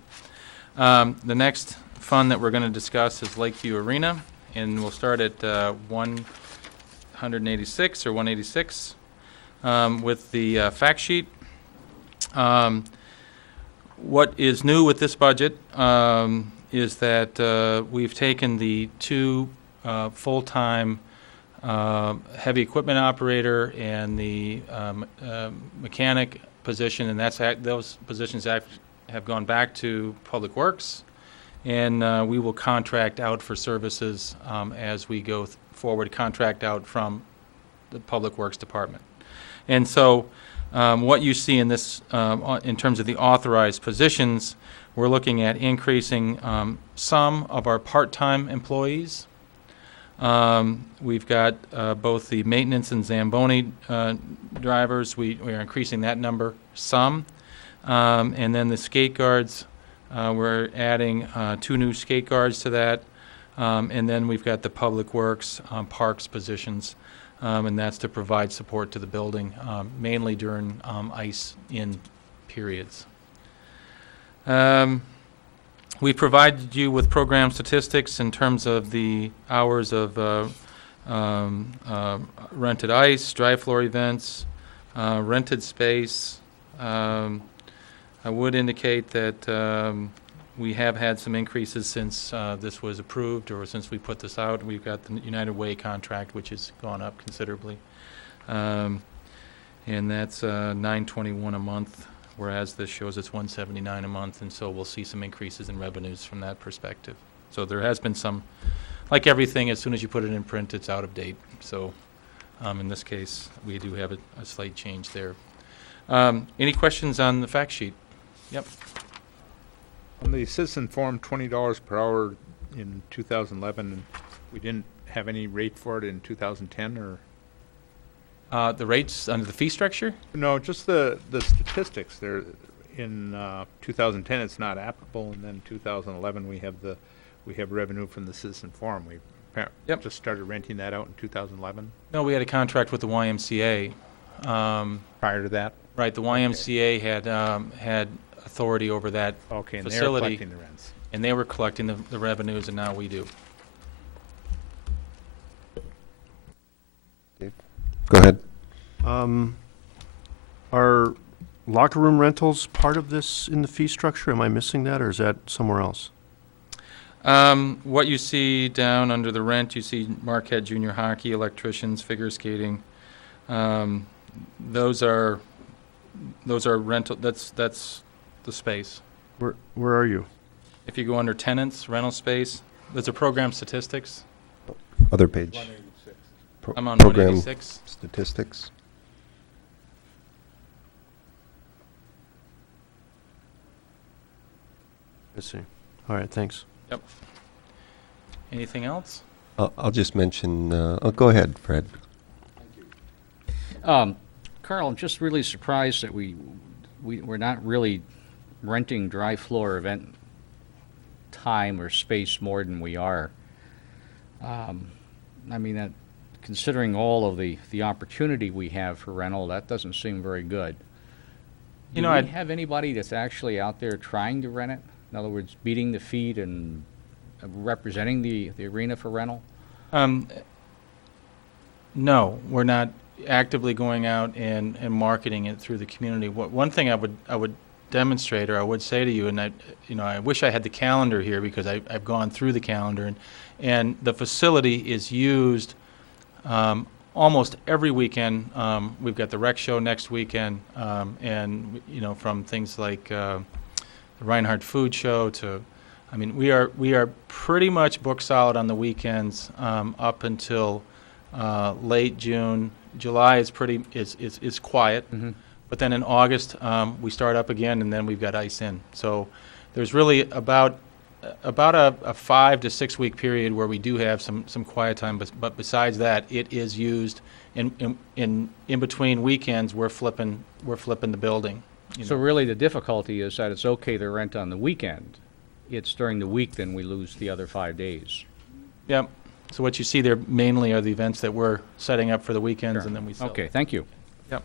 The next fund that we're going to discuss is Lakeview Arena, and we'll start at 186 or 186 with the fact sheet. What is new with this budget is that we've taken the two full-time heavy equipment operator and the mechanic position, and those positions have gone back to Public Works, and we will contract out for services as we go forward, contract out from the Public Works Department. And so what you see in this, in terms of the authorized positions, we're looking at increasing some of our part-time employees. We've got both the maintenance and Zamboni drivers. We are increasing that number some. And then the skate guards, we're adding 2 new skate guards to that. And then we've got the Public Works Parks positions, and that's to provide support to the building, mainly during ice-in periods. We provided you with program statistics in terms of the hours of rented ice, dry floor events, rented space. I would indicate that we have had some increases since this was approved, or since we put this out. We've got the United Way contract, which has gone up considerably. And that's $921 a month, whereas this shows it's $179 a month, and so we'll see some increases in revenues from that perspective. So there has been some, like everything, as soon as you put it in print, it's out of date. So in this case, we do have a slight change there. Any questions on the fact sheet? Yep. On the citizen form, $20 per hour in 2011, we didn't have any rate for it in 2010, or? The rates under the fee structure? No, just the statistics. There, in 2010, it's not applicable, and then 2011, we have revenue from the citizen forum. We just started renting that out in 2011. No, we had a contract with the YMCA. Prior to that? Right, the YMCA had authority over that Okay, and facility. they were collecting the rents. And they were collecting the revenues, and now we do. Go ahead. Are locker room rentals part of this in the fee structure? Am I missing that, or is that somewhere else? What you see down under the rent, you see Marquette junior hockey, electricians, figure skating. Those are rental. That's the space. Where are you? If you go under tenants, rental space, there's a program statistics. Other page. I'm on Program 186. statistics. I see. All right, thanks. Yep. Anything else? I'll just mention, go ahead, Fred. Carl, I'm just really surprised that we're not really renting dry floor event time or space more than we are. I mean, that, considering all of the opportunity we have for rental, that doesn't seem very good. Do we have anybody that's actually out there trying to rent it? In other words, beating the feet and representing the arena for rental? No, we're not actively going out and marketing it through the community. One thing I would demonstrate, or I would say to you, and I wish I had the calendar here, because I've gone through the calendar, and the facility is used almost every weekend. We've got the rec show next weekend, and from things like the Reinhardt Food Show to I mean, we are pretty much booked solid on the weekends up until late June. July is is quiet, but then in August we start up again, and then we've got ice in. So there's really about a 5 to 6 week period where we do have some quiet time, but besides that, it is used in between weekends. We're flipping the building. So really, the difficulty is that it's okay to rent on the weekend. It's during the week, then we lose the other 5 days. Yep. So what you see there mainly are the events that we're setting up for the weekends, and then we sell. Okay, thank you. Yep.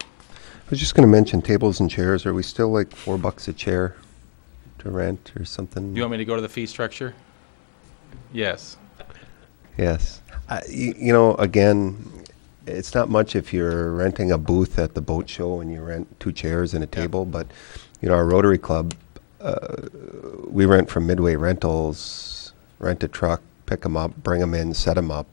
I was just going to mention tables and chairs. Are we still like $4 a chair to rent or something? You want me to go to the fee structure? Yes. Yes. You know, again, it's not much if you're renting a booth at the boat show and you rent 2 chairs and a table, but, you know, our Rotary Club, we rent from Midway Rentals, rent a truck, pick them up, bring them in, set them up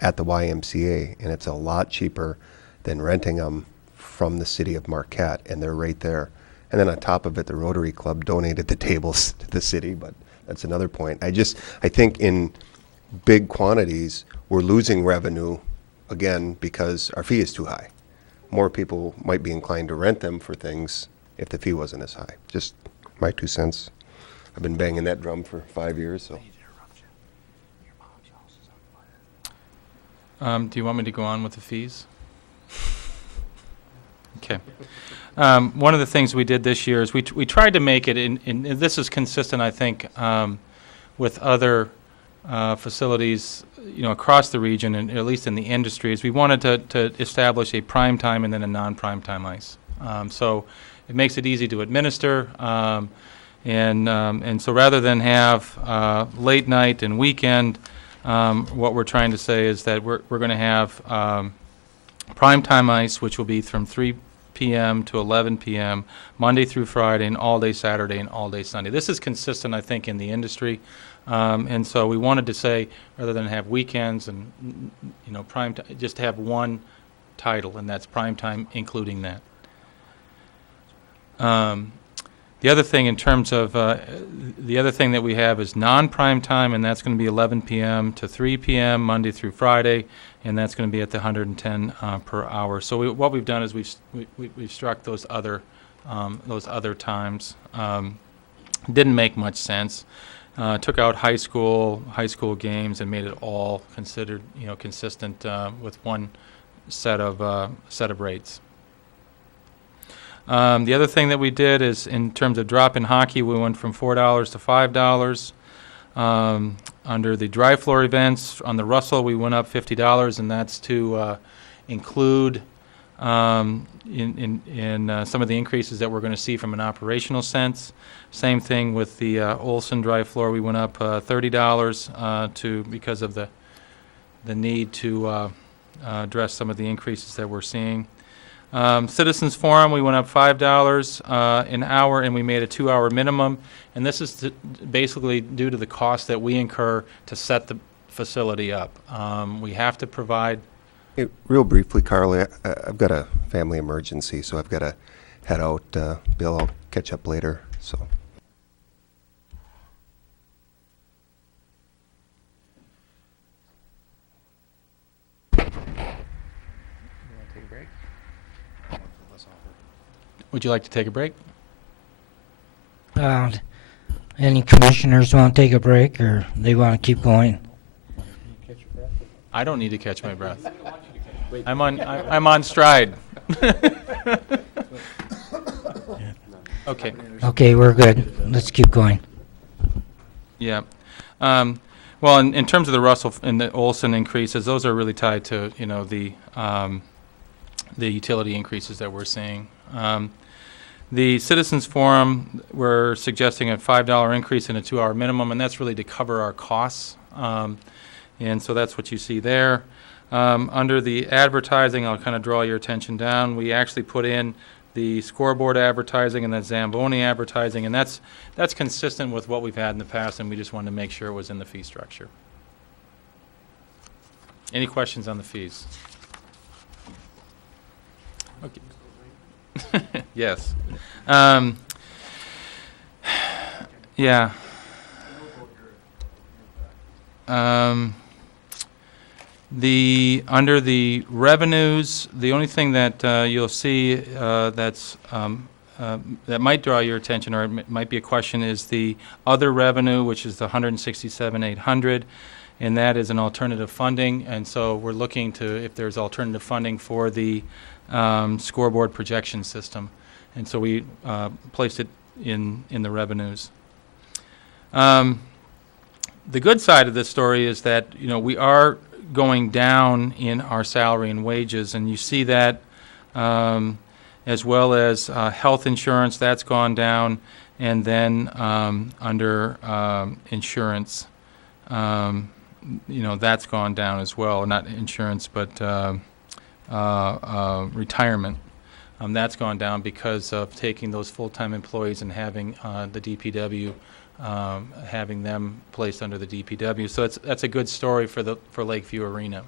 at the YMCA, and it's a lot cheaper than renting them from the city of Marquette, and they're right there. And then on top of it, the Rotary Club donated the tables to the city, but that's another point. I think in big quantities, we're losing revenue, again, because our fee is too high. More people might be inclined to rent them for things if the fee wasn't as high. Just my 2 cents. I've been banging that drum for 5 years, so. Do you want me to go on with the fees? Okay. One of the things we did this year is we tried to make it, and this is consistent, I think, with other facilities, you know, across the region, and at least in the industry, is we wanted to establish a prime time and then a non-prime time ice. So it makes it easy to administer, and so rather than have late night and weekend, what we're trying to say is that we're going to have prime time ice, which will be from 3 p.m. to 11 p.m. Monday through Friday, and all day Saturday and all day Sunday. This is consistent, I think, in the industry, and so we wanted to say, rather than have weekends and, you know, prime time, just have one title, and that's prime time, including that. The other thing in terms of the other thing that we have is non-prime time, and that's going to be 11 p.m. to 3 p.m. Monday through Friday, and that's going to be at the 110 per hour. So what we've done is we've struck those other times. Didn't make much sense. Took out high school games and made it all considered, you know, consistent with one set of rates. The other thing that we did is, in terms of drop in hockey, we went from $4 to $5. Under the dry floor events, on the Russell, we went up $50, and that's to include in some of the increases that we're going to see from an operational sense. Same thing with the Olson dry floor. We went up $30 because of the need to address some of the increases that we're seeing. Citizens Forum, we went up $5 an hour, and we made a 2-hour minimum. And this is basically due to the cost that we incur to set the facility up. We have to provide. Hey, real briefly, Carly, I've got a family emergency, so I've got to head out. Bill, I'll catch up later. So. Would you like to take a break? Any commissioners want to take a break, or they want to keep going? I don't need to catch my breath. I'm on stride. Okay. Okay, we're good. Let's keep going. Yeah. Well, in terms of the Russell and the Olson increases, those are really tied to, you know, the utility increases that we're seeing. The Citizens Forum, we're suggesting a $5 increase in a 2-hour minimum, and that's really to cover our costs. And so that's what you see there. Under the advertising, I'll kind of draw your attention down. We actually put in the scoreboard advertising and the Zamboni advertising, and that's consistent with what we've had in the past, and we just wanted to make sure it was in the fee structure. Any questions on the fees? Okay. Yes. Yeah. Under the revenues, the only thing that you'll see that might draw your attention, or it might be a question, is the other revenue, which is the 167,800, and that is an alternative funding. And so we're looking to if there's alternative funding for the scoreboard projection system, and so we placed it in the revenues. The good side of this story is that we are going down in our salary and wages, and you see that as well as health insurance, that's gone down, and then under insurance, that's gone down as well. Not insurance, but retirement. That's gone down because of taking those full-time employees and having the DPW, having them placed under the DPW. So that's a good story for Lakeview Arena.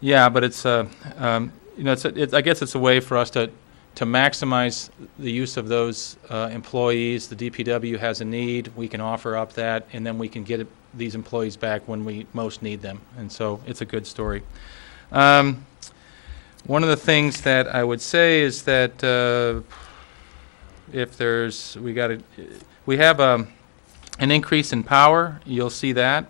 Yeah, but it's I guess it's a way for us to maximize the use of those employees. The DPW has a need, we can offer up that, and then we can get these employees back when we most need them. And so it's a good story. One of the things that I would say is that if we have an increase in power, you'll see that.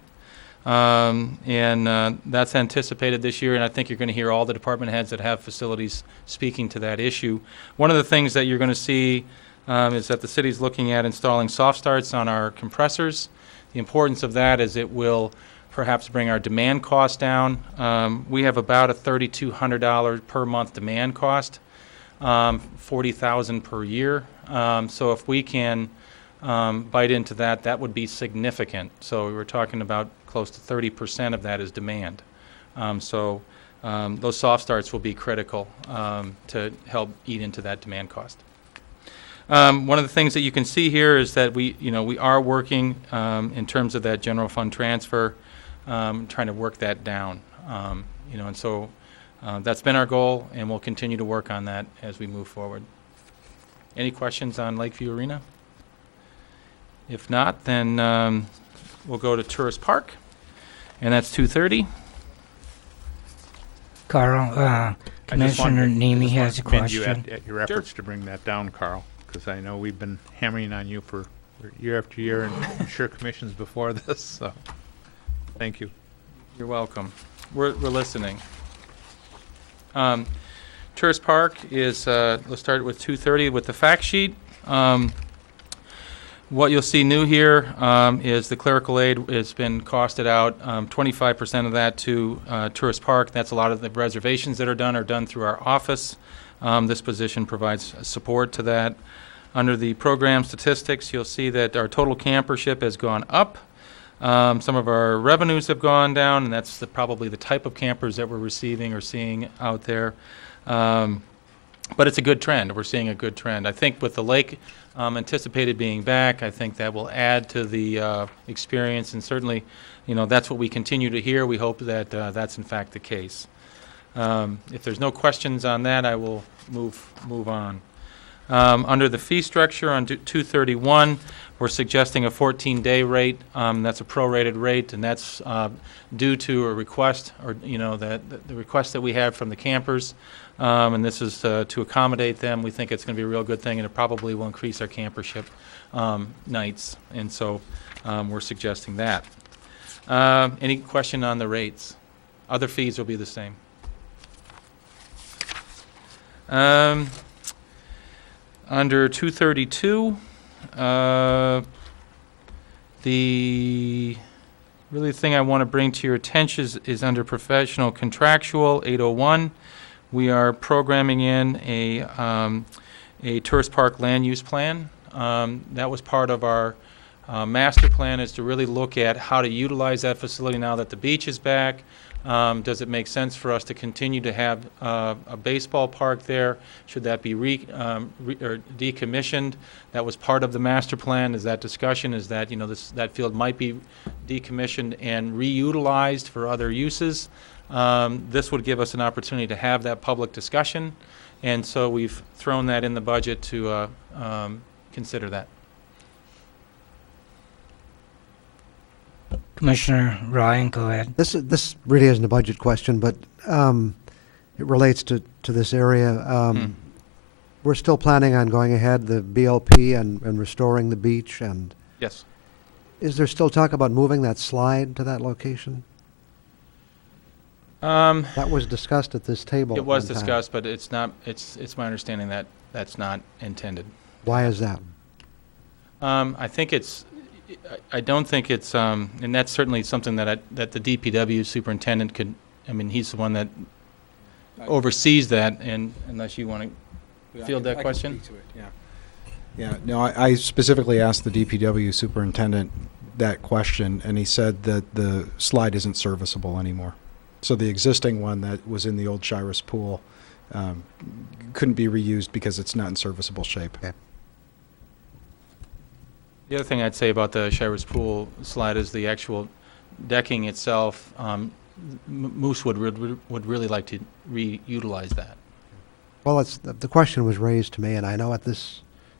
And that's anticipated this year, and I think you're going to hear all the department heads that have facilities speaking to that issue. One of the things that you're going to see is that the city's looking at installing soft starts on our compressors. The importance of that is it will perhaps bring our demand cost down. We have about a $3,200 per month demand cost, $40,000 per year. So if we can bite into that, that would be significant. So we were talking about close to 30% of that is demand. So those soft starts will be critical to help eat into that demand cost. One of the things that you can see here is that we are working in terms of that general fund transfer, trying to work that down. And so that's been our goal, and we'll continue to work on that as we move forward. Any questions on Lakeview Arena? If not, then we'll go to Tourist Park, and that's 230. Carl, Commissioner Nemi has a question. At your efforts to bring that down, Carl, because I know we've been hammering on you for year after year, and I'm sure commissions before this, so thank you. You're welcome. We're listening. Tourist Park is, let's start with 230 with the fact sheet. What you'll see new here is the clerical aid has been costed out, 25% of that to Tourist Park. That's a lot of the reservations that are done through our office. This position provides support to that. Under the program statistics, you'll see that our total campership has gone up. Some of our revenues have gone down, and that's probably the type of campers that we're receiving or seeing out there. But it's a good trend. We're seeing a good trend. I think with the lake anticipated being back, I think that will add to the experience, and certainly, that's what we continue to hear. We hope that that's in fact the case. If there's no questions on that, I will move on. Under the fee structure on 231, we're suggesting a 14-day rate. That's a prorated rate, and that's due to a request, or the request that we have from the campers. And this is to accommodate them. We think it's going to be a real good thing, and it probably will increase our campership nights. And so we're suggesting that. Any question on the rates? Other fees will be the same. Under 232, the really thing I want to bring to your attention is under professional contractual 801. We are programming in a tourist park land use plan. That was part of our master plan, is to really look at how to utilize that facility now that the beach is back. Does it make sense for us to continue to have a baseball park there? Should that be or decommissioned? That was part of the master plan. Is that discussion? Is that that field might be decommissioned and reutilized for other uses? This would give us an opportunity to have that public discussion, and so we've thrown that in the budget to consider that. Commissioner Ryan, go ahead. This really isn't a budget question, but it relates to this area. We're still planning on going ahead, the BLP and restoring the beach, and Yes. is there still talk about moving that slide to that location? That was discussed at this table. It at was one time. discussed, but it's not, it's my understanding that that's not intended. Why is that? I think I don't think it's, and that's certainly something that the DPW superintendent could, I mean, he's the one that oversees that, and unless you want to field that question? Yeah, no, I specifically asked the DPW superintendent that question, and he said that the slide isn't serviceable anymore. So the existing one that was in the old Shiras pool couldn't be reused because it's not in serviceable shape. Okay. The other thing I'd say about the Shiras Pool slide is the actual decking itself. Moose would really like to reutilize that. Well, the question was raised to me, and I know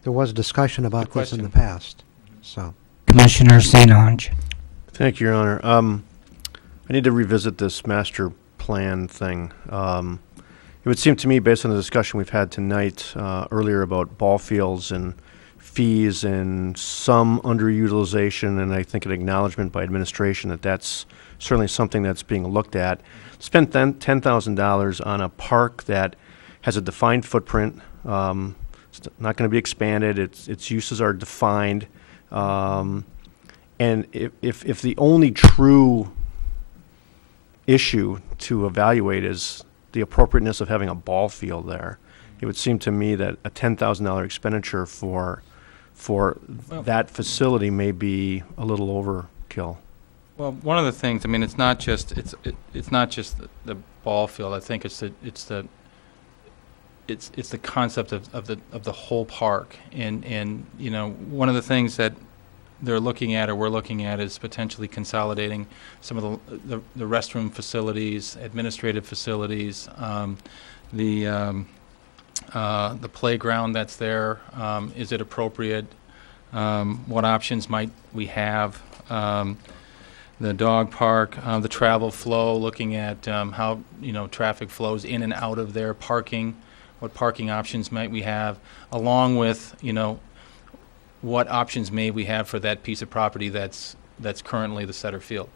there was discussion about this in the question. past. So, Commissioner St. Ange. Thank you, Your Honor. I need to revisit this master plan thing. It would seem to me, based on the discussion we've had tonight, earlier about ball fields and fees and some underutilization, and I think an acknowledgement by administration that that's certainly something that's being looked at. Spend $10,000 on a park that has a defined footprint. It's not going to be expanded. Its uses are defined. And if the only true issue to evaluate is the appropriateness of having a ball field there, it would seem to me that a $10,000 expenditure for that facility may be a little overkill. Well, one of the things, I mean, it's not just the ball field. I think it's the concept of the whole park, and you know, one of the things that they're looking at, or we're looking at, is potentially consolidating some of the restroom facilities, administrative facilities, the playground that's there. Is it appropriate? What options might we have? The dog park, the travel flow, looking at how, you know, traffic flows in and out of there, parking, what parking options might we have, along with, you know, what options may we have for that piece of property that's currently the center field.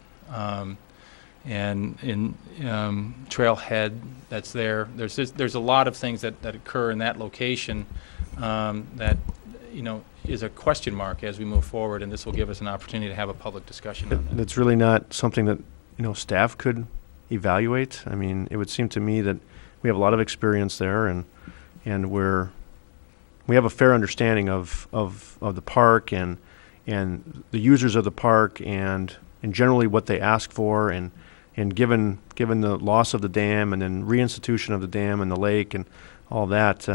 And in trailhead that's there, there's a lot of things that occur in that location that, you know, is a question mark as we move forward, and this will give us an opportunity to have a public discussion on that. That's really not something that, you know, staff could evaluate. I mean, it would seem to me that we have a lot of experience there, and we have a fair understanding of the park and the users of the park and generally what they ask for, and given the loss of the dam and then reinstitution of the dam and the lake and all that,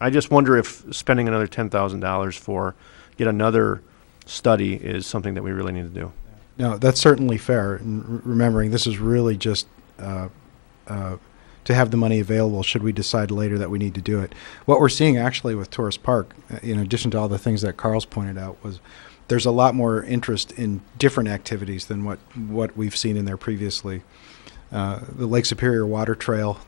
I just wonder if spending another $10,000 for yet another study is something that we really need to do. No, that's certainly fair. And remembering this is really just to have the money available should we decide later that we need to do it. What we're seeing actually with Tourist Park, in addition to all the things that Carl's pointed out, was there's a lot more interest in different activities than what we've seen in there previously. The Lake Superior Water Trail,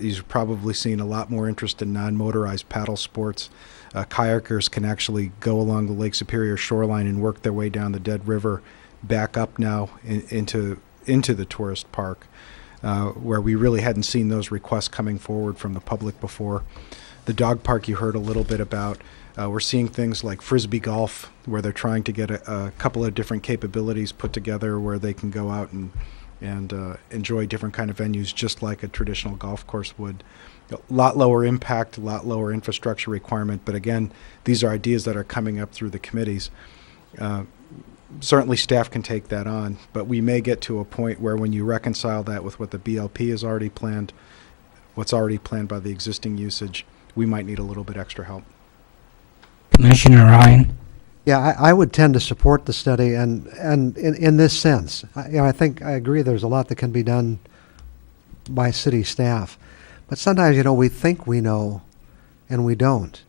you've probably seen a lot more interest in non-motorized paddle sports. Kayakers can actually go along the Lake Superior shoreline and work their way down the Dead River, back up now into the tourist park, where we really hadn't seen those requests coming forward from the public before. The dog park you heard a little bit about. We're seeing things like Frisbee golf, where they're trying to get a couple of different capabilities put together where they can go out and enjoy different kind of venues just like a traditional golf course would. A lot lower impact, a lot lower infrastructure requirement, but again, these are ideas that are coming up through the committees. Certainly staff can take that on, but we may get to a point where when you reconcile that with what the BLP has already planned, what's already planned by the existing usage, we might need a little bit extra help. Commissioner Ryan. yeah, I would tend to support the study, and in this sense, I think I agree. There's a lot that can be done by city staff, but sometimes, you know, we think we know, and we don't,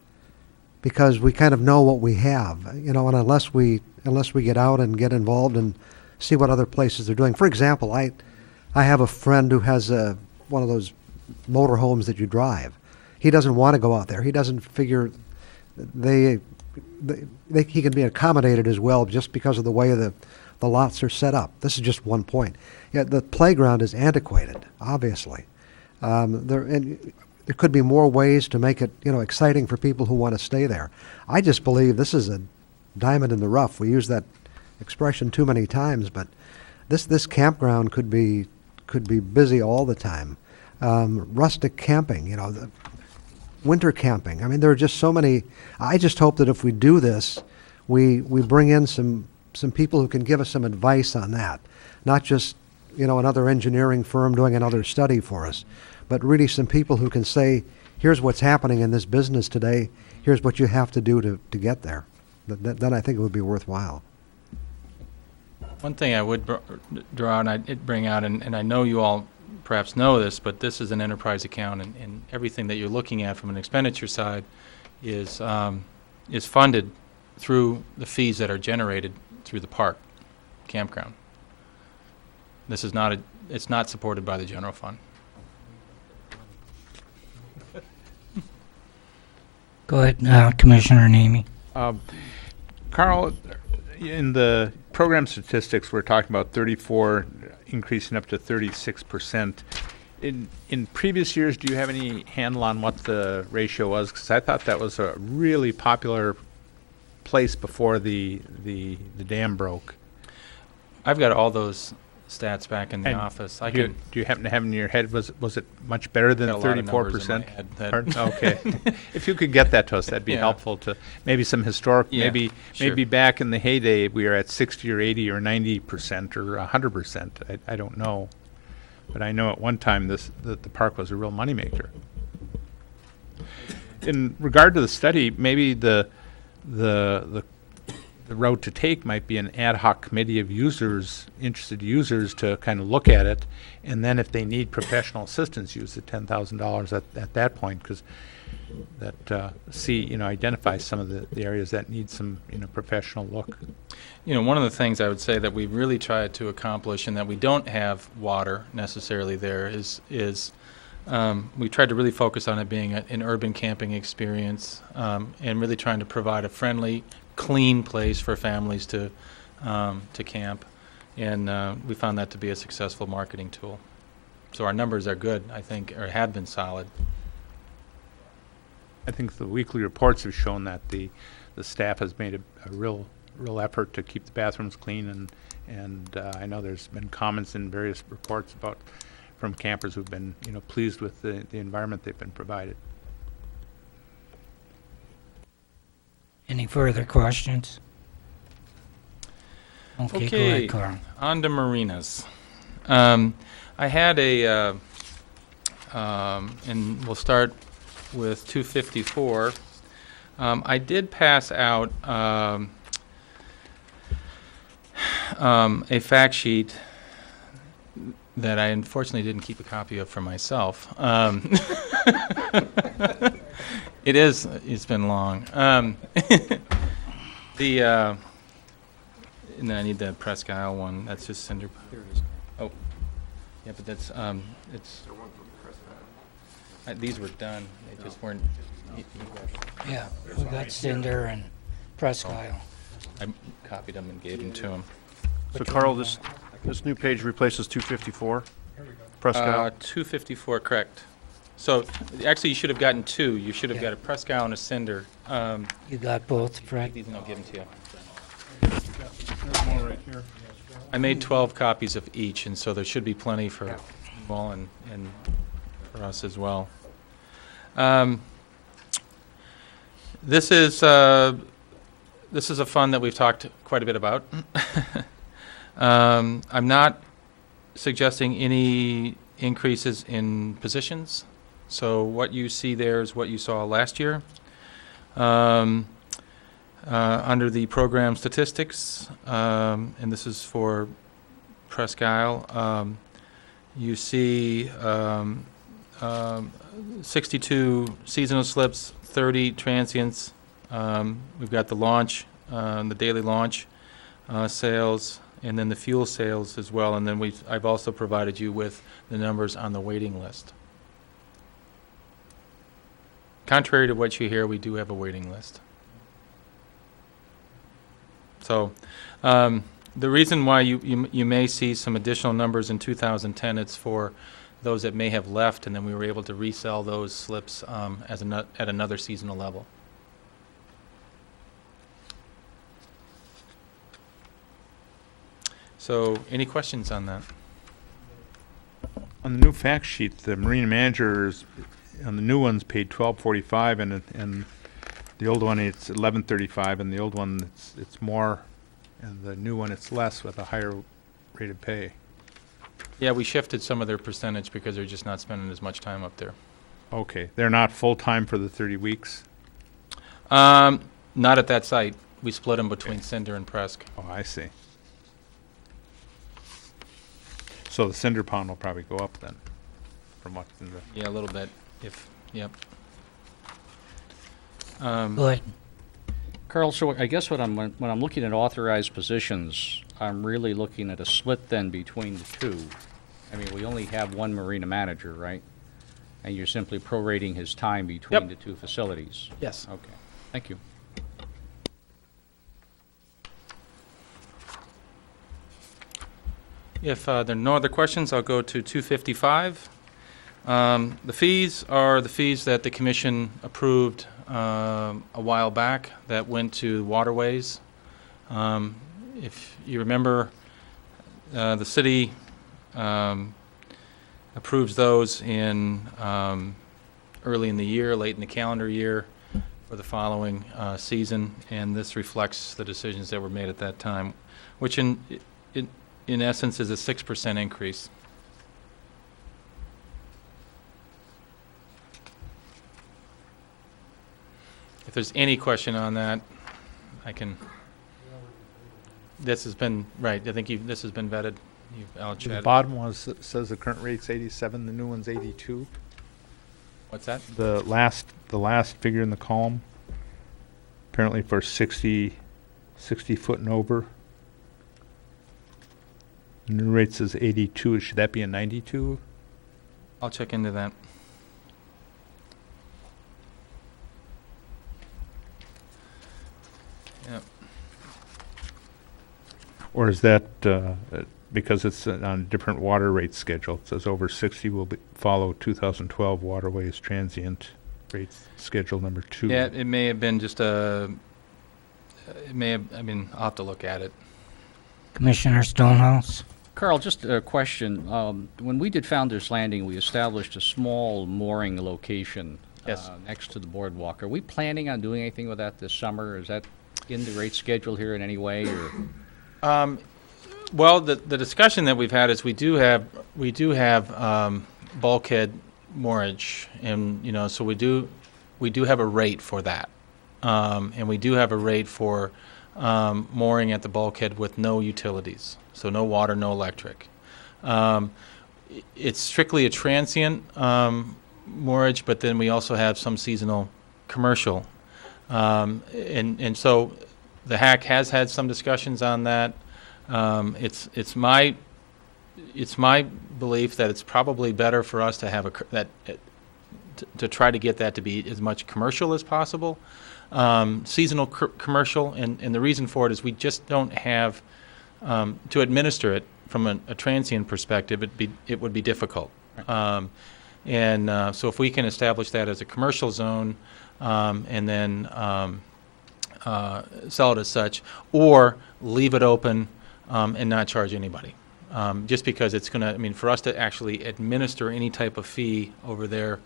because we kind of know what we have, you know, and unless we get out and get involved and see what other places are doing. For example, I have a friend who has one of those motorhomes that you drive. He doesn't want to go out there. He doesn't figure he can be accommodated as well just because of the way the lots are set up. This is just one point. Yeah, the playground is antiquated, obviously. There could be more ways to make it, exciting for people who want to stay there. I just believe this is a diamond in the rough. We use that expression too many times, but this campground could be busy all the time. Rustic camping, the winter camping. I mean, there are just so many. I just hope that if we do this, we bring in some people who can give us some advice on that, not just another engineering firm doing another study for us, but really some people who can say, here's what's happening in this business today. Here's what you have to do to get there. Then I think it would be worthwhile. One thing I would draw out, and I'd bring out, and I know you all perhaps know this, but this is an enterprise account, and everything that you're looking at from an expenditure side is funded through the fees that are generated through the park, campground. This is not it's not supported by the general fund. Go ahead, Commissioner Namey. Carl, in the program statistics, we're talking about 34 increasing up to 36%. In previous years, do you have any handle on what the ratio was? Because I thought that was a really popular place before the dam broke. I've got all those stats back in the office. Do you happen to have in your head, was it much better than 34%? Okay. If you could get that to us, that'd be helpful to maybe some historic, maybe back in the heyday we were at 60 or 80 or 90% or 100%. I don't know. But I know at one time the park was a real moneymaker. In regard to the study, maybe the road to take might be an ad hoc committee of interested users to kind of look at it, and then if they need professional assistance, use the $10,000 at that point, because that identify some of the areas that need some professional look. One of the things I would say that we've really tried to accomplish, and that we don't have water necessarily there, is we tried to really focus on it being an urban camping experience, and really trying to provide a friendly, clean place for families to camp, and we found that to be a successful marketing tool. So our numbers are good, I think, or have been solid. I think the weekly reports have shown that the staff has made a real effort to keep the bathrooms clean, and I know there's been comments in various reports from campers who've been pleased with the environment they've been provided. Any further questions? Okay, go ahead, Carl. On to marinas. I had and we'll start with 254. I did pass out a fact sheet that I unfortunately didn't keep a copy of for myself. It's been long. And then I need the Presque Isle one. That's just cinder. Oh, yeah, but that's these were done. They just weren't. Yeah, we got cinder and Presque Isle. I copied them and gave them to him. So Carl, this new page replaces 254. Presque Isle. 254, correct. So actually, you should have gotten two. You should have got a Presque Isle and a cinder. You got both, Fred? These and I'll give them to you. I made 12 copies of each, and so there should be plenty for you all and for us as well. This is a fund that we've talked quite a bit about. I'm not suggesting any increases in positions. So what you see there is what you saw last year. Under the program statistics, and this is for Presque Isle, you see 62 seasonal slips, 30 transients. We've got the launch, the daily launch sales, and then the fuel sales as well, and then I've also provided you with the numbers on the waiting list. Contrary to what you hear, we do have a waiting list. So the reason why you may see some additional numbers in 2010, it's for those that may have left, and then we were able to resell those slips at another seasonal level. So any questions on that? On the new fact sheet, the marina managers, on the new ones, paid $12.45, and the old one, it's $11.35, and the old one, it's more, and the new one, it's less with a higher rate of pay. Yeah, we shifted some of their percentage because they're just not spending as much time up there. Okay, they're not full-time for the 30 weeks? Not at that site. We split them between Cinder and Presque. Oh, I see. So the cinder pond will probably go up then, from what's in the... Yeah, a little bit, yep. Good. Carl, so I guess when I'm looking at authorized positions, I'm really looking at a split then between the two. I mean, we only have one marina manager, right? And you're simply prorating his time between the two facilities? Yes. Okay, thank you. If there are no other questions, I'll go to 255. The fees are the fees that the commission approved a while back that went to waterways. If you remember, the city approves those in early in the year, late in the calendar year for the following season, and this reflects the decisions that were made at that time, which in essence is a 6% increase. If there's any question on that, I can. This has been, right, I think this has been vetted. I'll The chat. bottom one says the current rate's 87, the new one's 82. What's that? The last figure in the column, apparently for 60 foot and over. The new rate says 82, should that be a 92? I'll check into that. Yep. Or is that because it's on a different water rate schedule? It says over 60 will follow 2012 waterways transient rate schedule number 2. Yeah, it may have been just a, it may have, I mean, I'll have to look at it. Commissioner Stonehouse? Carl, just a question. When we did Founder's Landing, we established a small mooring location Yes. next to the boardwalk. Are we planning on doing anything with that this summer? Is that in the rate schedule here in any way? Or? Well, the discussion that we've had is we do have bulkhead moorage, and so we do have a rate for that, and we do have a rate for mooring at the bulkhead with no utilities, so no water, no electric. It's strictly a transient moorage, but then we also have some seasonal commercial, and so the HAC has had some discussions on that. It's my belief that it's probably better for us to have to try to get that to be as much commercial as possible, seasonal commercial, and the reason for it is we just don't have to administer it from a transient perspective. It would be difficult, so if we can establish that as a commercial zone, and then sell it as such, or leave it open and not charge anybody. Just because it's going to, I mean, for us to actually administer any type of fee over there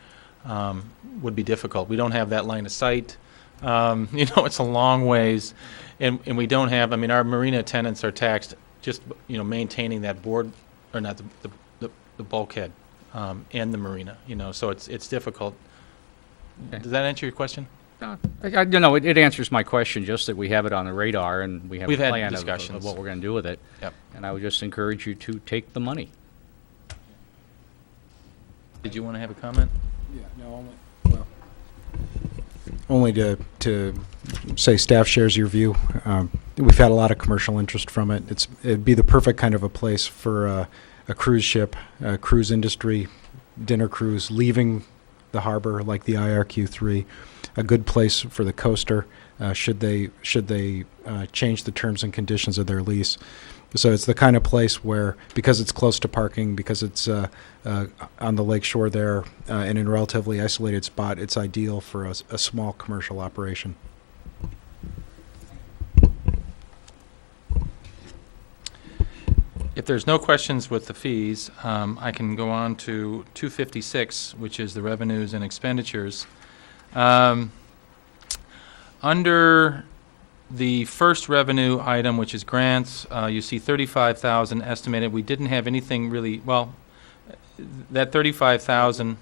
would be difficult. We don't have that line of sight. It's a long ways. And we don't have, I mean, our marina attendants are taxed just, maintaining that board, or not the bulkhead and the marina, so it's difficult. Okay. Does that answer your question? It answers my question, just that we have it on the radar and we have We've a had plan discussions. of what we're going to do with it. Yep. And I would just encourage you to take the money. Did you want to have a comment? Yeah, no, only to say staff shares your view. we've had a lot of commercial interest from it. It'd be the perfect kind of a place for a cruise ship, a cruise industry, dinner cruise, leaving the harbor like the IRQ-3, a good place for the coaster should they change the terms and conditions of their lease. So it's the kind of place where, because it's close to parking, because it's on the lake shore there and in a relatively isolated spot, it's ideal for a small commercial operation. If there's no questions with the fees, I can go on to 256, which is the revenues and expenditures. Under the first revenue item, which is grants, you see 35,000 estimated. We didn't have anything really, well, that 35,000.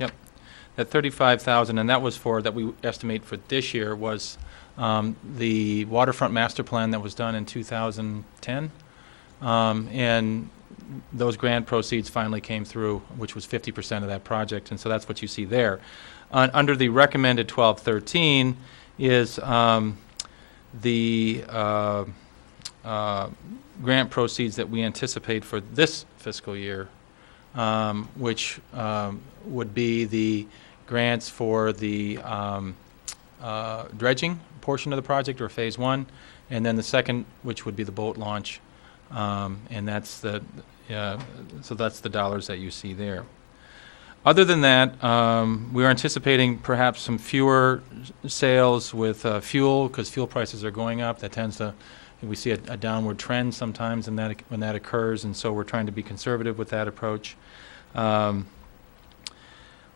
Yep, that 35,000, and that was that we estimate for this year was the waterfront master plan that was done in 2010, and those grant proceeds finally came through, which was 50% of that project, and so that's what you see there. Under the recommended 1213 is the grant proceeds that we anticipate for this fiscal year, which would be the grants for the dredging portion of the project, or phase 1, and then the second, which would be the boat launch, and that's so that's the dollars that you see there. Other than that, we are anticipating perhaps some fewer sales with fuel, because fuel prices are going up. That tends to, we see a downward trend sometimes when that occurs, and so we're trying to be conservative with that approach.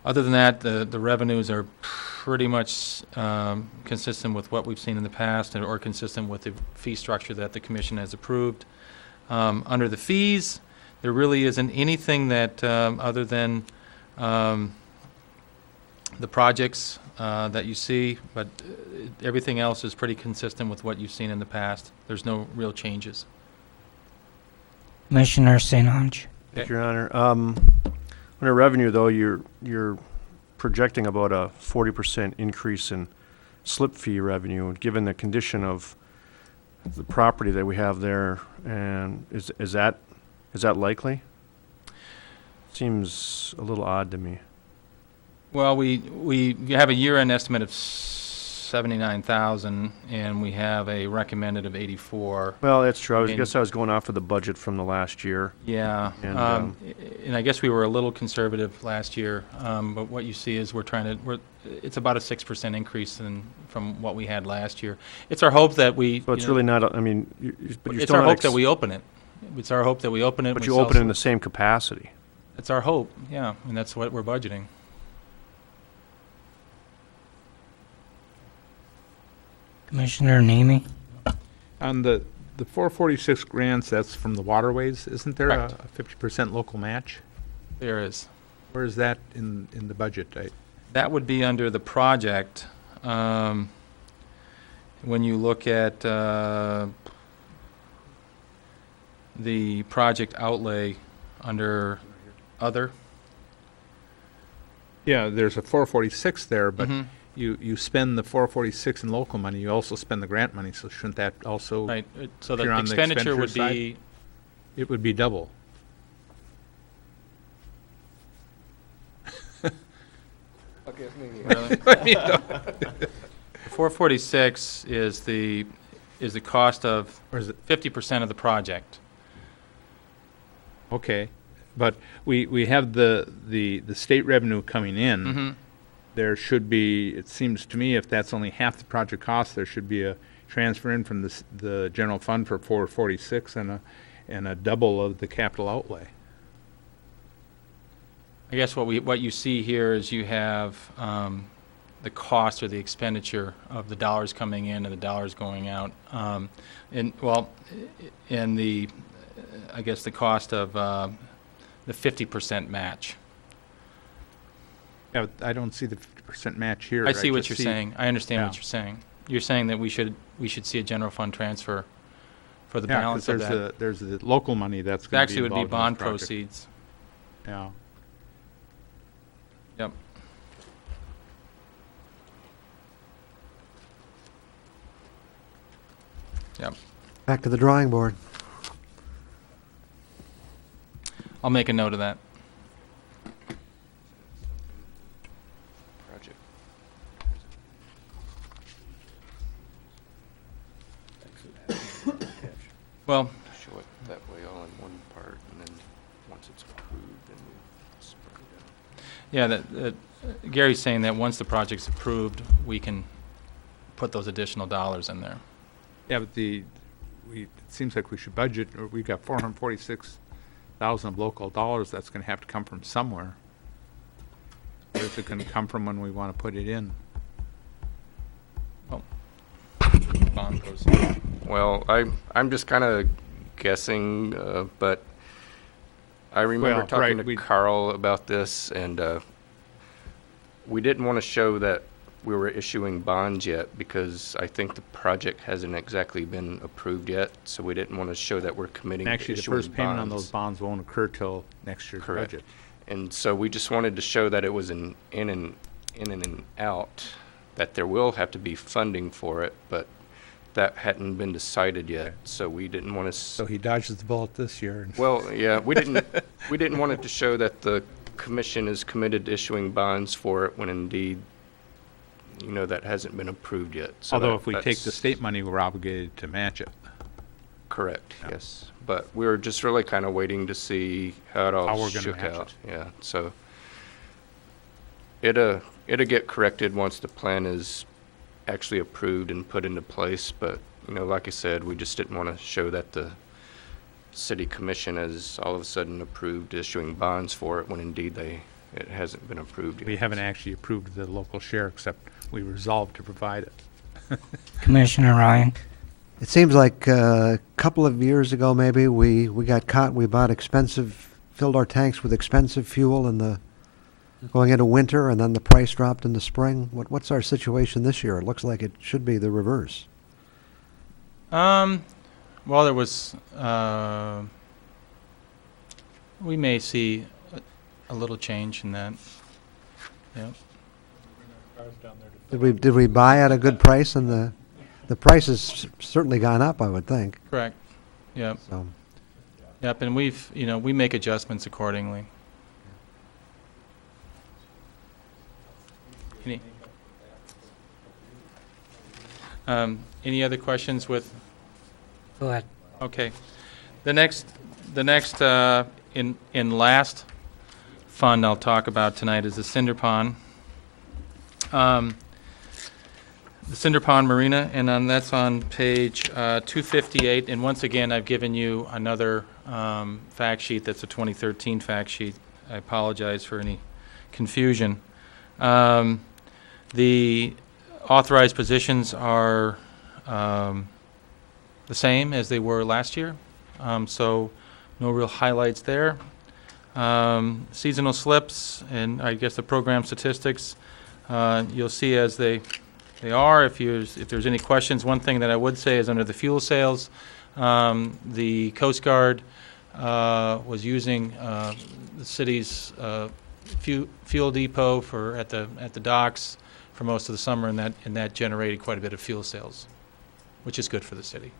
Other than that, the revenues are pretty much consistent with what we've seen in the past, or consistent with the fee structure that the Commission has approved. Under the fees, there really isn't anything that, other than the projects that you see, but everything else is pretty consistent with what you've seen in the past. There's no real changes. Commissioner St. Ange. Thank you, Your Honor. Under revenue, though, you're projecting about a 40% increase in slip fee revenue, given the condition of the property that we have there. And is that likely? Seems a little odd to me. Well, we have a year-end estimate of 79,000, and we have a recommended of 84. Well, that's true. I guess I was going off of the budget from the last year. Yeah, And, and I guess we were a little conservative last year, but what you see is it's about a 6% increase from what we had last year. It's our hope that we. So it's really not. I mean, but you're it's still our not hope that we open it. It's our hope that we open it. But we you sell open it in some- the same capacity. It's our hope, yeah, and that's what we're budgeting. Commissioner Namey. On the 446 grants, that's from the waterways, isn't there a Correct. 50% local match? There is. Where is that in the budget? That would be under the project. When you look at the project outlay under other. Yeah, there's a 446 there, but Mhm. you spend the 446 in local money, you also spend the grant money, so shouldn't that also Right, so appear the on the expenditure would expenditure be, It would be double. really? 446 is the cost of Or is it, 50% of the project. okay, but we have the state revenue coming in. Mhm. There should be, it seems to me, if that's only half the project cost, there should be a transfer in from the general fund for 446 and a double of the capital outlay. I guess what you see here is you have the cost or the expenditure of the dollars coming in and the dollars going out. And the I guess the cost of the 50% match. Yeah, but I don't see the 50% match here. I see what just you're see- saying. I understand Yeah. what you're saying. You're saying that we should see a general fund transfer for the Yeah, 'cause balance of that. there's the local money that's It going to actually be would be involved in bond this project. proceeds. Yeah. Yep. Yep. Back to the drawing board. I'll make a note of that. Project. Well, Show it that way all in one part, and then once it's approved, then we spread it out. yeah, Gary's saying that once the project's approved, we can put those additional dollars in there. Yeah, but it seems like we should budget, or we've got 446,000 of local dollars that's gonna have to come from somewhere. Where's it gonna come from when we wanna put it in? Bond goes. Well, I'm just kind of guessing, but I remember Well, talking right, to Carl about this, and we didn't want to show that we were issuing bonds yet because I think the project hasn't exactly been approved yet, so we didn't want to show that we're committing to Actually, the issuing first payment on bonds. those bonds won't occur till next year's Correct. budget. And so we just wanted to show that it was in and out, that there will have to be funding for it, but that hadn't been decided yet, so we didn't want to. So he dodges the bullet this year. Well, yeah, we didn't want it to show that the commission is committed to issuing bonds for it when indeed, that hasn't been approved yet. So Although if we take the that's state money, we're obligated to match it. correct, Yeah. yes. But we were just really kind of waiting to see how it all How we're gonna shook match out. Yeah, so it'll get corrected once the plan is actually approved and put into place, but, like I said, we just didn't want to show that the city commission has all of a sudden approved issuing bonds for it when indeed it hasn't been approved yet. We haven't actually approved the local share, except we resolved to provide it. Commissioner Ryan? It seems like a couple of years ago, maybe, we got caught. We filled our tanks with expensive fuel going into winter, and then the price dropped in the spring. What's our situation this year? It looks like it should be the reverse. Well, there was, we may see a little change in that. Yeah. Did we buy at a good price? And the price has certainly gone up, I would think. Correct. Yep. So, Yep, and we make adjustments accordingly. Any other questions with? Go ahead. Okay. The next in last fund I'll talk about tonight is the Cinder Pond. The Cinder Pond Marina, and that's on page 258. And once again, I've given you another fact sheet that's a 2013 fact sheet. I apologize for any confusion. The authorized positions are the same as they were last year, so no real highlights there. Seasonal slips and I guess the program statistics, you'll see as they are. If there's any questions, one thing that I would say is under the fuel sales, the Coast Guard was using the city's fuel depot at the docks for most of the summer, and that generated quite a bit of fuel sales, which is good for the city.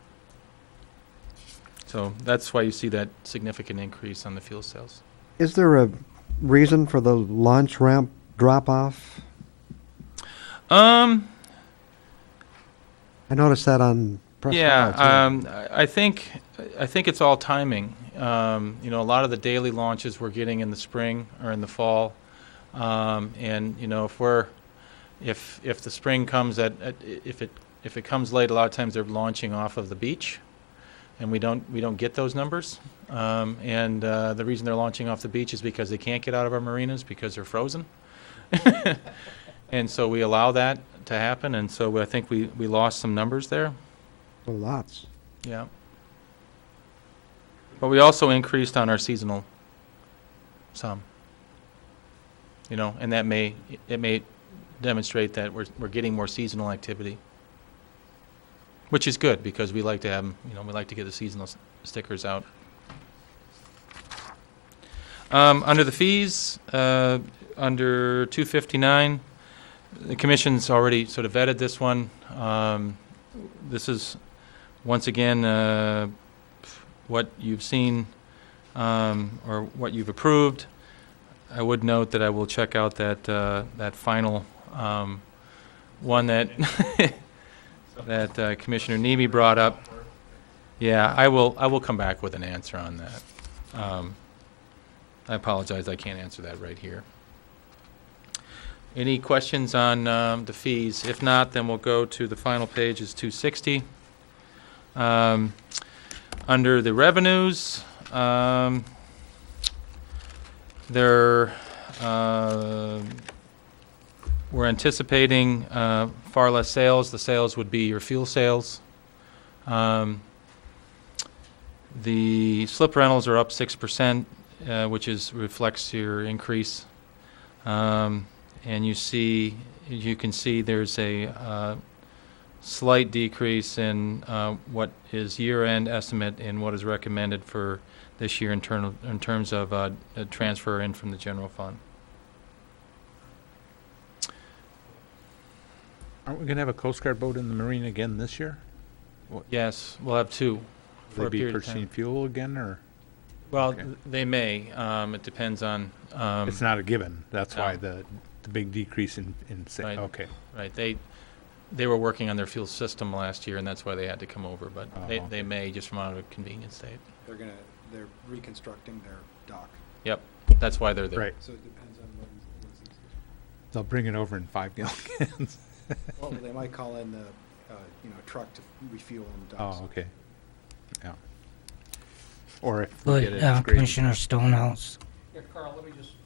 So that's why you see that significant increase on the fuel sales. is there a reason for the launch ramp drop-off? I noticed that on press. I think it's all timing. A lot of the daily launches we're getting in the spring or in the fall, and if the spring comes if it comes late, a lot of times they're launching off of the beach, and we don't get those numbers. The reason they're launching off the beach is because they can't get out of our marinas because they're frozen. And so we allow that to happen, and so I think we lost some numbers there. Well, lots. Yeah. But we also increased on our seasonal some. And it may demonstrate that we're getting more seasonal activity, which is good because we like to have them, we like to get the seasonal stickers out. Under the fees, under 259, the commission's already sort of vetted this one. This is Once again, what you've seen or what you've approved, I would note that I will check out that final one that that Commissioner Nemi brought up. Yeah, I will come back with an answer on that. I apologize, I can't answer that right here. Any questions on the fees? If not, then we'll go to the final page, is 260. Under the revenues, we're anticipating far less sales. The sales would be your fuel sales. The slip rentals are up 6%, which reflects your increase. And you can see there's a slight decrease in what is year-end estimate and what is recommended for this year in terms of a transfer in from the general fund. Aren't we going to have a Coast Guard boat in the marina again this year? Yes, we'll have two. Will they be purchasing fuel again, or? Well, Okay. they may. It depends on. It's not a given. That's no. why the big decrease in Right. okay. Right. They were working on their fuel system last year, and that's why they had to come over. But Oh, they may, just from out of convenience state. They're reconstructing their dock. Yep. That's why they're there. Right. So it depends on what's easiest. They'll bring it over in 5-gallon cans. Well, they might call in the, truck to refuel and docks. Oh, okay. Yeah. Or if we But, get it upgraded. Commissioner Stonehouse, Yeah, Carl, let me just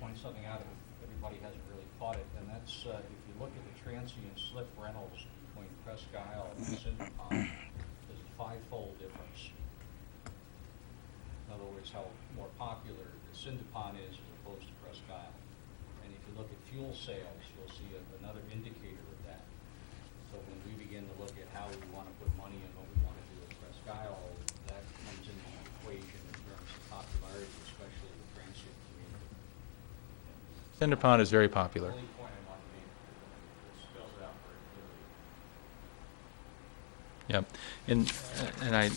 point something out if everybody hasn't really caught it, and that's if you look at the transient slip rentals between Presque Isle and Cinder Pond, there's a 5-fold difference. In other words, how more popular the Cinder Pond is as opposed to Presque Isle. And if you look at fuel sales, you'll see another indicator of that. So when we begin to look at how we want to put money in what we want to do at Presque Isle, that comes into the equation in terms of popularity, especially the transient community. Cinder Pond is very popular. Only point I want to make, it spells it out very clearly. Yep. And I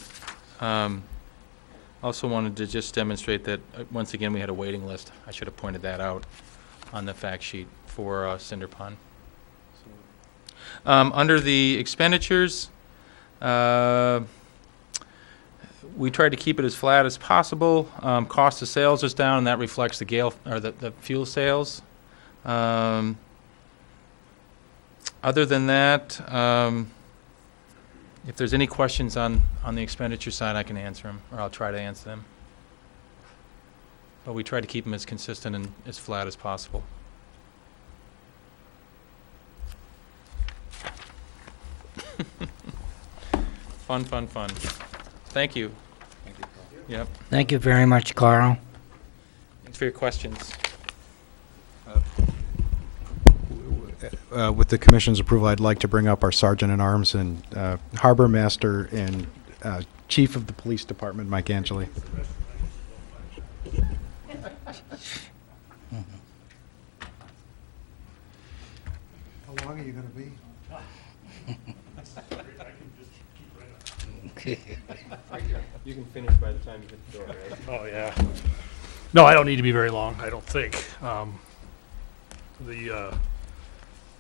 also wanted to just demonstrate that, once again, we had a waiting list. I should have pointed that out on the fact sheet for Cinder Pond. Under the expenditures, we tried to keep it as flat as possible. Cost of sales is down, and that reflects the the fuel sales. Other than that, if there's any questions on the expenditure side, I can answer them, or I'll try to answer them. But we try to keep them as consistent and as flat as possible. Fun, fun, fun. Thank you. Thank you, Carl. Yep. thank you very much, Carl. Thanks for your questions. With the commission's approval, I'd like to bring up our Sergeant at Arms and Harbor Master and Chief of the Police Department, Mike Angeli. How long are you going to be? You can finish by the time you hit the door, right? Oh, yeah. No, I don't need to be very long, I don't think.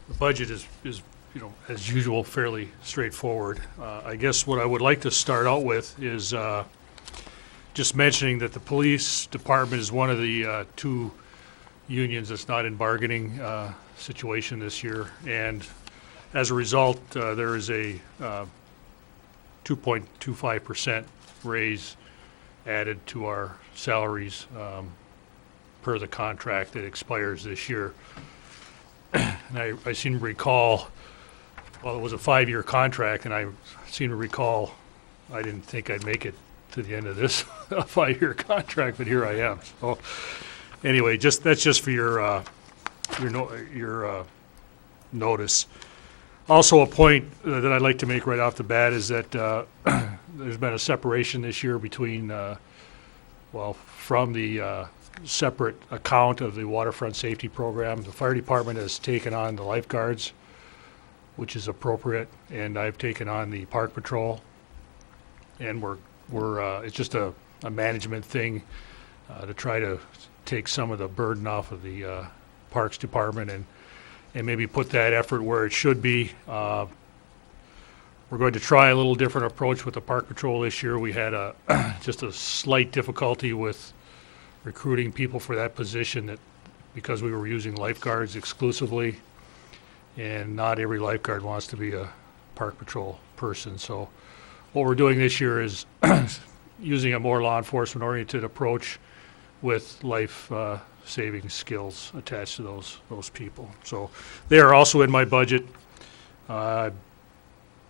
The budget is, as usual, fairly straightforward. I guess what I would like to start out with is just mentioning that the police department is one of the two unions that's not in bargaining situation this year. And as a result, there is a 2.25% raise added to our salaries per the contract that expires this year. And I seem to recall, well, it was a 5-year contract, and I seem to recall I didn't think I'd make it to the end of this 5-year contract, but here I am. So anyway, that's just for your notice. Also, a point that I'd like to make right off the bat is that there's been a separation this year between, from the separate account of the waterfront safety program. The fire department has taken on the lifeguards, which is appropriate, and I've taken on the park patrol. and it's just a management thing to try to take some of the burden off of the Parks Department and maybe put that effort where it should be. We're going to try a little different approach with the Park Patrol this year. We had just a slight difficulty with recruiting people for that position because we were using lifeguards exclusively, and not every lifeguard wants to be a Park Patrol person. So what we're doing this year is using a more law enforcement oriented approach with life saving skills attached to those people. So they are also in my budget. I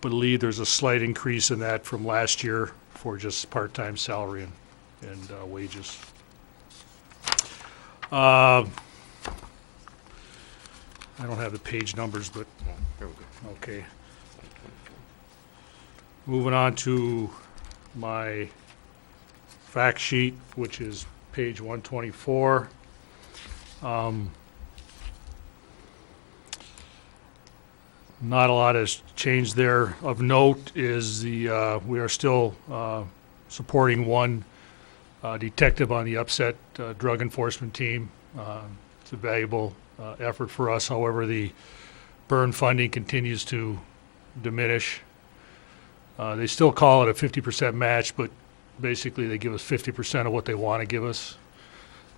believe there's a slight increase in that from last year for just part-time salary and wages. I don't have the page numbers, but okay. Moving on to my fact sheet, which is page 124. Not a lot has changed there. Of note is we are still supporting one detective on the upset drug enforcement team. It's a valuable effort for us. However, the burn funding continues to diminish. They still call it a 50% match, but basically they give us 50% of what they want to give us,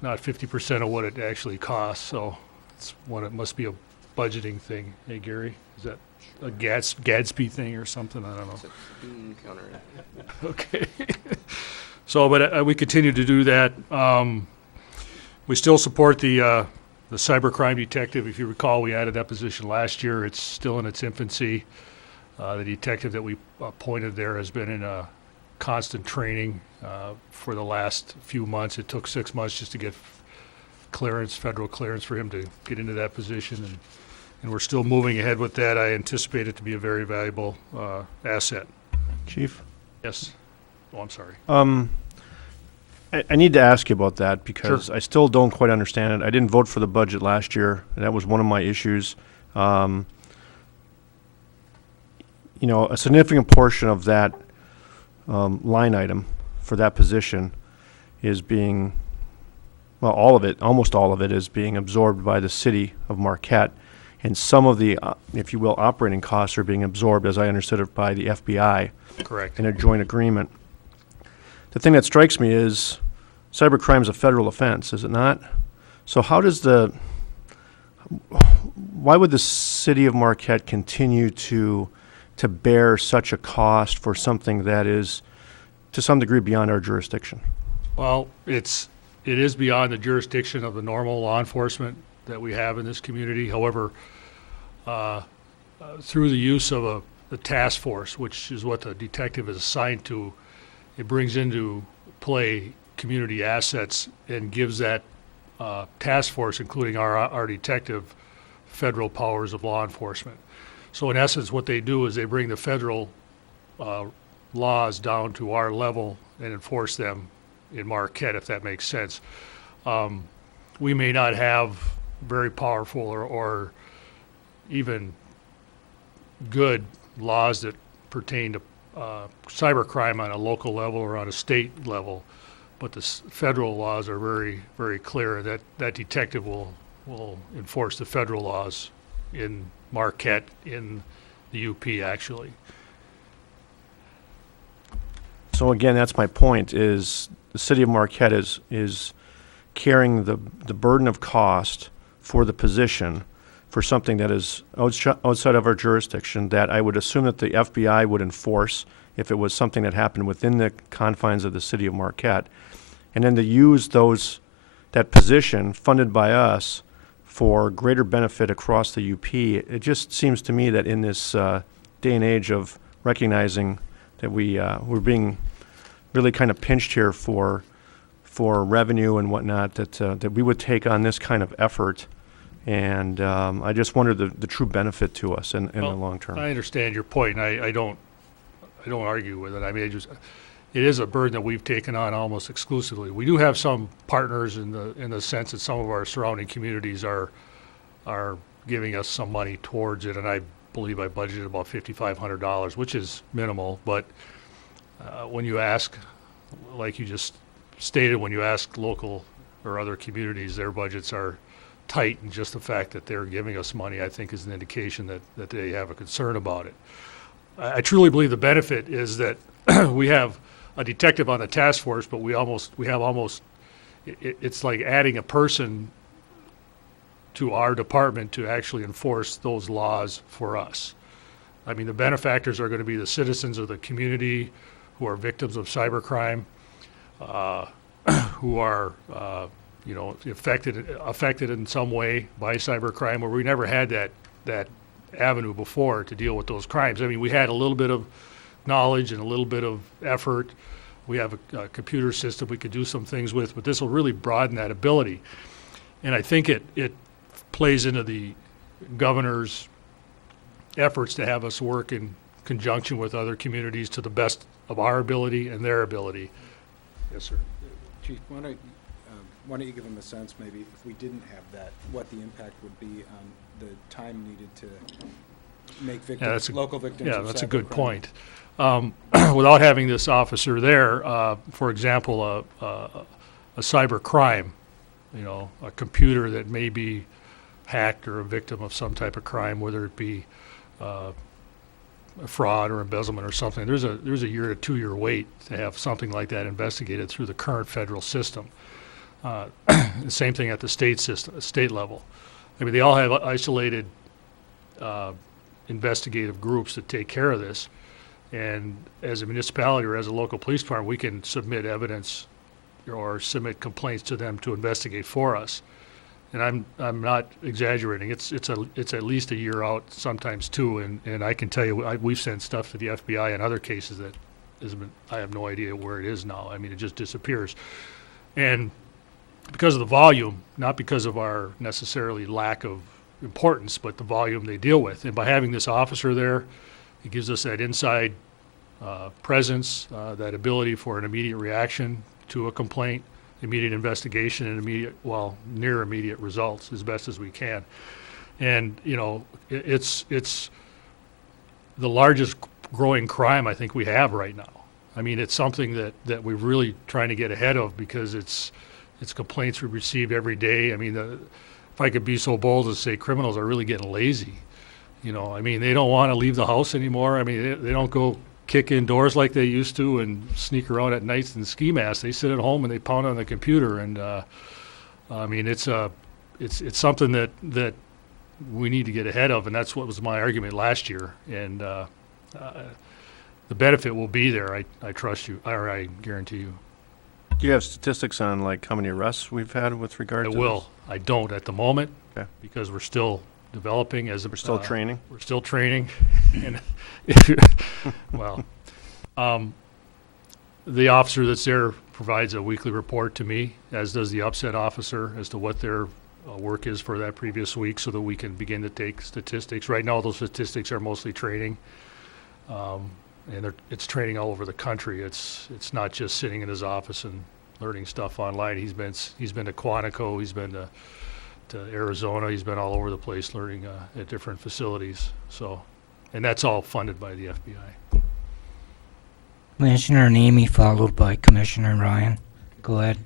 not 50% of what it actually costs. So it must be a budgeting thing. Hey, Gary, is that a Gadsby thing or something? I don't know. Okay. So, but we continue to do that. We still support the cybercrime detective. If you recall, we added that position last year. It's still in its infancy. The detective that we appointed there has been in a constant training for the last few months. It took 6 months just to get clearance, federal clearance, for him to get into that position, and we're still moving ahead with that. I anticipate it to be a very valuable asset. Chief? Yes. Oh, I'm sorry. I need to ask you about that because Sure. I still don't quite understand it. I didn't vote for the budget last year, and that was one of my issues. You know, a significant portion of that line item for that position is being, well, all of it, almost all of it is being absorbed by the city of Marquette, and some of the, if you will, operating costs are being absorbed, as I understood it, by the FBI. Correct. In a joint agreement. The thing that strikes me is cybercrime is a federal offense, is it not? So how does why would the city of Marquette continue to bear such a cost for something that is to some degree beyond our jurisdiction? Well, it is beyond the jurisdiction of the normal law enforcement that we have in this community. However, through the use of the task force, which is what the detective is assigned to, it brings into play community assets and gives that task force, including our detective, federal powers of law enforcement. So in essence, what they do is they bring the federal laws down to our level and enforce them in Marquette, if that makes sense. We may not have very powerful or even good laws that pertain to cybercrime on a local level or on a state level, but the federal laws are very, very clear. That detective will enforce the federal laws in Marquette, in the UP, actually. So again, that's my point, is the city of Marquette is carrying the burden of cost for the position for something that is outside of our jurisdiction, that I would assume that the FBI would enforce if it was something that happened within the confines of the city of Marquette, and then to use that position funded by us for greater benefit across the UP. It just seems to me that in this day and age of recognizing that we're being really kind of pinched here for revenue and whatnot, that we would take on this kind of effort. And I just wonder the true benefit to us in the long term. I understand your point, and I don't argue with it. I mean, it is a burden that we've taken on almost exclusively. We do have some partners in the sense that some of our surrounding communities are giving us some money towards it, and I believe I budgeted about $5,500, which is minimal, but when you ask, like you just stated, when you ask local or other communities, their budgets are tight, and just the fact that they're giving us money, I think, is an indication that they have a concern about it. I truly believe the benefit is that we have a detective on the task force, but it's like adding a person to our department to actually enforce those laws for us. I mean, the benefactors are going to be the citizens of the community who are victims of cybercrime, who are, affected in some way by cybercrime, where we never had that avenue before to deal with those crimes. I mean, we had a little bit of knowledge and a little bit of effort. We have a computer system we could do some things with, but this will really broaden that ability. And I think it plays into the governor's efforts to have us work in conjunction with other communities to the best of our ability and their ability. Yes, sir. Chief, why don't you give them a sense, maybe, if we didn't have that, what the impact would be on the time needed to make victims, local victims of cybercrime? Yeah, that's a good point. Without having this officer there, for example, a cyber crime, a computer that may be hacked or a victim of some type of crime, whether it be a fraud or embezzlement or something, there's a year to 2 year wait to have something like that investigated through the current federal system. The same thing at the state level. I mean, they all have isolated investigative groups that take care of this. And as a municipality or as a local police department, we can submit evidence or submit complaints to them to investigate for us. And I'm not exaggerating. It's at least a year out, sometimes two. And I can tell you, we've sent stuff to the FBI in other cases that I have no idea where it is now. I mean, it just disappears. And because of the volume, not because of our necessarily lack of importance, but the volume they deal with. And by having this officer there, it gives us that inside presence, that ability for an immediate reaction to a complaint, immediate investigation, and near immediate results as best as we can. And it's the largest growing crime I think we have right now. I mean, it's something that we're really trying to get ahead of, because it's complaints we receive every day. I mean, if I could be so bold as to say, criminals are really getting lazy. I mean, they don't want to leave the house anymore. I mean, they don't go kick in doors like they used to and sneak around at nights in ski masks. They sit at home and they pound on the computer. And I mean, it's something that we need to get ahead of, and that's what was my argument last year. And the benefit will be there. I trust you, or I guarantee you. Do you have statistics on like how many arrests we've had with regard to this? I will. I don't at the moment, because we're still developing we're still training. We're still training, and the officer that's there provides a weekly report to me, as does the upset officer, as to what their work is for that previous week, so that we can begin to take statistics. Right now, those statistics are mostly training, and it's training all over the country. It's not just sitting in his office and learning stuff online. He's been to Quantico. He's been to Arizona. He's been all over the place learning at different facilities. So, and that's all funded by the FBI. Commissioner Nemi, followed by Commissioner Ryan. Go ahead.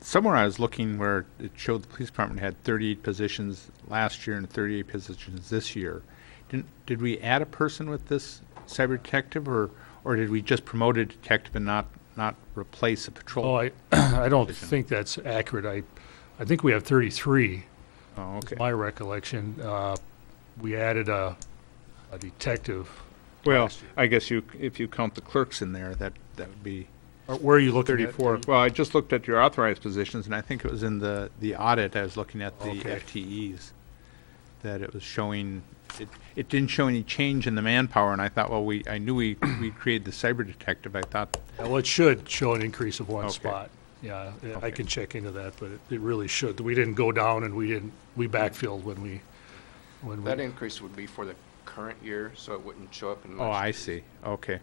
Somewhere I was looking where it showed the police department had 38 positions last year and 38 positions this year. Did we add a person with this cyber detective, or did we just promote a detective and not replace a patrol? Oh, I don't think that's accurate. I think we have 33. Oh, okay. My recollection. We added a detective. Well, I guess if you count the clerks in there, that would be. Where are you looking 34. at? Well, I just looked at your authorized positions, and I think it was in the audit. I was looking at the FTEs that it was showing. It didn't show any change in the manpower, and I thought, well, I knew we created the cyber detective. I thought. Well, it should show an increase of one spot. Yeah, I can check into that, but it really should. We didn't go down, and we backfilled when we. That increase would be for the current year, so it wouldn't show up in. Oh, I see. Okay.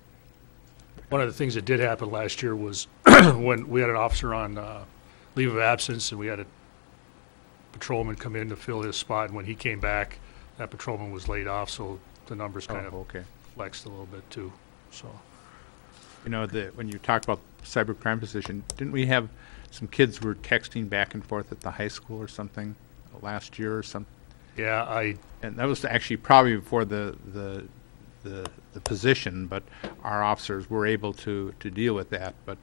One of the things that did happen last year was when we had an officer on leave of absence, and we had a patrolman come in to fill his spot. And when he came back, that patrolman was laid off, so the numbers kind of flexed a little bit too. So. You know, when you talk about cybercrime position, didn't we have some kids were texting back and forth at the high school or something last year or something? Yeah, And that was actually probably before the position, but our officers were able to deal with that. But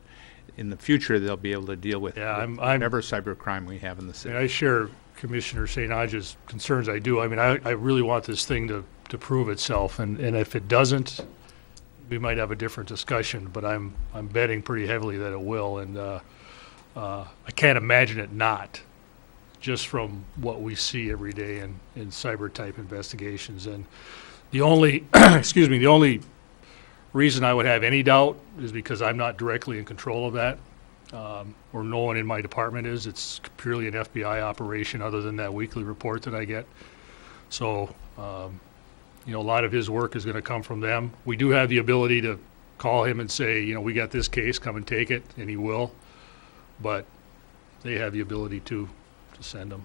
in the future, they'll be able to deal with whatever cybercrime we have in the city. I share Commissioner St. Ange's concerns. I do. I mean, I really want this thing to prove itself, and if it doesn't, we might have a different discussion, but I'm betting pretty heavily that it will, and I can't imagine it not, just from what we see every day in cyber type investigations. And the only excuse me, the only reason I would have any doubt is because I'm not directly in control of that, or no one in my department is. It's purely an FBI operation other than that weekly report that I get. So you know, a lot of his work is going to come from them. We do have the ability to call him and say, you know, we got this case, come and take it, and he will. But they have the ability to send them.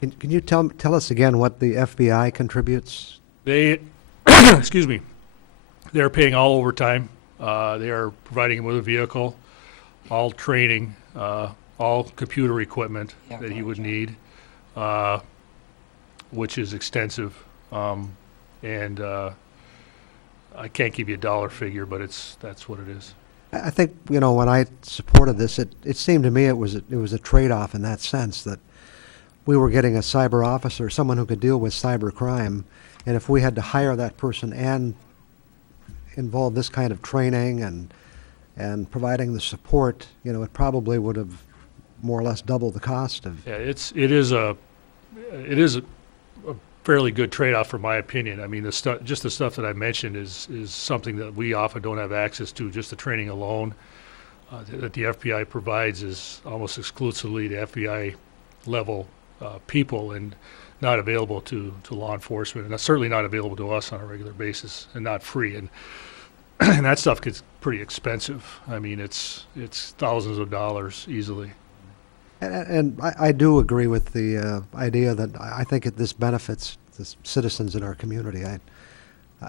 Can you tell us again what the FBI contributes? They, excuse me, they're paying all overtime. They are providing him with a vehicle, all training, all computer equipment that he would need, which is extensive. And I can't give you a dollar figure, but that's what it is. I think, you know, when I supported this, it seemed to me it was a trade-off in that sense, that we were getting a cyber officer, someone who could deal with cyber crime, and if we had to hire that person and involve this kind of training and providing the support, you know, it probably would have more or less doubled the cost of. Yeah, it is a fairly good trade-off, for my opinion. I mean, the stuff that I mentioned is something that we often don't have access to. Just the training alone that the FBI provides is almost exclusively to FBI level people and not available to law enforcement, and that's certainly not available to us on a regular basis, and not free. And and that stuff gets pretty expensive. I mean, it's thousands of dollars easily. And I do agree with the idea that I think this benefits the citizens in our community.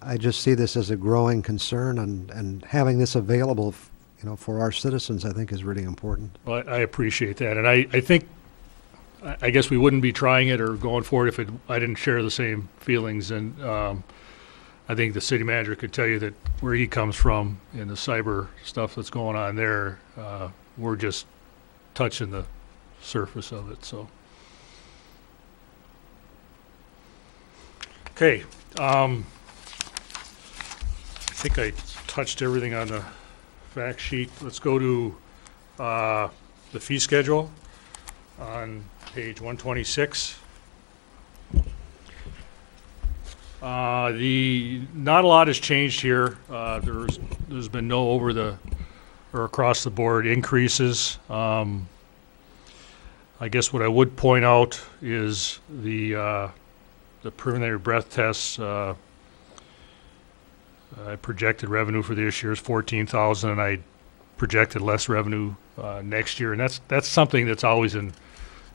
I just see this as a growing concern, and having this available, you know, for our citizens, I think is really important. Well, I appreciate that, and I think, I guess we wouldn't be trying it or going forward if I didn't share the same feelings. And I think the city manager could tell you that where he comes from and the cyber stuff that's going on there, we're just touching the surface of it. So, okay, I think I touched everything on the fact sheet. Let's go to the fee schedule on page 126. Not a lot has changed here. There's been no over the or across the board increases. I guess what I would point out is the preliminary breath tests. I projected revenue for this year is $14,000, and I projected less revenue next year, and that's something that's always in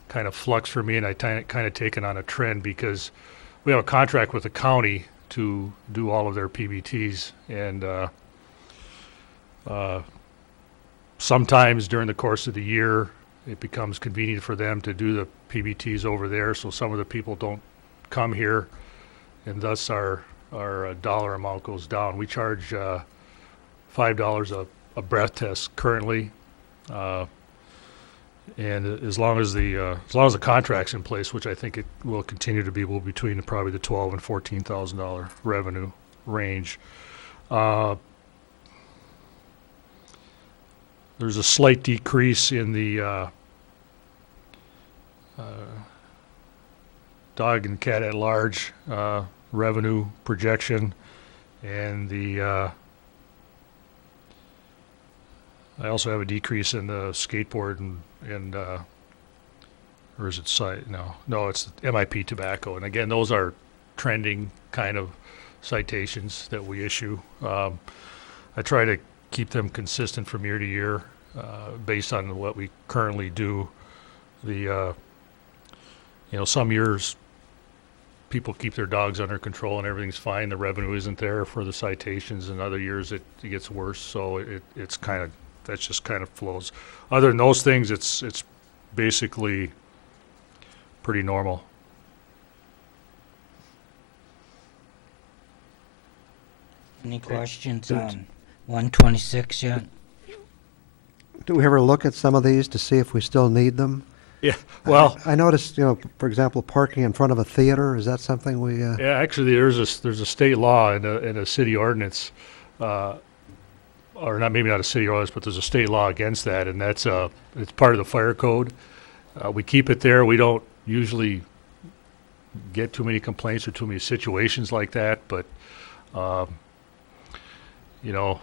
kind of flux for me, and I kind of take it on a trend because we have a contract with the county to do all of their PBTs, and sometimes during the course of the year it becomes convenient for them to do the PBTs over there, so some of the people don't come here, and thus our dollar amount goes down. We charge $5 a breath test currently, and as long as the contract's in place, which I think it will continue to be, will between probably the $12,000 and $14,000 revenue range. There's a slight decrease in the dog and cat at large revenue projection, and I also have a decrease in the skateboard and or is it no, it's MIP tobacco, and again, those are trending kind of citations that we issue. I try to keep them consistent from year to year based on what we currently do. Some years people keep their dogs under control and everything's fine. The revenue isn't there for the citations, and other years it gets worse. So it's kind of, that's just kind of flows. Other than those things, it's basically pretty normal. Any questions on 126 yet? Do we ever look at some of these to see if we still need them? Yeah, well, I noticed, for example, parking in front of a theater, is that something we, yeah, actually, there's a state law and a city ordinance, or not, maybe not a city ordinance, but there's a state law against that, and that's it's part of the fire code. We keep it there. We don't usually get too many complaints or too many situations like that, but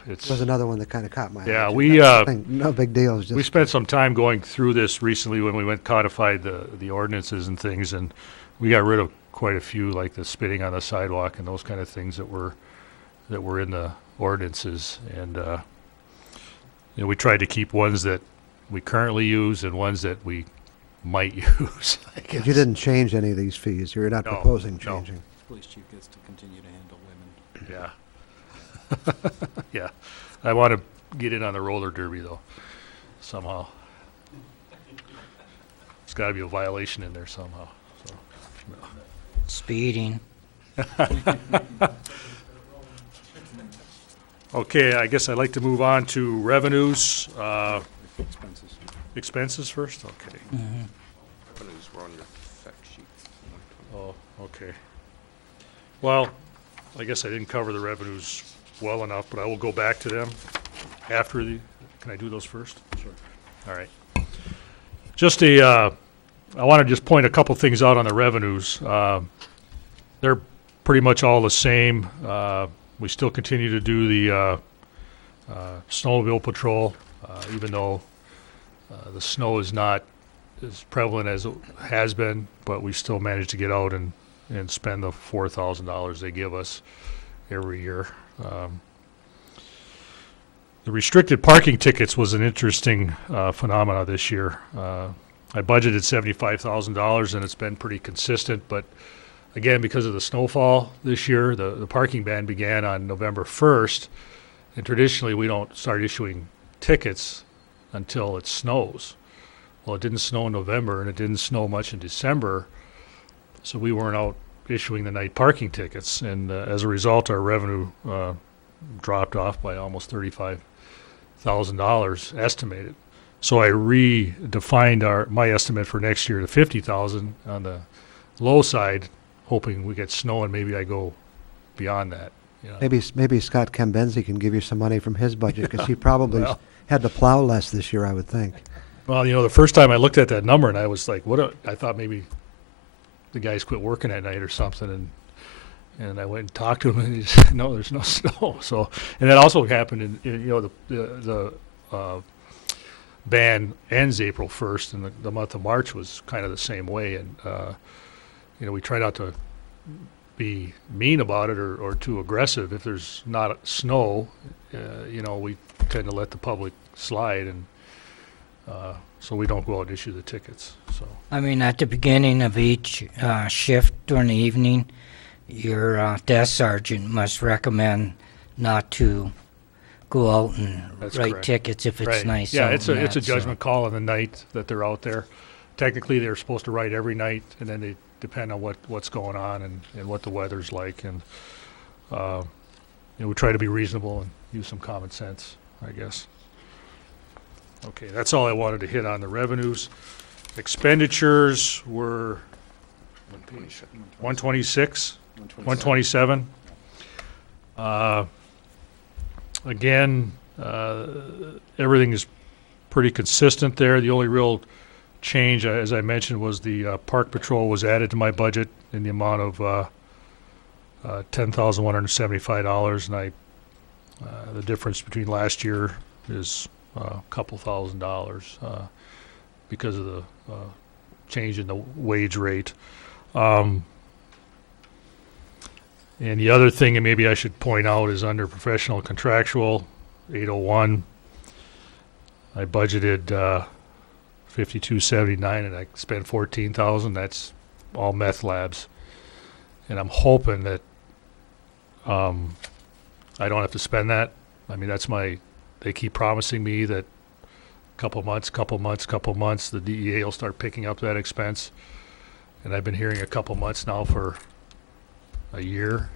it's. was another one that kind of caught my eye. Yeah, too. we That's nothing- no big deal. It's we just, spent some time going through this recently when we went codified the ordinances and things, and we got rid of quite a few, like the spitting on the sidewalk and those kind of things that were in the ordinances, and we tried to keep ones that we currently use and ones that we might use. I guess. But you didn't change any of these fees. You're not No, proposing no. changing. Police chief gets to continue to handle women. Yeah. Yeah, I want to get in on the roller derby though, somehow. There's got to be a violation in there somehow. So. Speeding. Okay, I guess I'd like to move on to revenues. Expenses. Expenses first. Okay. Revenues were on your fact sheet. Oh, okay. Well, I guess I didn't cover the revenues well enough, but I will go back to them after can I do those first? Sure. All right. Just I want to just point a couple things out on the revenues. They're pretty much all the same. We still continue to do the snowmobile patrol, even though the snow is not as prevalent as it has been, but we still manage to get out and spend the $4,000 they give us every year. The restricted parking tickets was an interesting phenomena this year. I budgeted $75,000 and it's been pretty consistent, but again, because of the snowfall this year, the parking ban began on November 1st, and traditionally we don't start issuing tickets until it snows. Well, it didn't snow in November and it didn't snow much in December, so we weren't out issuing the night parking tickets, and as a result, our revenue dropped off by almost $35,000 estimated. So I redefined my estimate for next year to $50,000 on the low side, hoping we get snow and maybe I go beyond that. You know. Maybe Scott Cambenzi can give you some money from his budget, because he probably had to plow less this year, I would think. Well, the first time I looked at that number and I was like, I thought maybe the guys quit working at night or something, and I went and talked to him and he said, no, there's no snow. So, and that also happened in the ban ends April 1st, and the month of March was kind of the same way, and we try not to be mean about it or too aggressive. If there's not snow, we tend to let the public slide, and so we don't go out and issue the tickets. So I mean, at the beginning of each shift during the evening, your desk sergeant must recommend not to go out and write correct. tickets if it's Right. nice Yeah, out it's and a that, judgment call on the night that they're out there. Technically, they're supposed to write every night, and then they depend on what's going on and what the weather's like, and we try to be reasonable and use some common sense, I guess. Okay, that's all I wanted to hit on the revenues. Expenditures were 126, 127. Again, everything is pretty consistent there. The only real change, as I mentioned, was the park patrol was added to my budget in the amount of $10,175, and the difference between last year is a couple $1,000s because of the change in the wage rate. And the other thing, and maybe I should point out, is under professional contractual, 801, I budgeted $52.79 and I spent $14,000. That's all meth labs. And I'm hoping that I don't have to spend that. I mean, they keep promising me that couple months, the DEA will start picking up that expense. And I've been hearing a couple months now for a year.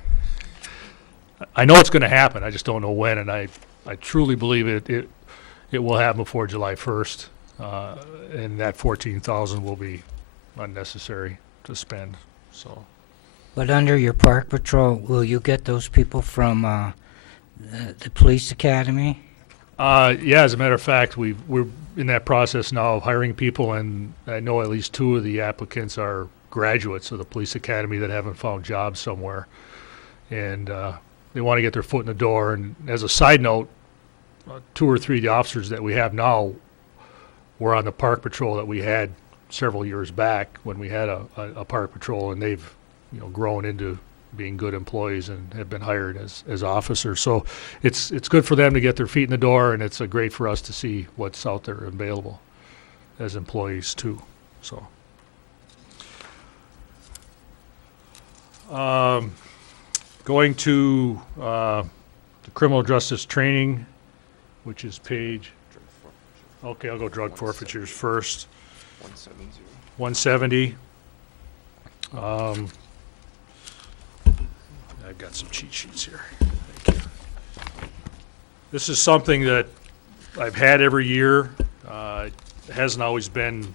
I know it's going to happen. I just don't know when, and I truly believe it will happen before July 1st, and that $14,000 will be unnecessary to spend. So. But under your park patrol, will you get those people from the police academy? Yeah, as a matter of fact, we're in that process now of hiring people, and I know at least 2 of the applicants are graduates of the police academy that haven't found jobs somewhere, and they want to get their foot in the door. And as a side note, 2 or 3 of the officers that we have now were on the park patrol that we had several years back when we had a park patrol, and they've grown into being good employees and have been hired as officers. So it's good for them to get their feet in the door, and it's great for us to see what's out there available as employees too. So going to the criminal justice training, which is page, okay, I'll go drug forfeitures first. 170. I've got some cheat sheets here. Thank you. This is something that I've had every year. It hasn't always been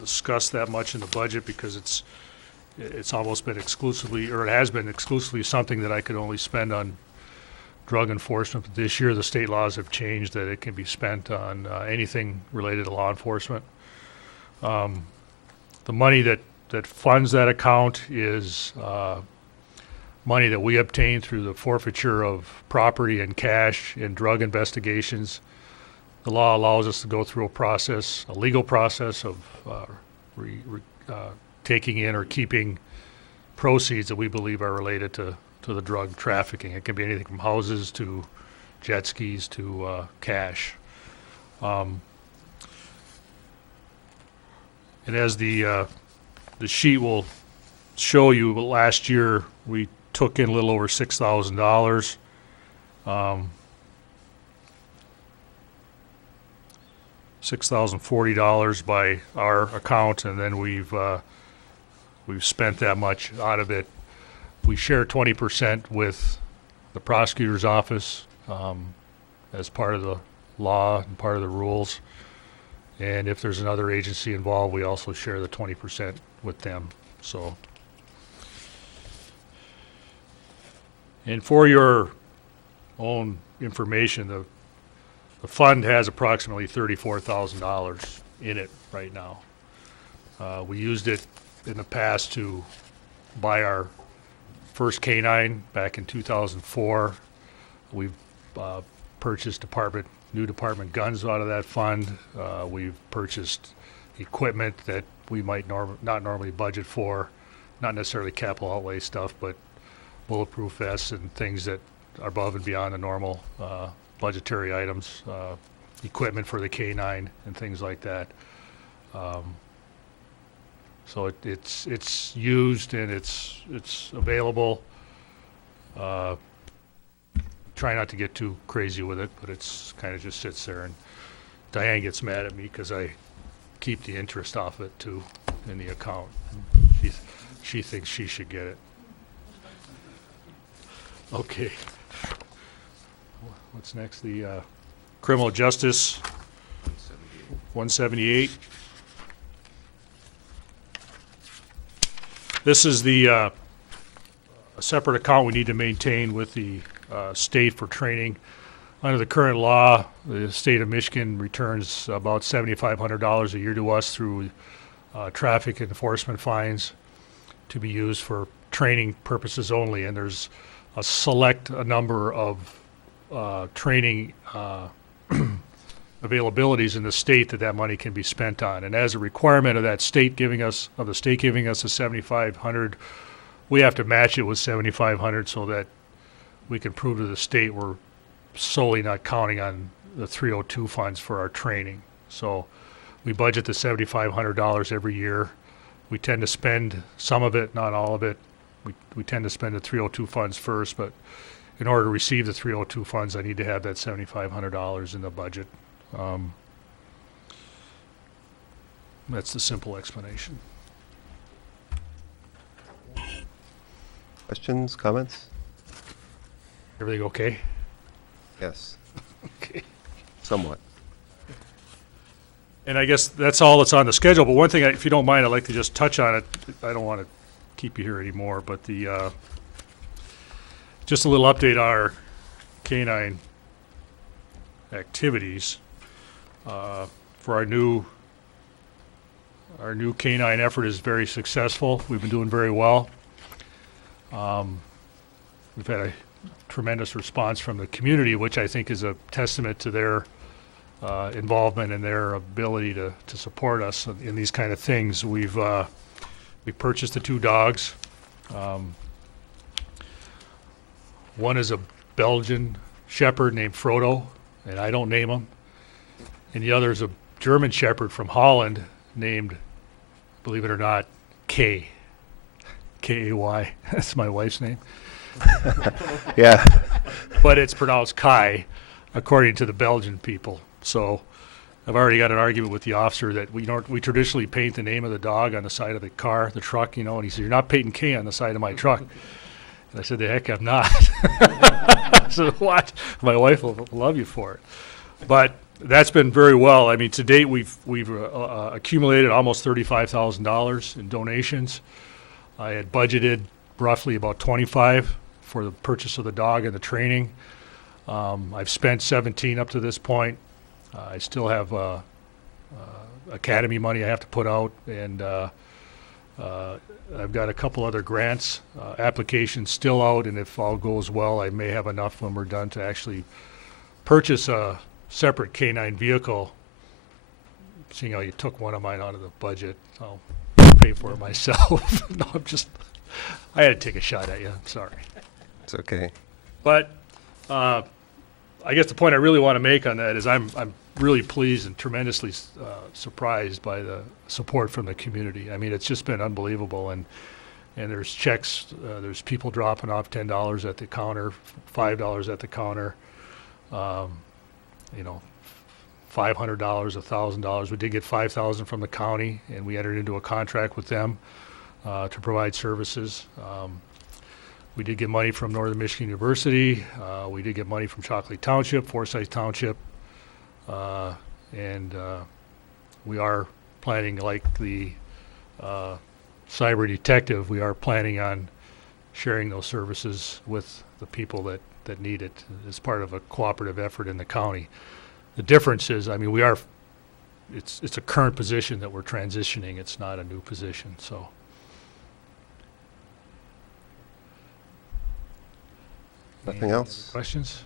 discussed that much in the budget because it's almost been exclusively, or it has been exclusively something that I could only spend on drug enforcement. But this year the state laws have changed that it can be spent on anything related to law enforcement. The money that funds that account is money that we obtain through the forfeiture of property and cash in drug investigations. The law allows us to go through a legal process of taking in or keeping proceeds that we believe are related to the drug trafficking. It can be anything from houses to jet skis to cash. And as the sheet will show you, last year we took in a little over $6,000. $6,040 by our account, and then we've spent that much out of it. We share 20% with the prosecutor's office as part of the law and part of the rules. And if there's another agency involved, we also share the 20% with them. So, and for your own information, the fund has approximately $34,000 in it right now. We used it in the past to buy our first canine back in 2004. We've purchased new department guns out of that fund. We've purchased equipment that we might not normally budget for, not necessarily capital outlay stuff, but bulletproof vests and things that are above and beyond the normal budgetary items, equipment for the canine and things like that. So it's used and it's available. Try not to get too crazy with it, but it's kind of just sits there. And Diane gets mad at me because I keep the interest off it too in the account. She thinks she should get it. Okay. What's next? The criminal justice, 178. This is a separate account we need to maintain with the state for training. Under the current law, the state of Michigan returns about $7,500 a year to us through traffic enforcement fines to be used for training purposes only. And there's a number of training availabilities in the state that money can be spent on. And as a requirement of the state giving us the $7,500, we have to match it with $7,500 so that we can prove to the state we're solely not counting on the 302 funds for our training. So we budget the $7,500 every year. We tend to spend some of it, not all of it. We tend to spend the 302 funds first, but in order to receive the 302 funds, I need to have that $7,500 in the budget. That's the simple explanation. Questions, comments? Everything okay? Yes, Okay. somewhat. And I guess that's all that's on the schedule, but one thing, if you don't mind, I'd like to just touch on it. I don't want to keep you here anymore, but just a little update on our canine activities. For our new canine effort is very successful. We've been doing very well. We've had a tremendous response from the community, which I think is a testament to their involvement and their ability to support us in these kind of things. We purchased the 2 dogs. One is a Belgian Shepherd named Frodo, and I don't name him. And the other is a German Shepherd from Holland named, believe it or not, Kay. K-A-Y. That's my wife's name. Yeah. But it's pronounced Kai, according to the Belgian people. So I've already got an argument with the officer that we traditionally paint the name of the dog on the side of the car, the truck, and he said, "You're not painting K on the side of my truck." And I said, "The heck, I'm not." I said, "What?" My wife will love you for it. But that's been very well. I mean, to date, we've accumulated almost $35,000 in donations. I had budgeted roughly about 25 for the purchase of the dog and the training. I've spent 17 up to this point. I still have academy money I have to put out, and I've got a couple other grants applications still out, and if all goes well, I may have enough when we're done to actually purchase a separate canine vehicle. Seeing how you took one of mine out of the budget, I'll pay for it myself. No, I had to take a shot at you. I'm sorry. It's okay. But I guess the point I really want to make on that is I'm really pleased and tremendously surprised by the support from the community. I mean, it's just been unbelievable. And there's checks, there's people dropping off $10 at the counter, $5 at the counter, $500, $1,000. We did get $5,000 from the county, and we entered into a contract with them to provide services. We did get money from Northern Michigan University. We did get money from Shockley Township, Forsyth Township. And we are planning, like the cyber detective, we are planning on sharing those services with the people that need it as part of a cooperative effort in the county. The difference is, I mean, it's a current position that we're transitioning. It's not a new position, so. Nothing Any else? other questions?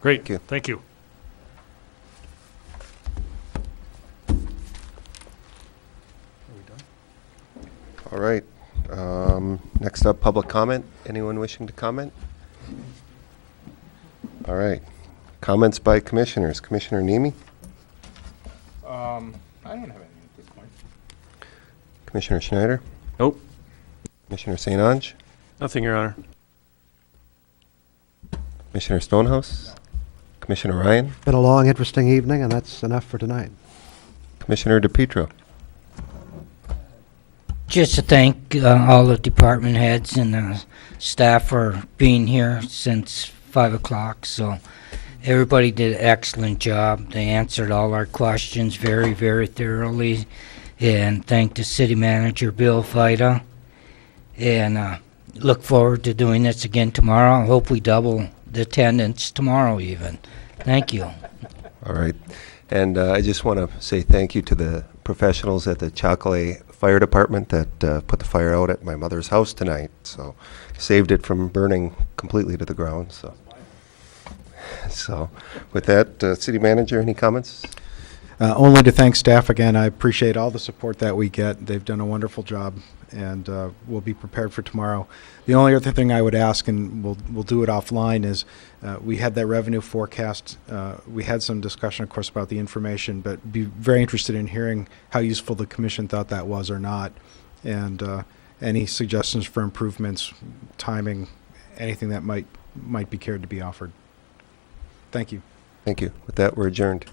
Great. Thank you. Thank you. All right. Next up, public comment. Anyone wishing to comment? All right. Comments by commissioners. Commissioner Nemi? I don't have anything at this point. Commissioner Schneider? Nope. Commissioner St. Ange? Nothing, Your Honor. Commissioner Stonehouse? Commissioner Ryan? Been a long, interesting evening, and that's enough for tonight. Commissioner DePietro? Just to thank all the department heads and staff for being here since 5 o'clock. So everybody did an excellent job. They answered all our questions very, very thoroughly. And thank the city manager, Bill Fida. And look forward to doing this again tomorrow. I hope we double the attendance tomorrow even. Thank you. All right. And I just want to say thank you to the professionals at the Chocolate Fire Department that put the fire out at my mother's house tonight. So saved it from burning completely to the ground. So with that, City Manager, any comments? Only to thank staff again. I appreciate all the support that we get. They've done a wonderful job, and we'll be prepared for tomorrow. The only other thing I would ask, and we'll do it offline, is we had that revenue forecast. We had some discussion, of course, about the information, but be very interested in hearing how useful the commission thought that was or not, and any suggestions for improvements, timing, anything that might be cared to be offered. Thank you. Thank you. With that, we're adjourned.